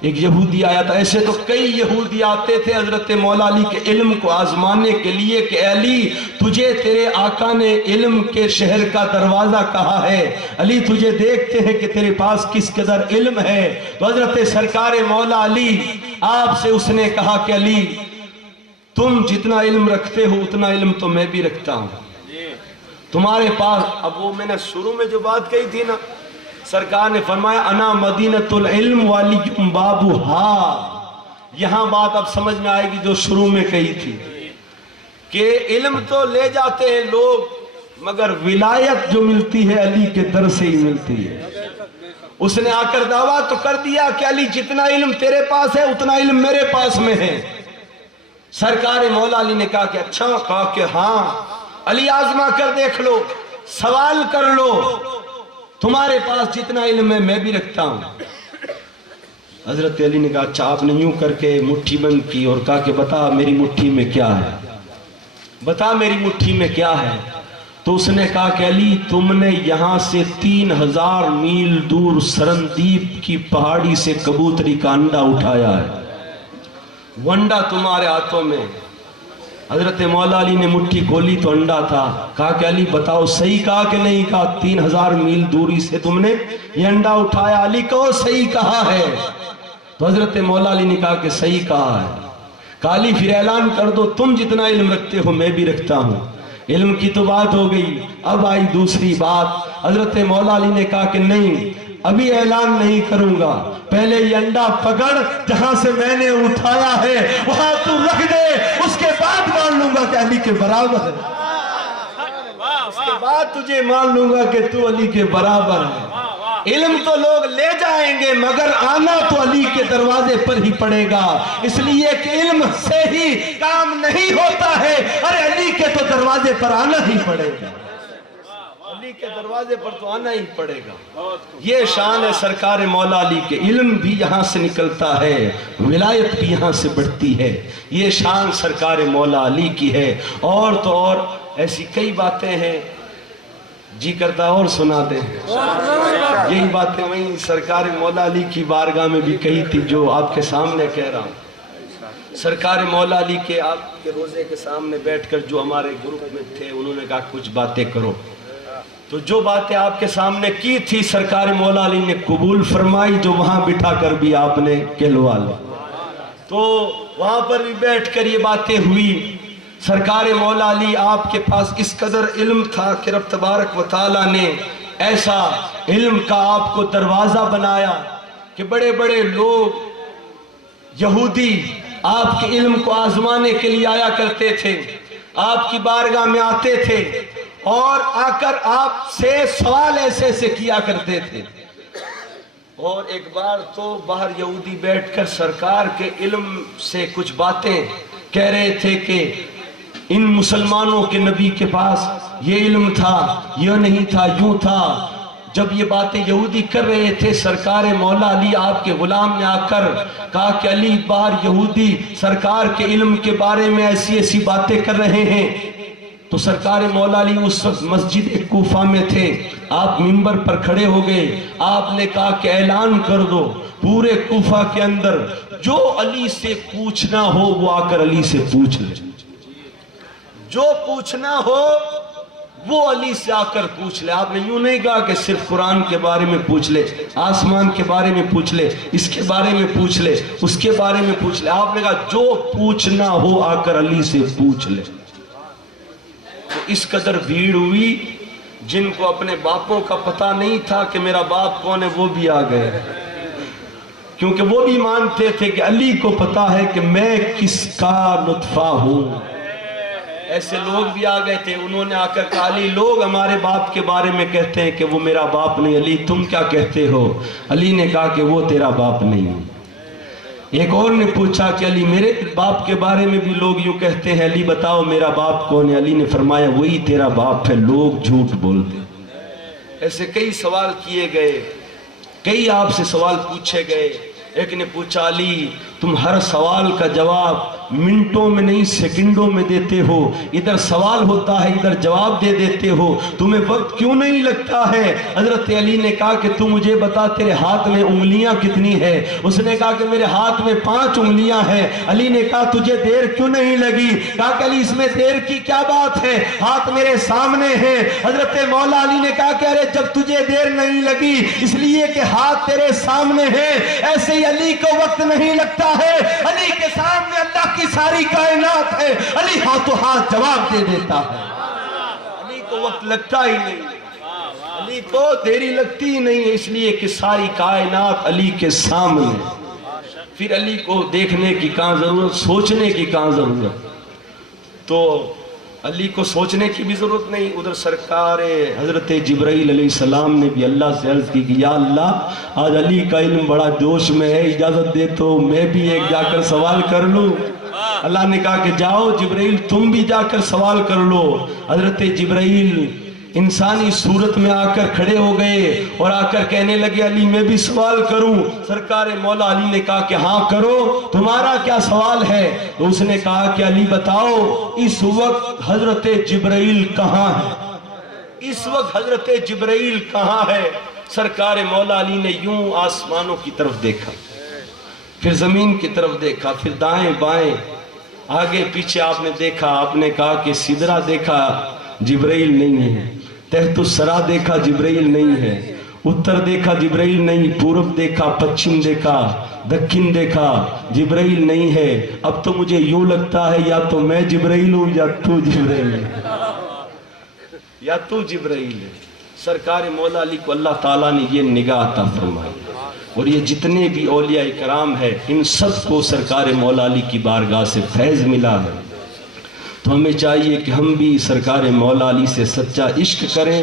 ایک یہودی آیا تھا, ایسے تو کئی یہودی آتے تھے حضرت مولا علی کے علم کو آزمانے کے لیے کہ اے علی تجھے تیرے آقا نے علم کے شہر کا دروازہ کہا ہے, علی تجھے دیکھتے ہیں کہ تیرے پاس کس قدر علم ہے. تو حضرت سرکار مولا علی آپ سے اس نے کہا کہ علی تم جتنا علم رکھتے ہو اتنا علم تو میں بھی رکھتا ہوں, تمہارے پاس. اب وہ میں نے شروع میں جو بات کہی تھی نا, سرکار نے فرمایا انا مدینۃ العلم والیکم بابھا. یہاں بات اب سمجھ میں آئے گی جو شروع میں کہی تھی کہ علم تو لے جاتے ہیں لوگ مگر ولایت جو ملتی ہے علی کے در سے ہی ملتی ہے. اس نے آ کر دعویٰ تو کر دیا کہ علی جتنا علم تیرے پاس ہے اتنا علم میرے پاس میں ہے. سرکار مولا علی نے کہا کہ اچھا, کہا کہ ہاں علی آزما کر دیکھ لو, سوال کر لو, تمہارے پاس جتنا علم ہے میں بھی رکھتا ہوں. حضرت علی نے کہا اچھا. آپ نے یوں کر کے مٹھی بند کی اور کہا کہ بتا میری مٹھی میں کیا ہے, بتا میری مٹھی میں کیا ہے. تو اس نے کہا کہ علی تم نے یہاں سے 3000 میل دور سرندیپ کی پہاڑی سے کبوتری کا انڈا اٹھایا ہے, ونڈا تمہارے ہاتھوں میں. حضرت مولا علی نے مٹھی کھولی تو انڈا تھا. کہا کہ علی بتاؤ صحیح کہا کہ نہیں کہا, 3000 میل دوری سے تم نے یہ انڈا اٹھایا, علی کہو صحیح کہا ہے. تو حضرت مولا علی نے کہا کہ صحیح کہا ہے. کہا علی پھر اعلان کر دو تم جتنا علم رکھتے ہو میں بھی رکھتا ہوں. علم کی تو بات ہو گئی, اب آئی دوسری بات. حضرت مولا علی نے کہا کہ نہیں ابھی اعلان نہیں کروں گا, پہلے یہ انڈا پکڑ جہاں سے میں نے اٹھایا ہے وہاں تو رکھ دے, اس کے بعد مان لوں گا کہ علی کے برابر ہے, اس کے بعد تجھے مان لوں گا کہ تو علی کے برابر ہے. علم تو لوگ لے جائیں گے مگر آنا تو علی کے کے دروازے پر ہی پڑے گا، اس لیے کہ علم سے ہی کام نہیں ہوتا ہے، ارے علی کے تو دروازے پر آنا ہی پڑے گا، علی کے دروازے پر تو آنا ہی پڑے گا۔ یہ شان ہے سرکار مولا علی کے، علم بھی یہاں سے نکلتا ہے، ولایت بھی یہاں سے بڑھتی ہے، یہ شان سرکار مولا علی کی ہے۔ اور تو اور ایسی کئی باتیں ہیں، جی کرتا اور سنا دیں، یہی باتیں وہیں سرکار مولا علی کی بارگاہ میں بھی کہی تھی جو آپ کے سامنے کہہ رہا ہوں۔ سرکار مولا علی کے آپ کے روزے کے سامنے بیٹھ کر جو ہمارے گروپ میں تھے انہوں نے کہا کچھ باتیں کرو، تو جو باتیں آپ کے سامنے کی تھی سرکار مولا علی نے قبول فرمائی، جو وہاں بٹھا کر بھی آپ نے کہلوا لی، تو وہاں پر بھی بیٹھ کر یہ باتیں ہوئی۔ سرکار مولا علی آپ کے پاس اس قدر علم تھا کہ رب تبارک و تعالیٰ نے ایسا علم کا آپ کو دروازہ بنایا کہ بڑے بڑے لوگ یہودی آپ کے علم کو آزمانے کے لیے آیا کرتے تھے، آپ کی بارگاہ میں آتے تھے اور آ کر آپ سے سوال ایسے ایسے کیا کرتے تھے۔ اور ایک بار تو باہر یہودی بیٹھ کر سرکار کے علم سے کچھ باتیں کہہ رہے تھے کہ ان مسلمانوں کے نبی کے پاس یہ علم تھا، یہ نہیں تھا، یوں تھا۔ جب یہ باتیں یہودی کر رہے تھے سرکار مولا علی آپ کے غلام نے آ کر کہا کہ علی باہر یہودی سرکار کے علم کے بارے میں ایسی ایسی باتیں کر رہے ہیں، تو سرکار مولا علی اس وقت مسجد کوفہ میں تھے، آپ منبر پر کھڑے ہو گئے، آپ نے کہا کہ اعلان کر دو پورے کوفہ کے اندر جو علی سے پوچھنا ہو وہ آ کر علی سے پوچھ لے، جو پوچھنا ہو وہ علی سے آ کر پوچھ لے۔ آپ نے یوں نہیں کہا کہ صرف قرآن کے بارے میں پوچھ لے، آسمان کے بارے میں پوچھ لے، اس کے بارے میں پوچھ لے، اس کے بارے میں پوچھ لے، آپ نے کہا جو پوچھنا ہو آ کر علی سے پوچھ لے۔ تو اس قدر بھیڑ ہوئی، جن کو اپنے باپوں کا پتہ نہیں تھا کہ میرا باپ کون ہے وہ بھی آ گئے، کیونکہ وہ بھی مانتے تھے کہ علی کو پتہ ہے کہ میں کس کا نطفہ ہوں۔ ایسے لوگ بھی آ گئے تھے، انہوں نے آ کر کہا علی لوگ ہمارے باپ کے بارے میں کہتے ہیں کہ وہ میرا باپ نہیں، علی تم کیا کہتے ہو؟ علی نے کہا کہ وہ تیرا باپ نہیں۔ ایک اور نے پوچھا کہ علی میرے باپ کے بارے میں بھی لوگ یوں کہتے ہیں، علی بتاؤ میرا باپ کون ہے؟ علی نے فرمایا وہی تیرا باپ ہے، لوگ جھوٹ بولتے۔ ایسے کئی سوال کیے گئے، کئی آپ سے سوال پوچھے گئے۔ ایک نے پوچھا علی تم ہر سوال کا جواب منٹوں میں نہیں سیکنڈوں میں دیتے ہو، ادھر سوال ہوتا ہے ادھر جواب دے دیتے ہو، تمہیں وقت کیوں نہیں لگتا ہے؟ حضرت علی نے کہا کہ تو مجھے بتا تیرے ہاتھ میں انگلیاں کتنی ہے؟ اس نے کہا کہ میرے ہاتھ میں 5 انگلیاں ہیں۔ علی نے کہا تجھے دیر کیوں نہیں لگی؟ کہا کہ علی اس میں دیر کی کیا بات ہے، ہاتھ میرے سامنے ہے۔ حضرت مولا علی نے کہا کہ ارے جب تجھے دیر نہیں لگی اس لیے کہ ہاتھ تیرے سامنے ہے، ایسے ہی علی کو وقت نہیں لگتا ہے، علی کے سامنے اللہ کی ساری کائنات ہے، علی ہاتھوں ہاتھ جواب دے دیتا ہے، علی کو وقت لگتا ہی نہیں، علی کو دیری لگتی ہی نہیں ہے، اس لیے کہ ساری کائنات علی کے سامنے۔ پھر علی کو دیکھنے کی کہاں ضرورت، سوچنے کی کہاں ضرورت؟ تو علی کو سوچنے کی بھی ضرورت نہیں۔ ادھر سرکار حضرت جبرائیل علیہ السلام نے بھی اللہ سے عرض کی کہ یا اللہ آج علی کا علم بڑا جوش میں ہے، اجازت دے تو میں بھی ایک جا کر سوال کر لوں۔ اللہ نے کہا کہ جاؤ جبرائیل تم بھی جا کر سوال کر لو۔ حضرت جبرائیل انسانی صورت میں آ کر کھڑے ہو گئے اور آ کر کہنے لگے علی میں بھی سوال کروں؟ سرکار مولا علی نے کہا کہ ہاں کرو، تمہارا کیا سوال ہے؟ تو اس نے کہا کہ علی بتاؤ اس وقت حضرت جبرائیل کہاں ہے؟ اس وقت حضرت جبرائیل کہاں ہے؟ سرکار مولا علی نے یوں آسمانوں کی طرف دیکھا، پھر زمین کی طرف دیکھا، پھر دائیں بائیں آگے پیچھے آپ نے دیکھا، آپ نے کہا کہ سدرا دیکھا جبرائیل نہیں ہے، تحت السرا دیکھا جبرائیل نہیں ہے، اتر دیکھا جبرائیل نہیں، پورب دیکھا، پچھم دیکھا، دکھن دیکھا، جبرائیل نہیں ہے۔ اب تو مجھے یوں لگتا ہے یا تو میں جبرائیل ہوں یا تو جبرائیل ہے، یا تو جبرائیل ہے۔ سرکار مولا علی کو اللہ تعالیٰ نے یہ نگاہ عطا فرمائی، اور یہ جتنے بھی اولیاء کرام ہیں ان سب کو سرکار مولا علی کی بارگاہ سے فیض ملا ہے۔ تو ہمیں چاہیے کہ ہم بھی سرکار مولا علی سے سچا عشق کریں،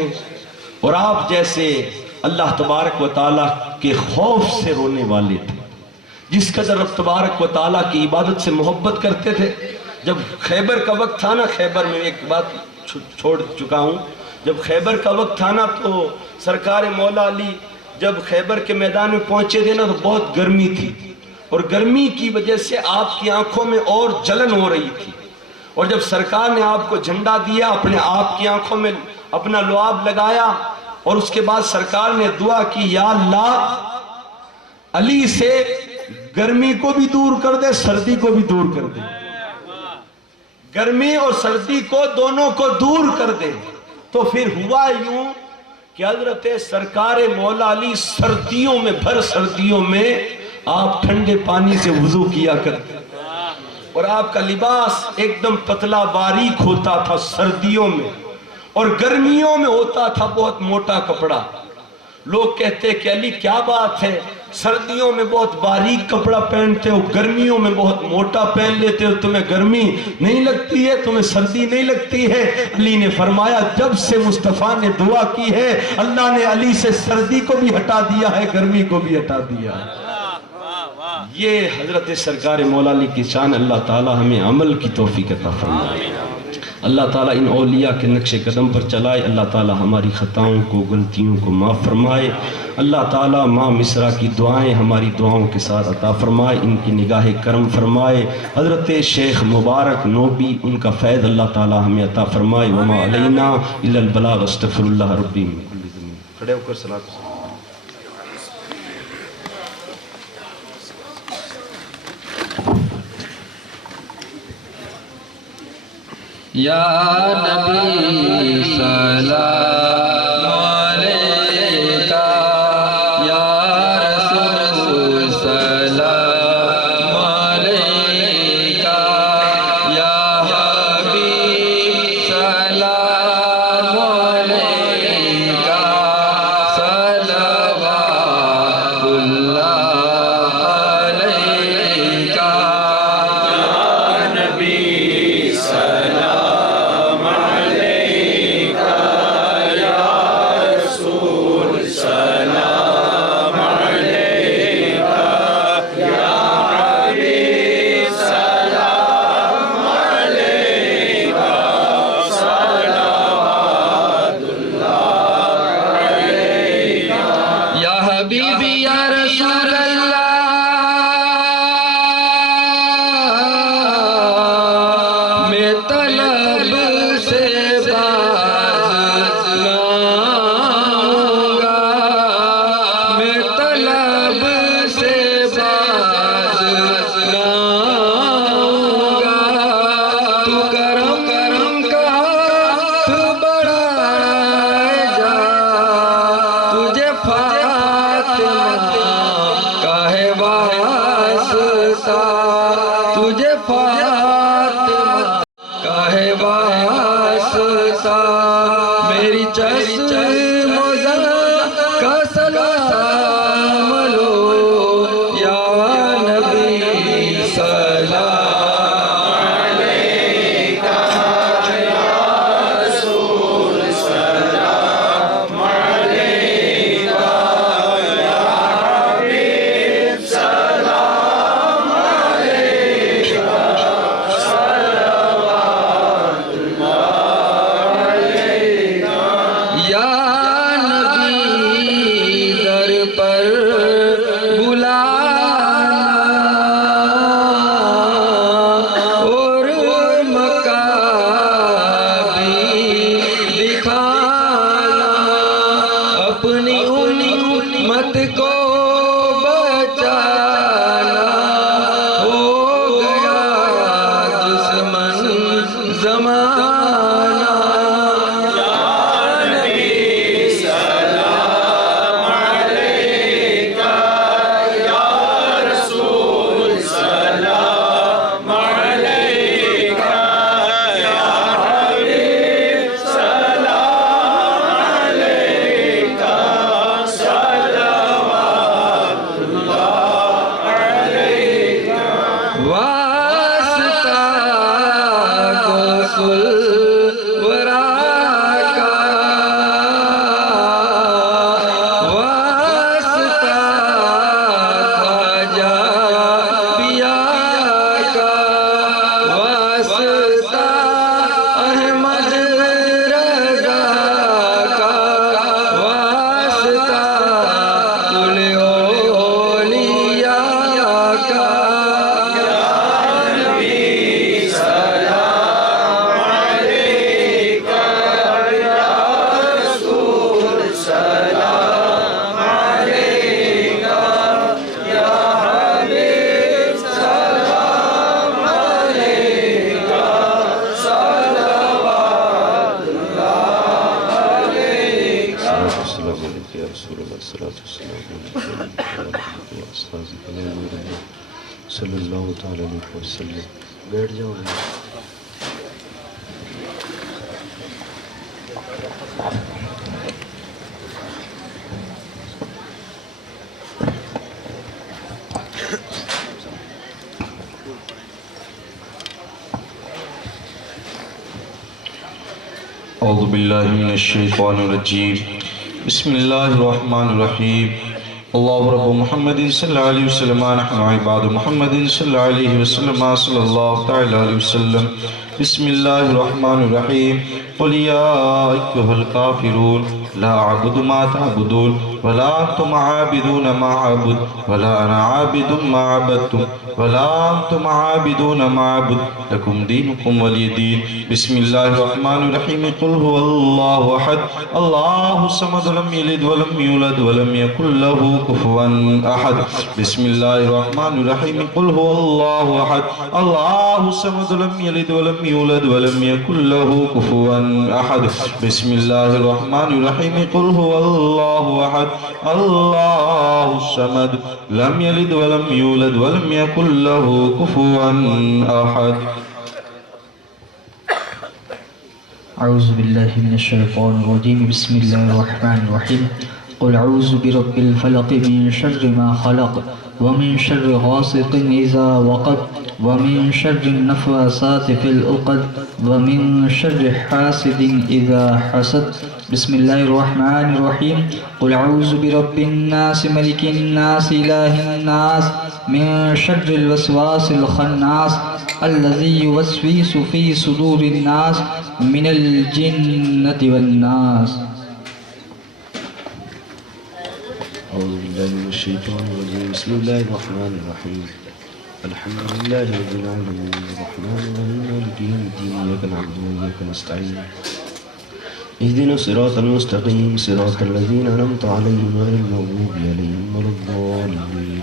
اور آپ جیسے اللہ تبارک و تعالیٰ کے خوف سے رونے والے تھے، جس قدر رب تبارک و تعالیٰ کی عبادت سے محبت کرتے تھے. جب خیبر کا وقت تھا نا، خیبر میں ایک بات چھوڑ چکا ہوں، جب خیبر کا وقت تھا نا تو سرکار مولا علی جب خیبر کے میدان میں پہنچے تھے نا تو بہت گرمی تھی، اور گرمی کی وجہ سے آپ کی آنکھوں میں اور جلن ہو رہی تھی. اور جب سرکار نے آپ کو جھنڈا دیا، اپنے آپ کی آنکھوں میں اپنا لعاب لگایا، اور اس کے بعد سرکار نے دعا کی، یا اللہ علی سے گرمی کو بھی دور کر دے، سردی کو بھی دور کر دے، گرمی اور سردی کو دونوں کو دور کر دے. تو پھر ہوا یوں کہ حضرت سرکار مولا علی سردیوں میں، بھر سردیوں میں آپ ٹھنڈے پانی سے وضو کیا کرتے، اور آپ کا لباس ایک دم پتلا باریک ہوتا تھا سردیوں میں، اور گرمیوں میں ہوتا تھا بہت موٹا کپڑا. لوگ کہتے کہ علی کیا بات ہے، سردیوں میں بہت باریک کپڑا پہنتے ہو، گرمیوں میں بہت موٹا پہن لیتے ہو، تمہیں گرمی نہیں لگتی ہے، تمہیں سردی نہیں لگتی ہے؟ علی نے فرمایا جب سے مصطفیٰ نے دعا کی ہے اللہ نے علی سے سردی کو بھی ہٹا دیا ہے، گرمی کو بھی ہٹا دیا ہے. یہ حضرت سرکار مولا علی کی شان. اللہ تعالی ہمیں عمل کی توفیق عطا فرمائے. اللہ تعالیٰ ان اولیاء کے نقش قدم پر چلائے. اللہ تعالیٰ ہماری خطاؤں کو، غلطیوں کو معاف فرمائے. اللہ تعالیٰ ماں مصرا کی دعائیں ہماری دعاؤں کے ساتھ عطا فرمائے، ان کی نگاہ کرم فرمائے. حضرت شیخ مبارک نوبی، ان کا فیض اللہ تعالیٰ ہمیں عطا فرمائے. وما علینا الا البلاغ. استغفر اللہ ربی من کل ذنب. کھڑے ہو کر صلاۃ یا نبی سلام علیکہ، یا رسول سلام علیکہ، یا حبیب سلام علیکہ، صلوات اللہ علیکہ. یا نبی سلام علیکہ، یا رسول سلام علیکہ، یا حبیب سلام علیکہ، صلوات اللہ علیکہ. یا حبیبی یا رسول اللہ، میں طلب سے باز نہ آؤں گا، میں طلب سے باز نہ آؤں گا. تو کرم کرم کا ہاتھ بڑھائے جا، تجھے فاطمہ کا ہے واسطہ، تجھے فاطمہ کا ہے واسطہ. میری چشم کا سلام لو یا نبی سلام علیکہ، یا رسول سلام علیکہ، یا حبیب سلام علیکہ، رازق یا نور اللہ صلی اللہ تعالی علیہ وسلم. بیٹھ جاؤ. اعوذ باللہ من الشیطان الرجیم. بسم اللہ الرحمن الرحیم. اللہ رب محمد صلی اللہ علیہ وسلم نحن عباد محمد صلی اللہ علیہ وسلم صلی اللہ تعالی علیہ وسلم. بسم اللہ الرحمن الرحیم. قل یا ایھا الکافرون لا اعبد ما تعبدون ولا انتم عابدون ما اعبد ولا انا عابد ما عبدتم ولا انتم عابدون ما اعبد لكم دينكم ولي دين. بسم الله الرحمن الرحيم. قل هو الله احد الله الصمد لم يلد ولم يولد ولم يكن له كفوا احد. بسم الله الرحمن الرحيم. قل هو الله احد الله الصمد لم يلد ولم يولد ولم يكن له كفوا احد. بسم الله الرحمن الرحيم. قل هو الله احد الله الصمد لم يلد ولم يولد ولم يكن له كفوا احد. اعوذ باللہ من الشیطان الرجیم. بسم اللہ الرحمن الرحیم. قل اعوذ برب الفلق من شر ما خلق ومن شر غاسق اذا وقب ومن شر النفاثات في العقد ومن شر حاسد اذا حسد. بسم اللہ الرحمن الرحیم. قل اعوذ برب الناس ملک الناس الہ الناس من شر الوسواس الخناس الذي يوسوس في صدور الناس من الجنة والناس. اعوذ باللہ من الشیطان الرجیم. بسم اللہ الرحمن الرحیم. الحمد للہ رب العالمین الرحمن الرحیم مالک یوم الدین ایاک نعبد و ایاک نستعین اهدنا الصراط المستقیم صراط الذین انعمت علیہم غیر المغضوب علیہم ولا الضالین.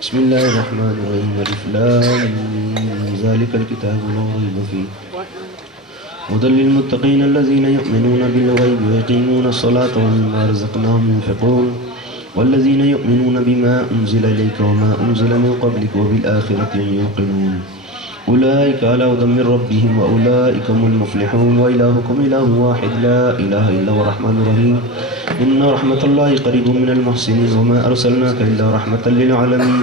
بسم اللہ الرحمن الرحیم. الف لام میم ذالک الکتاب لا ریب فیہ هدى للمتقین الذین یؤمنون بالغیب ویقیمون الصلاة ومما رزقناهم ينفقون والذین یؤمنون بما انزل الیک وما انزل من قبلک وبالآخرة یوقنون اولئک علی ھدی من ربهم واولئک هم المفلحون وإلہکم الہ واحد لا الہ الا هو الرحمن الرحیم ان رحمت اللہ قریب من المحسنین وما ارسلناک الا رحمة للعالمین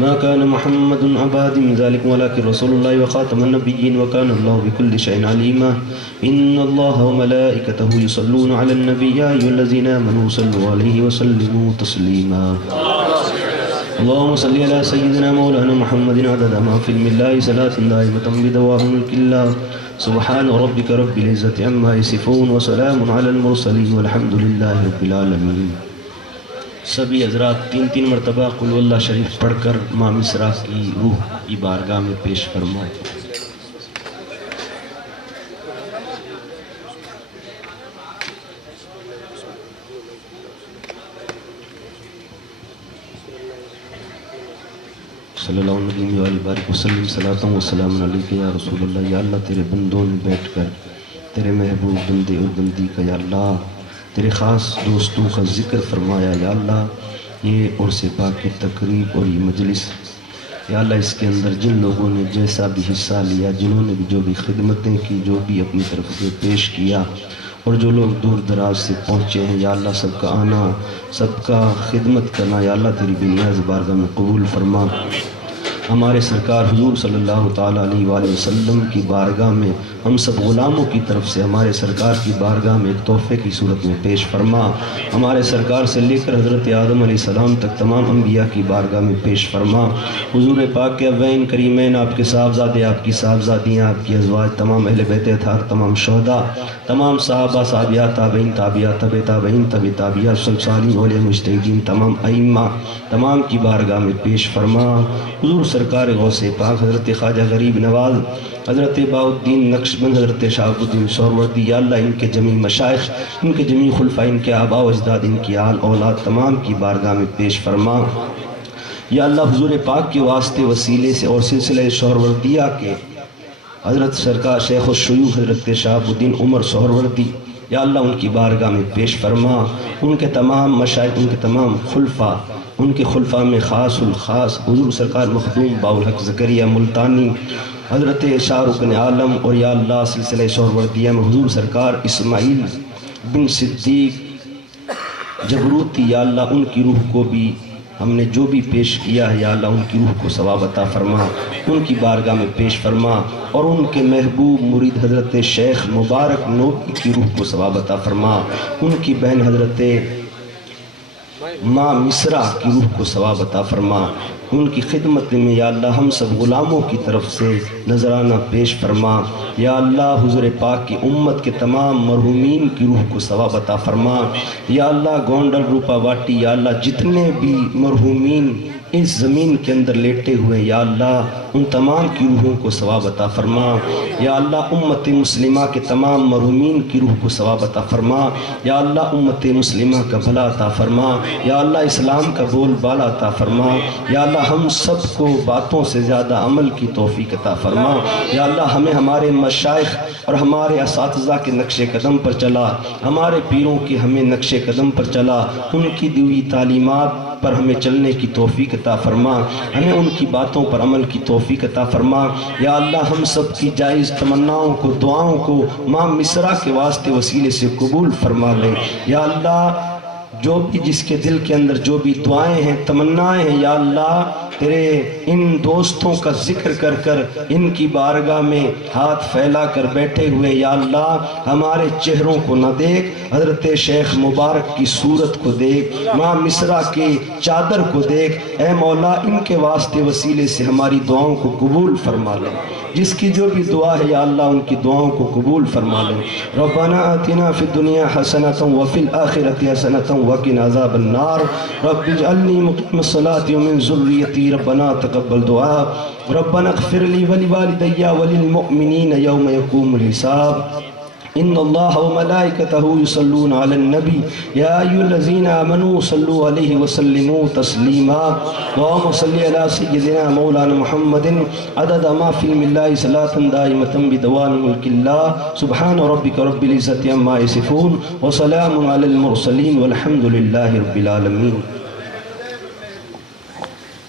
ما كان محمد عباد من ذلك ولكن رسول الله وخاتم النبيين وكان الله بكل شيء عليما إن الله وملائكته يصلون على النبي يا أيها الذين آمنوا صلوا عليه وسلموا تسليما. اللهم صل على سيدنا مولانا محمد عدد ما في علم الله صلاة دائمة بدوام ملك الله سبحان ربك رب العزة عما يصفون وسلام على المرسلين والحمد لله رب العالمين. سبھی حضرات تین تین مرتبہ قل اللہ شریف پڑھ کر ماں مصرا کی روح کی بارگاہ میں پیش فرمائے. صلی اللہ علیہ وآلہ وسلم صلاۃ و سلام علیک یا رسول اللہ. یا اللہ تیرے بندوں میں بیٹھ کر تیرے محبوب بندے اور بندی کا یا اللہ تیرے خاص دوستوں کا ذکر فرمایا. یا اللہ یہ عرس پاک کی تقریب اور یہ مجلس یا اللہ اس کے اندر جن لوگوں نے جیسا بھی حصہ لیا جنہوں نے بھی جو بھی خدمتیں کی جو بھی اپنی طرف سے پیش کیا اور جو لوگ دور دراز سے پہنچے ہیں یا اللہ سب کا آنا سب کا خدمت کرنا یا اللہ تیری بنیاز بارگاہ میں قبول فرما. ہمارے سرکار حضور صلی اللہ تعالیٰ علیہ وآلہ وسلم کی بارگاہ میں ہم سب غلاموں کی طرف سے ہمارے سرکار کی بارگاہ میں ایک تحفے کی صورت میں پیش فرما. ہمارے سرکار سے لے کر حضرت آدم علیہ السلام تک تمام انبیاء کی بارگاہ میں پیش فرما. حضور پاک کے ابوین کریمین آپ کے صاحبزادے آپ کی صاحبزادیاں آپ کی ازواج تمام اہل بیت اطہار تمام شہداء تمام صحابہ صحابیات تابعین تابعات تبع تابعین تبع تابعات صالحین اولیاء مجتہدین تمام ائمہ تمام کی بارگاہ میں پیش فرما. حضور سرکار غوث پاک حضرت خواجہ غریب نواز حضرت بہاؤالدین نقشبند حضرت شہاب الدین سہروردی یا اللہ ان کے جمیع مشائخ ان کے جمیع خلفاء ان کے آباء و اجداد ان کی آل اولاد تمام کی بارگاہ میں پیش فرما. یا اللہ حضور پاک کے واسطے وسیلے سے اور سلسلہ سہروردیہ کے حضرت سرکار شیخ الشیوخ حضرت شہاب الدین عمر سہروردی یا اللہ ان کی بارگاہ میں پیش فرما. ان کے تمام مشائخ ان کے تمام خلفاء ان کے خلفاء میں خاص الخاص حضور سرکار مخدوم باالحق زکریا ملتانی، حضرت شاہ رکن عالم، اور یا اللہ سلسلہ سہروردیہ میں حضور سرکار اسماعیل بن صدیق جبروتی، یا اللہ ان کی روح کو بھی ہم نے جو بھی پیش کیا ہے یا اللہ ان کی روح کو ثواب عطا فرما، ان کی بارگاہ میں پیش فرما، اور ان کے محبوب مرید حضرت شیخ مبارک نوبی کی روح کو ثواب عطا فرما، ان کی بہن حضرت ماں مصرا کی روح کو ثواب عطا فرما، ان کی خدمت میں یا اللہ ہم سب غلاموں کی طرف سے نذرانہ پیش فرما، یا اللہ حضور پاک کی امت کے تمام مرحومین کی روح کو ثواب عطا فرما، یا اللہ گونڈل روپا واٹی، یا اللہ جتنے بھی مرحومین اس زمین کے اندر لیٹے ہوئے یا اللہ ان تمام کی روحوں کو ثواب عطا فرما، یا اللہ امت مسلمہ کے تمام مرحومین کی روح کو ثواب عطا فرما، یا اللہ امت مسلمہ کا بھلا عطا فرما، یا اللہ اسلام کا بول بالا عطا فرما، یا اللہ ہم سب کو باتوں سے زیادہ عمل کی توفیق عطا فرما، یا اللہ ہمیں ہمارے مشائخ اور ہمارے اساتذہ کے نقش قدم پر چلا، ہمارے پیروں کے ہمیں نقش قدم پر چلا، ان کی دی ہوئی تعلیمات پر ہمیں چلنے کی توفیق عطا فرما، ہمیں ان کی باتوں پر عمل کی توفیق عطا فرما، یا اللہ ہم سب کی جائز تمناؤں کو دعاؤں کو ماں مصرا کے واسطے وسیلے سے قبول فرما لے، یا اللہ جو بھی جس کے دل کے اندر جو بھی دعائیں ہیں تمنائیں ہیں یا اللہ تیرے ان دوستوں کا ذکر کر کر ان کی بارگاہ میں ہاتھ پھیلا کر بیٹھے ہوئے یا اللہ ہمارے چہروں کو نہ دیکھ، حضرت شیخ مبارک کی صورت کو دیکھ، ماں مصرا کے چادر کو دیکھ، اے مولا ان کے واسطے وسیلے سے ہماری دعاؤں کو قبول فرما لے، جس کی جو بھی دعا ہے یا اللہ ان کی دعاؤں کو قبول فرما لے۔ ربنا آتنا فی الدنیا حسنۃ وفی الآخرۃ حسنۃ وقنا عذاب النار، رب اجعلنی مقیم الصلاۃ ومن ذریتی ربنا تقبل دعا، ربنا اغفر لی ولوالدی وللمؤمنین یوم یقوم الحساب۔ ان اللہ وملائکتہ یصلون علی النبی یا ایھا الذین آمنوا صلوا علیہ وسلموا تسلیما، اللہم صلی علی سیدنا مولانا محمد عدد ما فی علم اللہ صلاۃ دائمۃ بدوام ملک اللہ، سبحان ربک رب العزۃ عما یصفون وسلام علی المرسلین والحمد للہ رب العالمین۔